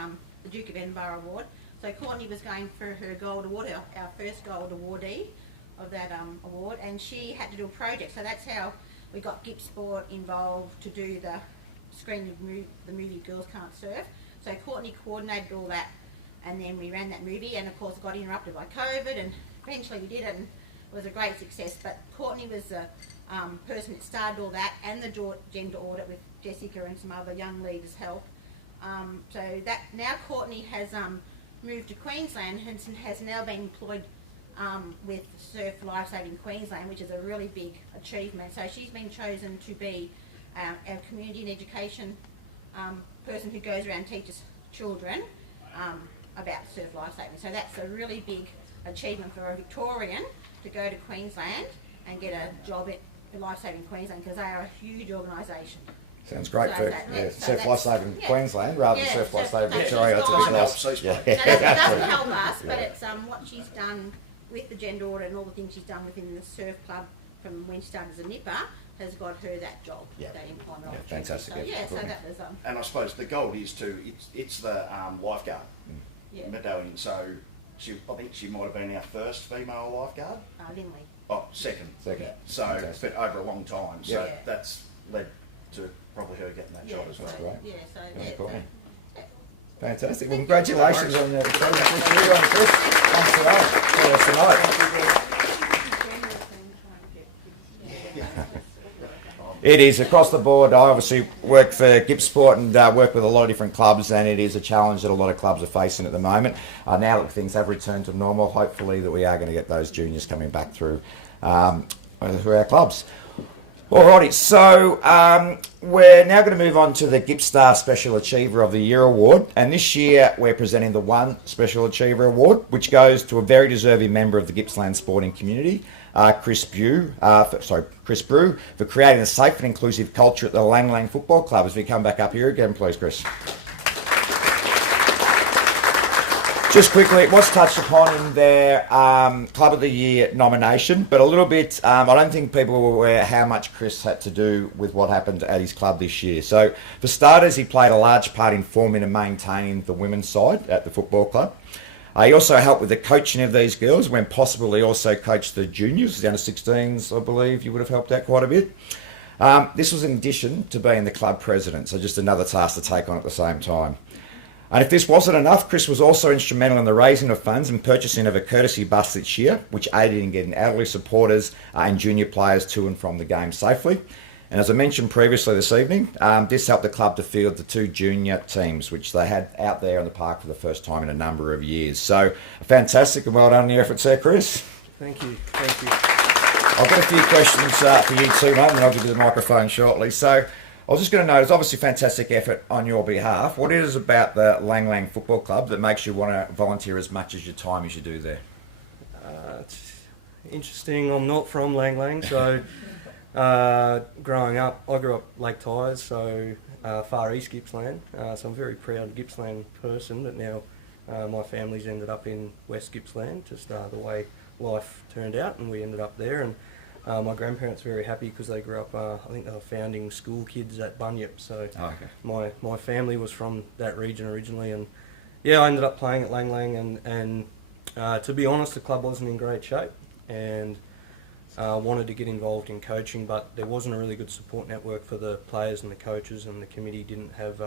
the Duke of Edinburgh Award. So Courtney was going for her gold award, our first gold awardee of that award, and she had to do a project. So that's how we got GIPPSTAR involved to do the screen of the movie Girls Can't Surf. So Courtney coordinated all that, and then we ran that movie, and of course it got interrupted by COVID, and eventually we did it, and it was a great success. But Courtney was the person that started all that, and the gender audit with Jessica and some other young leaders' help. So that now Courtney has moved to Queensland and has now been employed with Surf Lifesaving Queensland, which is a really big achievement. So she's been chosen to be our community and education person who goes around and teaches children about surf lifesaving. So that's a really big achievement for a Victorian to go to Queensland and get a job at Lifesaving Queensland, because they are a huge organisation. Sounds great for Surf Lifesaving yeah. Queensland rather than Surf Lifesaving Victoria. That's a big loss. So it doesn't help us, but it's what she's done with the gender audit and all the things she's done within the surf club from when she started as a nipper has got her that job, that employment opportunity. Fantastic. So, so that was and I suppose the goal is it's the lifeguard medallion. So I think she might have been our first female lifeguard. Lindley. Oh, second. Second. So, Fantastic. but over a long time. So that's led to probably her getting that job as well. Right. Yeah, so Cool. Fantastic. Well, congratulations on the Chris. Thanks for that. It is across the board. I obviously work for GIPPSTAR and work with a lot of different clubs, and it is a challenge that a lot of clubs are facing at the moment. Now that things have returned to normal, hopefully that we are going to get those juniors coming back through our clubs. Alrighty, so we're now going to move on to the GIPPSTAR Special Achiever of the Year Award, and this year we're presenting the One Special Achiever Award, which goes to a very deserving member of the Gippsland sporting community, Chris Brew, for creating a safe and inclusive culture at the Lang Lang Football Club. As we come back up here again, please, Chris. Just quickly, it was touched upon in their Club of the Year nomination, but a little bit, I don't think people were aware how much Chris had to do with what happened at his club this year. So, for starters, he played a large part in forming and maintaining the women's side at the football club. He also helped with the coaching of these girls. When possible, he also coached the juniors, the under-16s, I believe you would have helped out quite a bit. This was in addition to being the club president, so just another task to take on at the same time. And if this wasn't enough, Chris was also instrumental in the raising of funds and purchasing of a courtesy bus this year, which aided in getting elderly supporters and junior players to and from the game safely. And as I mentioned previously this evening, this helped the club to field the 2 junior teams, which they had out there in the park for the first time in a number of years. So fantastic and well done on your efforts there, Chris. Thank you. Thank you. I've got a few questions for you too, mate, and I'll give you the microphone shortly. So I was just going to note, it's obviously fantastic effort on your behalf. What is it about the Lang Lang Football Club that makes you want to volunteer as much as your time as you do there? It's interesting. I'm not from Lang Lang, so growing up, I grew up Lake Tyers, so far east Gippsland. So I'm a very proud Gippsland person, but now my family's ended up in West Gippsland, just the way life turned out, and we ended up there. And my grandparents were very happy because they grew up, I think they were founding school kids at Bunyip, so my family was from that region originally, and yeah, I ended up playing at Lang Lang, and to be honest, the club wasn't in great shape, and wanted to get involved in coaching, but there wasn't a really good support network for the players and the coaches, and the committee didn't have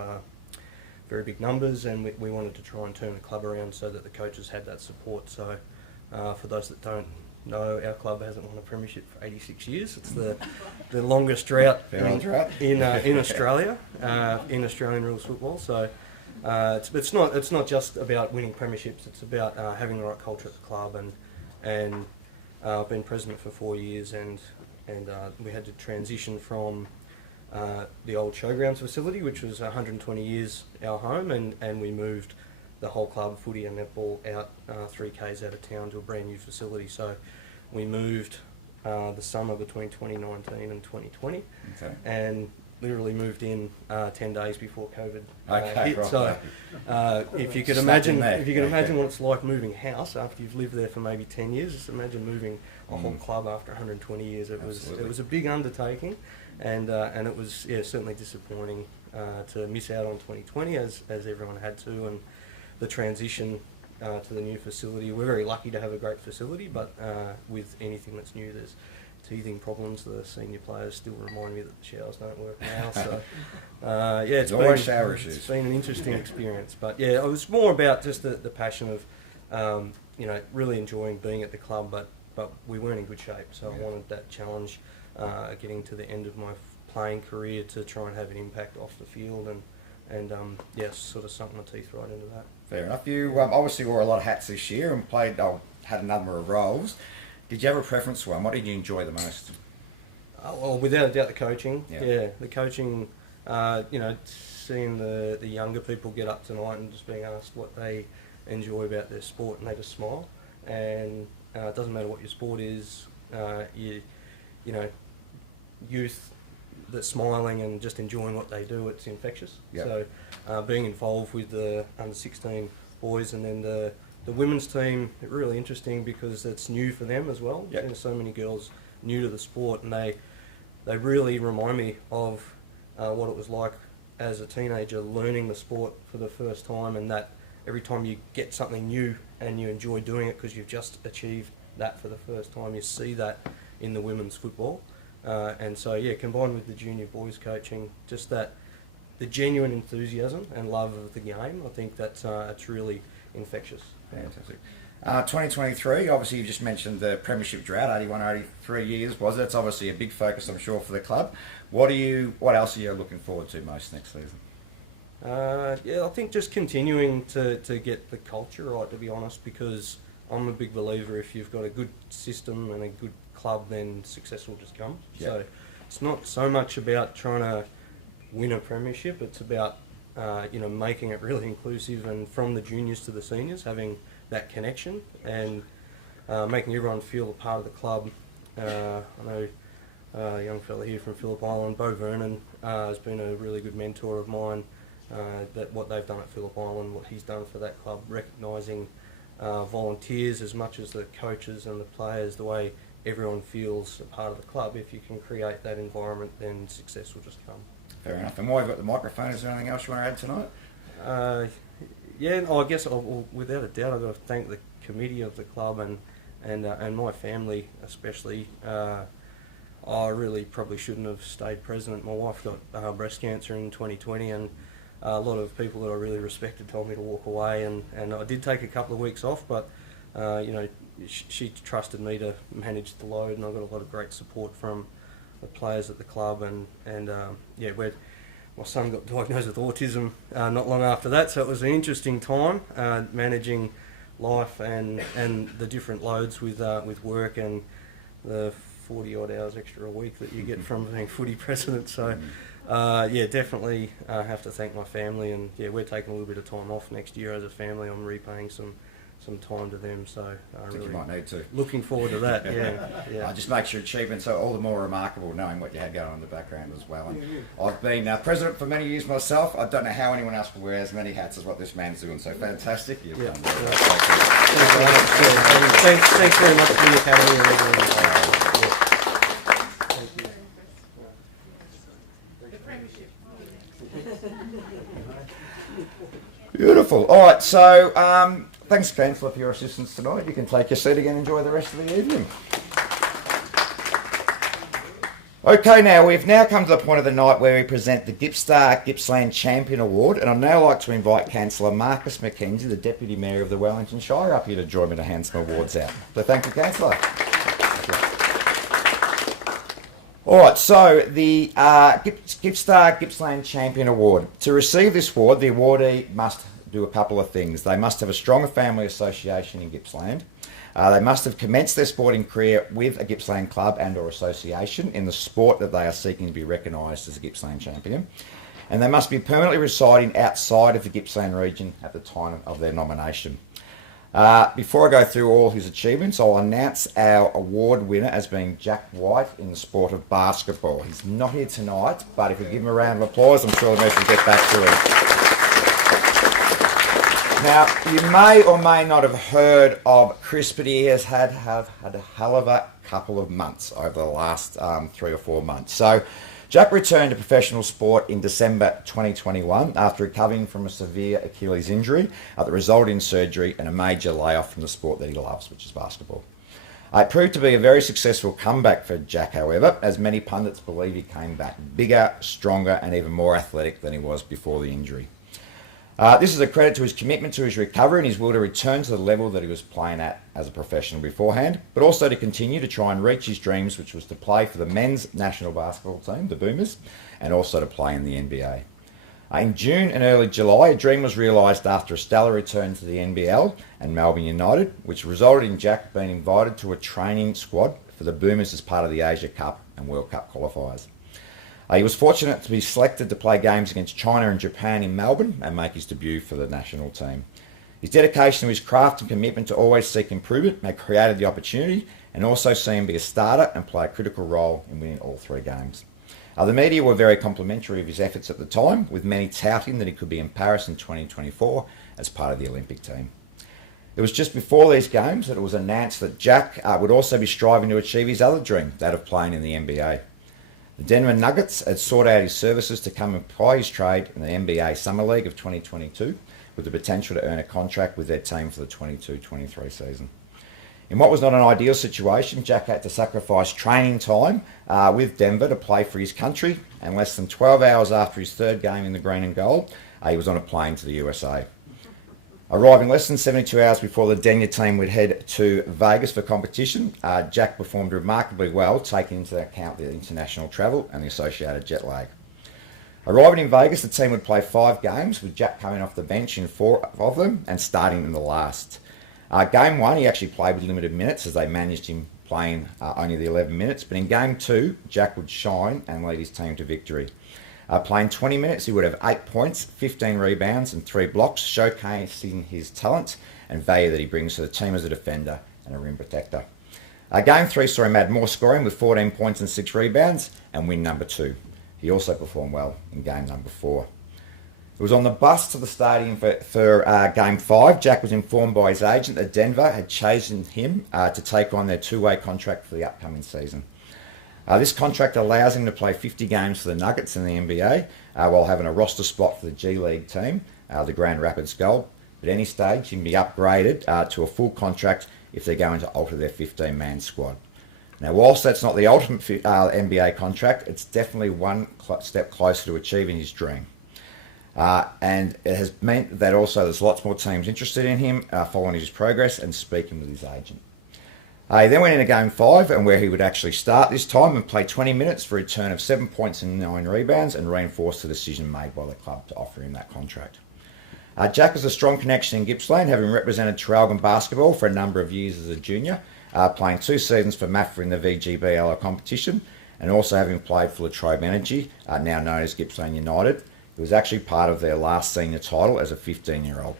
very big numbers, and we wanted to try and turn the club around so that the coaches had that support. So for those that don't know, our club hasn't won a premiership for 86 years. It's the longest drought in Australia, in Australian rules football. So it's not just about winning premierships. It's about having the right culture at the club, and I've been president for 4 years, and we had to transition from the old showgrounds facility, which was 120 years our home, and we moved the whole club, footy and netball, out 3 k's out of town to a brand new facility. So we moved the summer between 2019 and 2020, and literally moved in 10 days before COVID hit. Right. So if you could imagine, what it's like moving house after you've lived there for maybe 10 years, just imagine moving a whole club after 120 years. It was a big undertaking, and it was certainly disappointing to miss out on 2020 as everyone had to, and the transition to the new facility. We're very lucky to have a great facility, but with anything that's new, there's teething problems. The senior players still remind me that the showers don't work now. So yeah, it's There's always been, shower issues. It's been an interesting experience. But yeah, it was more about just the passion of really enjoying being at the club, but we weren't in good shape. So I wanted that challenge, getting to the end of my playing career, to try and have an impact off the field, and sort of sunk my teeth right into that. Fair enough. You obviously wore a lot of hats this year and had a number of roles. Did you have a preference for one? What did you enjoy the most? Well, without a doubt, the coaching. Yeah. The coaching. Seeing the younger people get up tonight and just being asked what they enjoy about their sport, and they just smile. And it doesn't matter what your sport is. Youth that's smiling and just enjoying what they do, it's infectious. Yep. So being involved with the under 16 boys, and then the women's team, it's really interesting because it's new for them as well. Yep. There's so many girls new to the sport, and they really remind me of what it was like as a teenager learning the sport for the first time, and that every time you get something new and you enjoy doing it because you've just achieved that for the first time, you see that in the women's football. And so, combined with the junior boys coaching, just the genuine enthusiasm and love of the game, I think that's it's really infectious. Fantastic. 2023, obviously you just mentioned the premiership drought, 81, 83 years was it? It's obviously a big focus, I'm sure, for the club. What else are you looking forward to most next season? I think just continuing to get the culture right, to be honest, because I'm a big believer if you've got a good system and a good club, then success will just come. Yep. So it's not so much about trying to win a premiership, it's about making it really inclusive, and from the juniors to the seniors, having that connection and making everyone feel a part of the club. I know a young fella here from Phillip Island, Bo Vernon, has been a really good mentor of mine. That what they've done at Phillip Island, what he's done for that club, recognising volunteers as much as the coaches and the players, the way everyone feels a part of the club. If you can create that environment, then success will just come. Fair enough. And while you've got the microphone, is there anything else you want to add tonight? I guess without a doubt, I've got to thank the committee of the club and my family especially. I really probably shouldn't have stayed president. My wife got breast cancer in 2020, and a lot of people that I really respected told me to walk away, and I did take a couple of weeks off, but she trusted me to manage the load, and I got a lot of great support from the players at the club, and my son got diagnosed with autism not long after that, so it was an interesting time managing life and the different loads with work and the 40 odd hours extra a week that you get from being footy president. So definitely have to thank my family, and we're taking a little bit of time off next year as a family. I'm repaying some time to them, so I think you might need to. Looking forward to that. Yeah. Just makes your achievements all the more remarkable, knowing what you had going on in the background as well. And I've been president for many years myself. I don't know how anyone else will wear as many hats as what this man's doing. So fantastic! You've done very well. Thanks very much for the academy and everything. Beautiful. All right, so thanks, Councillor, for your assistance tonight. You can take your seat again and enjoy the rest of the evening. Okay, now we've now come to the point of the night where we present the GIPPSTAR Gippsland Champion Award, and I'd now like to invite Councillor Marcus McKenzie, the Deputy Mayor of the Wellington Shire, up here to join me to hand some awards out. So thank you, Councillor. All right, so the GIPPSTAR Gippsland Champion Award. To receive this award, the awardee must do a couple of things. They must have a strong family association in Gippsland. They must have commenced their sporting career with a Gippsland club and or association in the sport that they are seeking to be recognised as a Gippsland champion. And they must be permanently residing outside of the Gippsland region at the time of their nomination. Before I go through all his achievements, I'll announce our award winner as being Jack White in the sport of basketball. He's not here tonight, but if we give him a round of applause, I'm sure the rest will get back to him. Now, you may or may not have heard of Chris, but he has had a hell of a couple of months over the last 3 or 4 months. So, Jack returned to professional sport in December 2021 after recovering from a severe Achilles injury that resulted in surgery and a major layoff from the sport that he loves, which is basketball. It proved to be a very successful comeback for Jack, however, as many pundits believe he came back bigger, stronger and even more athletic than he was before the injury. This is a credit to his commitment to his recovery and his will to return to the level that he was playing at as a professional beforehand, but also to continue to try and reach his dreams, which was to play for the men's national basketball team, the Boomers, and also to play in the NBA. In June and early July, a dream was realised after a stellar return to the NBL and Melbourne United, which resulted in Jack being invited to a training squad for the Boomers as part of the Asia Cup and World Cup qualifiers. He was fortunate to be selected to play games against China and Japan in Melbourne and make his debut for the national team. His dedication to his craft and commitment to always seek improvement had created the opportunity and also seen him be a starter and play a critical role in winning all 3 games. The media were very complimentary of his efforts at the time, with many touting that he could be in Paris in 2024 as part of the Olympic team. It was just before these games that it was announced that Jack would also be striving to achieve his other dream, that of playing in the NBA. The Denver Nuggets had sought out his services to come and ply his trade in the NBA Summer League of 2022, with the potential to earn a contract with their team for the 22-23 season. In what was not an ideal situation, Jack had to sacrifice training time with Denver to play for his country, and less than 12 hours after his 3rd game in the green and gold, he was on a plane to the USA. Arriving less than 72 hours before the Denver team would head to Vegas for competition, Jack performed remarkably well, taking into account the international travel and the associated jet lag. Arriving in Vegas, the team would play 5 games, with Jack coming off the bench in 4 of them and starting in the last. Game 1, he actually played with limited minutes as they managed him playing only the 11 minutes, but in Game 2, Jack would shine and lead his team to victory. Playing 20 minutes, he would have 8 points, 15 rebounds and 3 blocks, showcasing his talent and value that he brings to the team as a defender and a rim protector. Game 3 saw him add more scoring with 14 points and 6 rebounds and win number 2. He also performed well in game number 4. It was on the bus to the stadium for Game 5. Jack was informed by his agent that Denver had chosen him to take on their 2-way contract for the upcoming season. This contract allows him to play 50 games for the Nuggets in the NBA while having a roster spot for the G League team, the Grand Rapids Gold. At any stage, he can be upgraded to a full contract if they're going to alter their 15-man squad. Now, whilst that's not the ultimate NBA contract, it's definitely one step closer to achieving his dream. And it has meant that also there's lots more teams interested in him following his progress and speaking with his agent. He then went into Game 5 and where he would actually start this time and play 20 minutes for a return of 7 points and 9 rebounds and reinforced the decision made by the club to offer him that contract. Jack has a strong connection in Gippsland, having represented Traralgon basketball for a number of years as a junior, playing 2 seasons for MAFA in the VGBL competition and also having played for Latrobe Energy, now known as Gippsland United. He was actually part of their last senior title as a 15-year-old.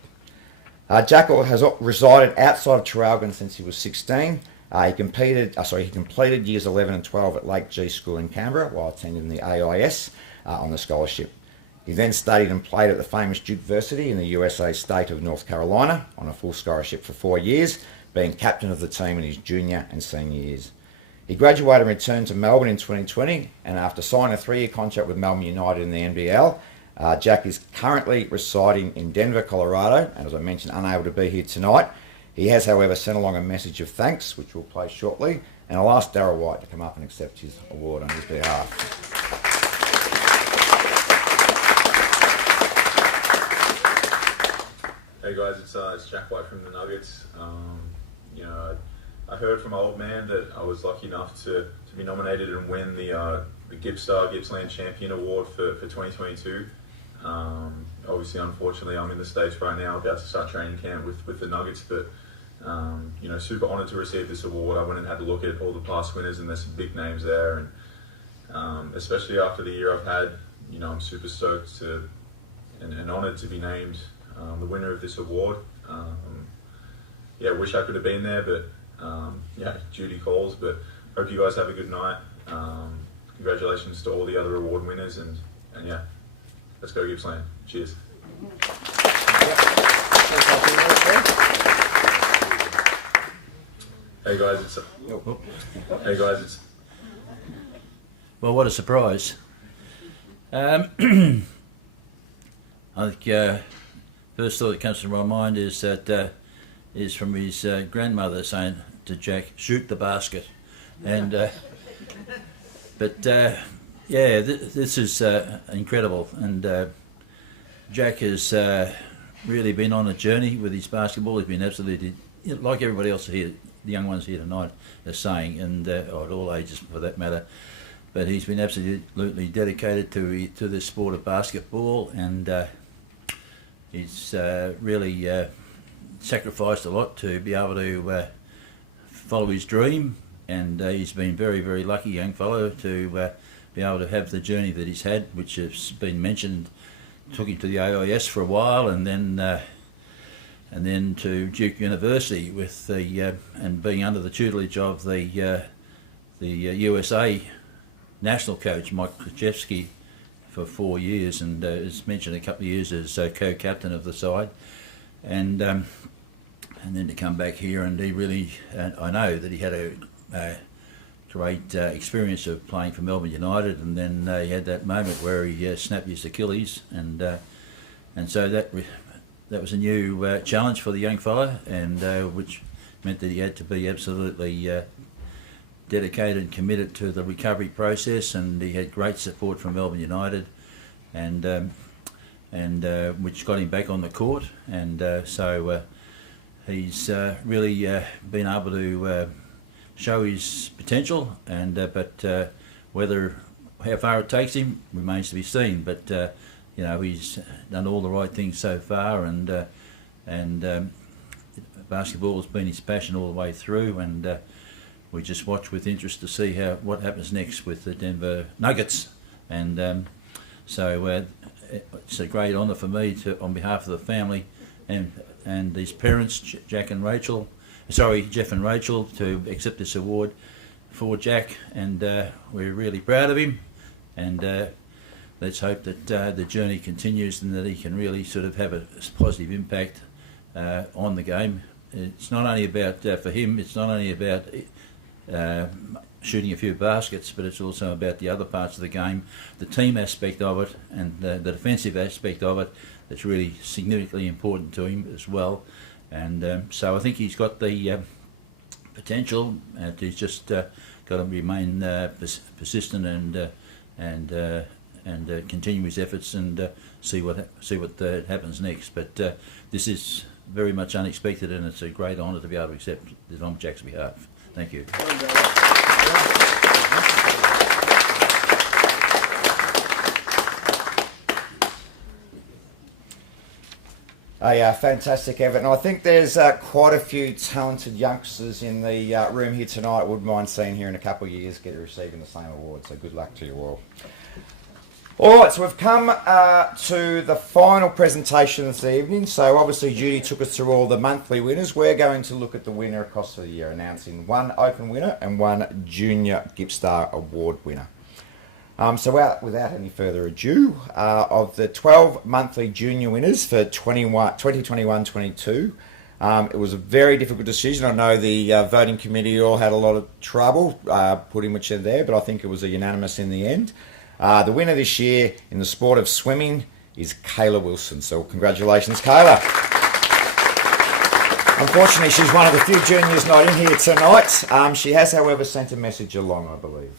Jack has resided outside of Traralgon since he was 16. He completed years 11 and 12 at Lake G School in Canberra while attending the AIS on the scholarship. He then studied and played at the famous Duke University in the USA state of North Carolina on a full scholarship for 4 years, being captain of the team in his junior and senior years. He graduated and returned to Melbourne in 2020, and after signing a 3-year contract with Melbourne United in the NBL, Jack is currently residing in Denver, Colorado, and as I mentioned, unable to be here tonight. He has, however, sent along a message of thanks, which we'll play shortly, and I'll ask Darryl White to come up and accept his award on his behalf. Hey guys, it's Jack White from the Nuggets. I heard from my old man that I was lucky enough to be nominated and win the GIPPSTAR Gippsland Champion Award for 2022. Obviously, unfortunately, I'm in the States right now, about to start training camp with the Nuggets, but super honoured to receive this award. I went and had a look at all the past winners, and there's some big names there, and especially after the year I've had, I'm super stoked and honoured to be named the winner of this award. Wish I could have been there, but duty calls. But hope you guys have a good night. Congratulations to all the other award winners, and let's go Gippsland. Cheers. Hey guys, it's Well, what a surprise. I think first thought that comes to my mind is that is from his grandmother saying to Jack, "Shoot the basket," and this is incredible, and Jack has really been on a journey with his basketball. He's been absolutely, like everybody else here, the young ones here tonight are saying, and at all ages for that matter. But he's been absolutely dedicated to the sport of basketball, and he's really sacrificed a lot to be able to follow his dream. And he's been very, very lucky young fellow to be able to have the journey that he's had, which has been mentioned. Took him to the AIS for a while, and then to Duke University with the and being under the tutelage of the USA national coach Mike Krzyzewski for 4 years, and as mentioned, a couple of years as co-captain of the side, and then to come back here, and he really, I know that he had a great experience of playing for Melbourne United, and then he had that moment where he snapped his Achilles, and so that was a new challenge for the young fella, and which meant that he had to be absolutely dedicated and committed to the recovery process, and he had great support from Melbourne United, and which got him back on the court, and so he's really been able to show his potential, and but how far it takes him remains to be seen. But he's done all the right things so far, and basketball has been his passion all the way through, and we just watch with interest to see what happens next with the Denver Nuggets, and so it's a great honour for me to, on behalf of the family and his parents, Jeff and Rachel, to accept this award for Jack, and we're really proud of him, and let's hope that the journey continues and that he can really sort of have a positive impact on the game. It's not only about, for him, it's not only about shooting a few baskets, but it's also about the other parts of the game, the team aspect of it, and the defensive aspect of it that's really significantly important to him as well. And so I think he's got the potential, and he's just got to remain persistent and continue his efforts and see what happens next. But this is very much unexpected, and it's a great honour to be able to accept it on Jack's behalf. Thank you. A fantastic effort, and I think there's quite a few talented youngsters in the room here tonight. Wouldn't mind seeing here in a couple of years get receiving the same award, so good luck to you all. Alright, so we've come to the final presentation this evening. So obviously Judy took us through all the monthly winners. We're going to look at the winner across the year, announcing one Open winner and one Junior GIPPSTAR Award winner. So without any further ado, of the 12 monthly junior winners for 2021-22, it was a very difficult decision. I know the voting committee all had a lot of trouble putting which are there, but I think it was a unanimous in the end. The winner this year in the sport of swimming is Kayla Wilson. So congratulations, Kayla. Unfortunately, she's one of the few juniors not in here tonight. She has, however, sent a message along, I believe.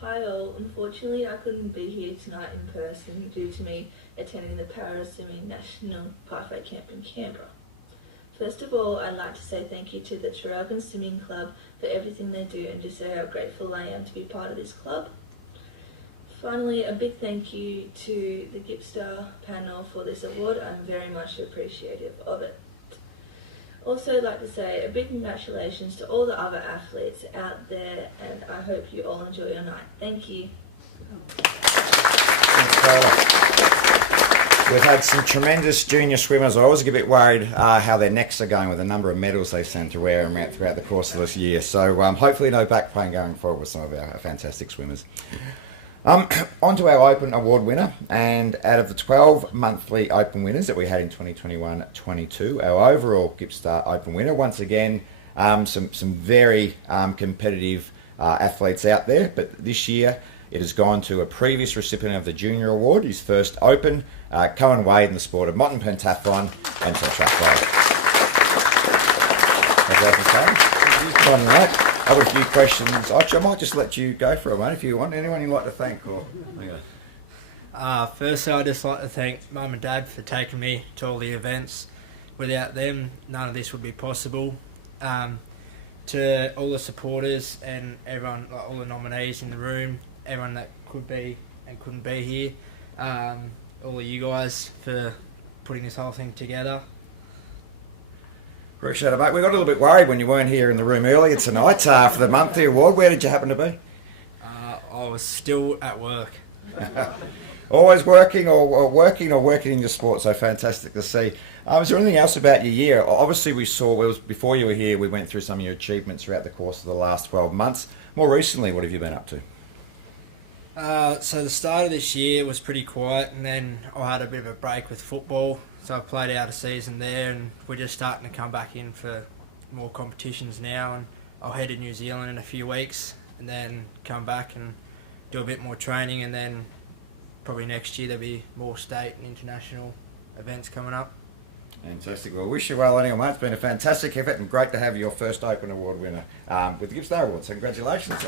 Hi all, unfortunately I couldn't be here tonight in person due to me attending the Para-Swimming National Pathway Camp in Canberra. First of all, I'd like to say thank you to the Traralgon Swimming Club for everything they do and to say how grateful I am to be part of this club. Finally, a big thank you to the GIPPSTAR panel for this award. I'm very much appreciative of it. Also, I'd like to say a big congratulations to all the other athletes out there, and I hope you all enjoy your night. Thank you. Thanks, Carla. We've had some tremendous junior swimmers. I always get a bit worried how their necks are going with the number of medals they send to wear throughout the course of this year. So hopefully no back pain going forward with some of our fantastic swimmers. On to our Open Award winner, and out of the 12 monthly Open winners that we had in 2021-22, our overall GIPPSTAR Open winner, once again, some very competitive athletes out there, but this year It has gone to a previous recipient of the Junior Award, his first Open, Cohen Wade in the sport of Mountain Pentathlon and Track Ride. Right, mate. I've got a few questions. Actually, I might just let you go for a moment if you want. Anyone you'd like to thank? Or Firstly, I'd just like to thank Mum and Dad for taking me to all the events. Without them, none of this would be possible. To all the supporters and everyone, like all the nominees in the room, everyone that could be and couldn't be here, all of you guys for putting this whole thing together. Appreciate it, mate. We got a little bit worried when you weren't here in the room earlier tonight for the monthly award. Where did you happen to be? I was still at work. Always working or working in your sport, so fantastic to see. Is there anything else about your year? Obviously we saw, it was before you were here, we went through some of your achievements throughout the course of the last 12 months. More recently, what have you been up to? So the start of this year was pretty quiet, and then I had a bit of a break with football, so I played out a season there, and we're just starting to come back in for more competitions now, and I'll head to New Zealand in a few weeks and then come back and do a bit more training, and then probably next year there'll be more state and international events coming up. Fantastic. Well, wish you well anyway, mate. It's been a fantastic effort and great to have your first Open Award winner with the GIPPSTAR Awards. So congratulations.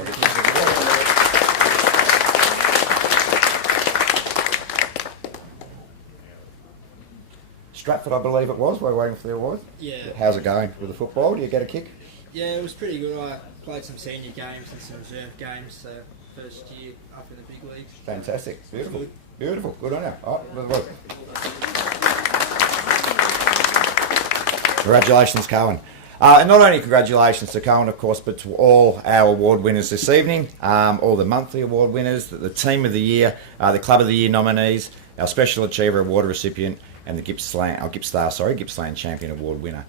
Stratford, I believe it was. We're waiting for the award. Yeah. How's it going with the football? Do you get a kick? Yeah, it was pretty good. I played some senior games and some reserve games, so first year up in the big leagues. Fantastic. Beautiful. Good. Beautiful. Good on you. All right, well. Congratulations, Cohen. And not only congratulations to Cohen, of course, but to all our award winners this evening, all the monthly award winners, the team of the year, the club of the year nominees, our special achiever award recipient, and the Gippsland Champion Award winner.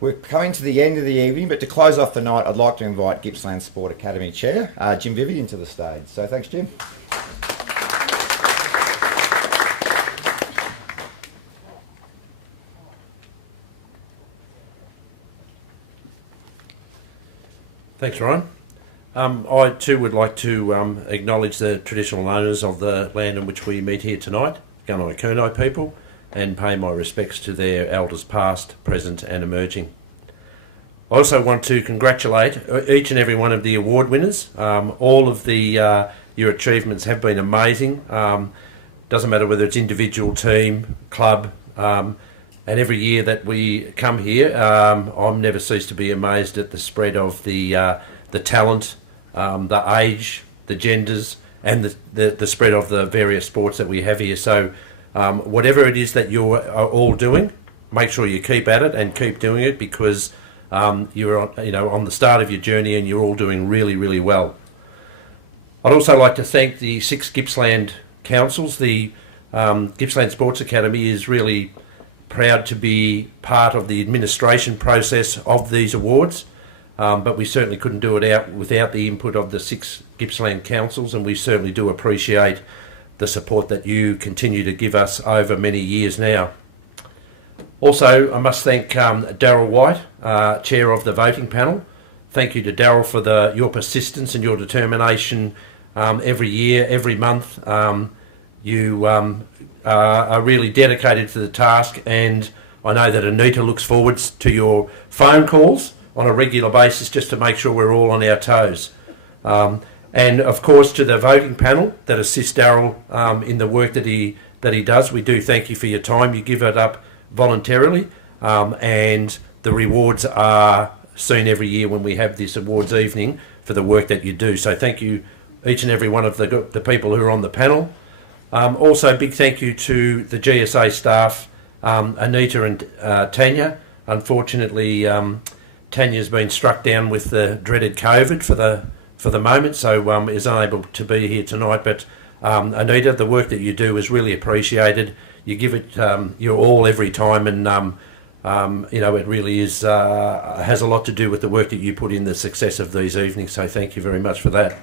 We're coming to the end of the evening, but to close off the night, I'd like to invite Gippsland Sport Academy Chair, Jim Vivian, to the stage. So thanks, Jim. Thanks, Ryan. I too would like to acknowledge the traditional owners of the land in which we meet here tonight, Gunai Kurnai people, and pay my respects to their elders past, present and emerging. I also want to congratulate each and every one of the award winners. All of your achievements have been amazing. Doesn't matter whether it's individual, team, club, and every year that we come here, I'm never ceased to be amazed at the spread of the talent, the age, the genders, and the spread of the various sports that we have here. So whatever it is that you're all doing, make sure you keep at it and keep doing it, because you're on the start of your journey and you're all doing really, really well. I'd also like to thank the 6 Gippsland councils. The Gippsland Sports Academy is really proud to be part of the administration process of these awards, but we certainly couldn't do it without the input of the 6 Gippsland councils, and we certainly do appreciate the support that you continue to give us over many years now. Also, I must thank Daryl White, Chair of the voting panel. Thank you to Daryl for your persistence and your determination every year, every month. You are really dedicated to the task, and I know that Anita looks forward to your phone calls on a regular basis just to make sure we're all on our toes. And of course to the voting panel that assists Daryl in the work that he does, we do thank you for your time. You give it up voluntarily, and the rewards are seen every year when we have this awards evening for the work that you do. So thank you each and every one of the people who are on the panel. Also, big thank you to the GSA staff, Anita and Tanya. Unfortunately, Tanya's been struck down with the dreaded COVID for the moment, so is unable to be here tonight. But Anita, the work that you do is really appreciated. You give it your all every time, and it really is has a lot to do with the work that you put in the success of these evenings. So thank you very much for that.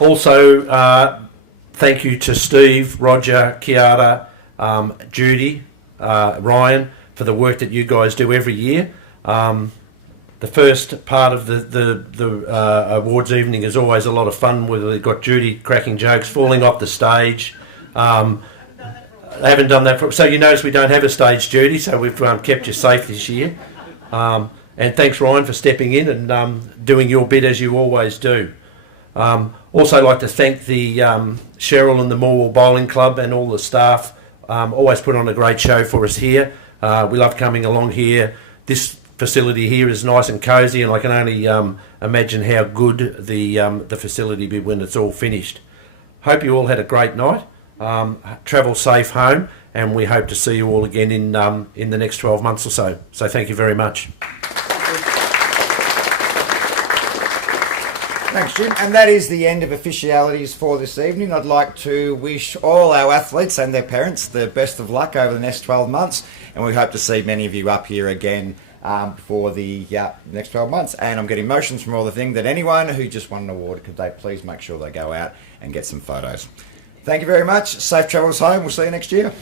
Also, thank you to Steve, Roger, Kiara, Judy, Ryan, for the work that you guys do every year. the first part of the awards evening is always a lot of fun. We've got Judy cracking jokes, falling off the stage. I haven't done that so you notice we don't have a stage, Judy, so we've kept you safe this year. And thanks, Ryan, for stepping in and doing your bit as you always do. Also like to thank the Cheryl and the Morwell Bowling Club and all the staff. Always put on a great show for us here. We love coming along here. This facility here is nice and cosy, and I can only imagine how good the facility will be when it's all finished. Hope you all had a great night. Travel safe home, and we hope to see you all again in the next 12 months or so. So thank you very much. Thanks, Jim. And that is the end of officialities for this evening. I'd like to wish all our athletes and their parents the best of luck over the next 12 months, and we hope to see many of you up here again for the next 12 months. And I'm getting motions from all the thing that anyone who just won an award, could they please make sure they go out and get some photos. Thank you very much. Safe travels home. We'll see you next year.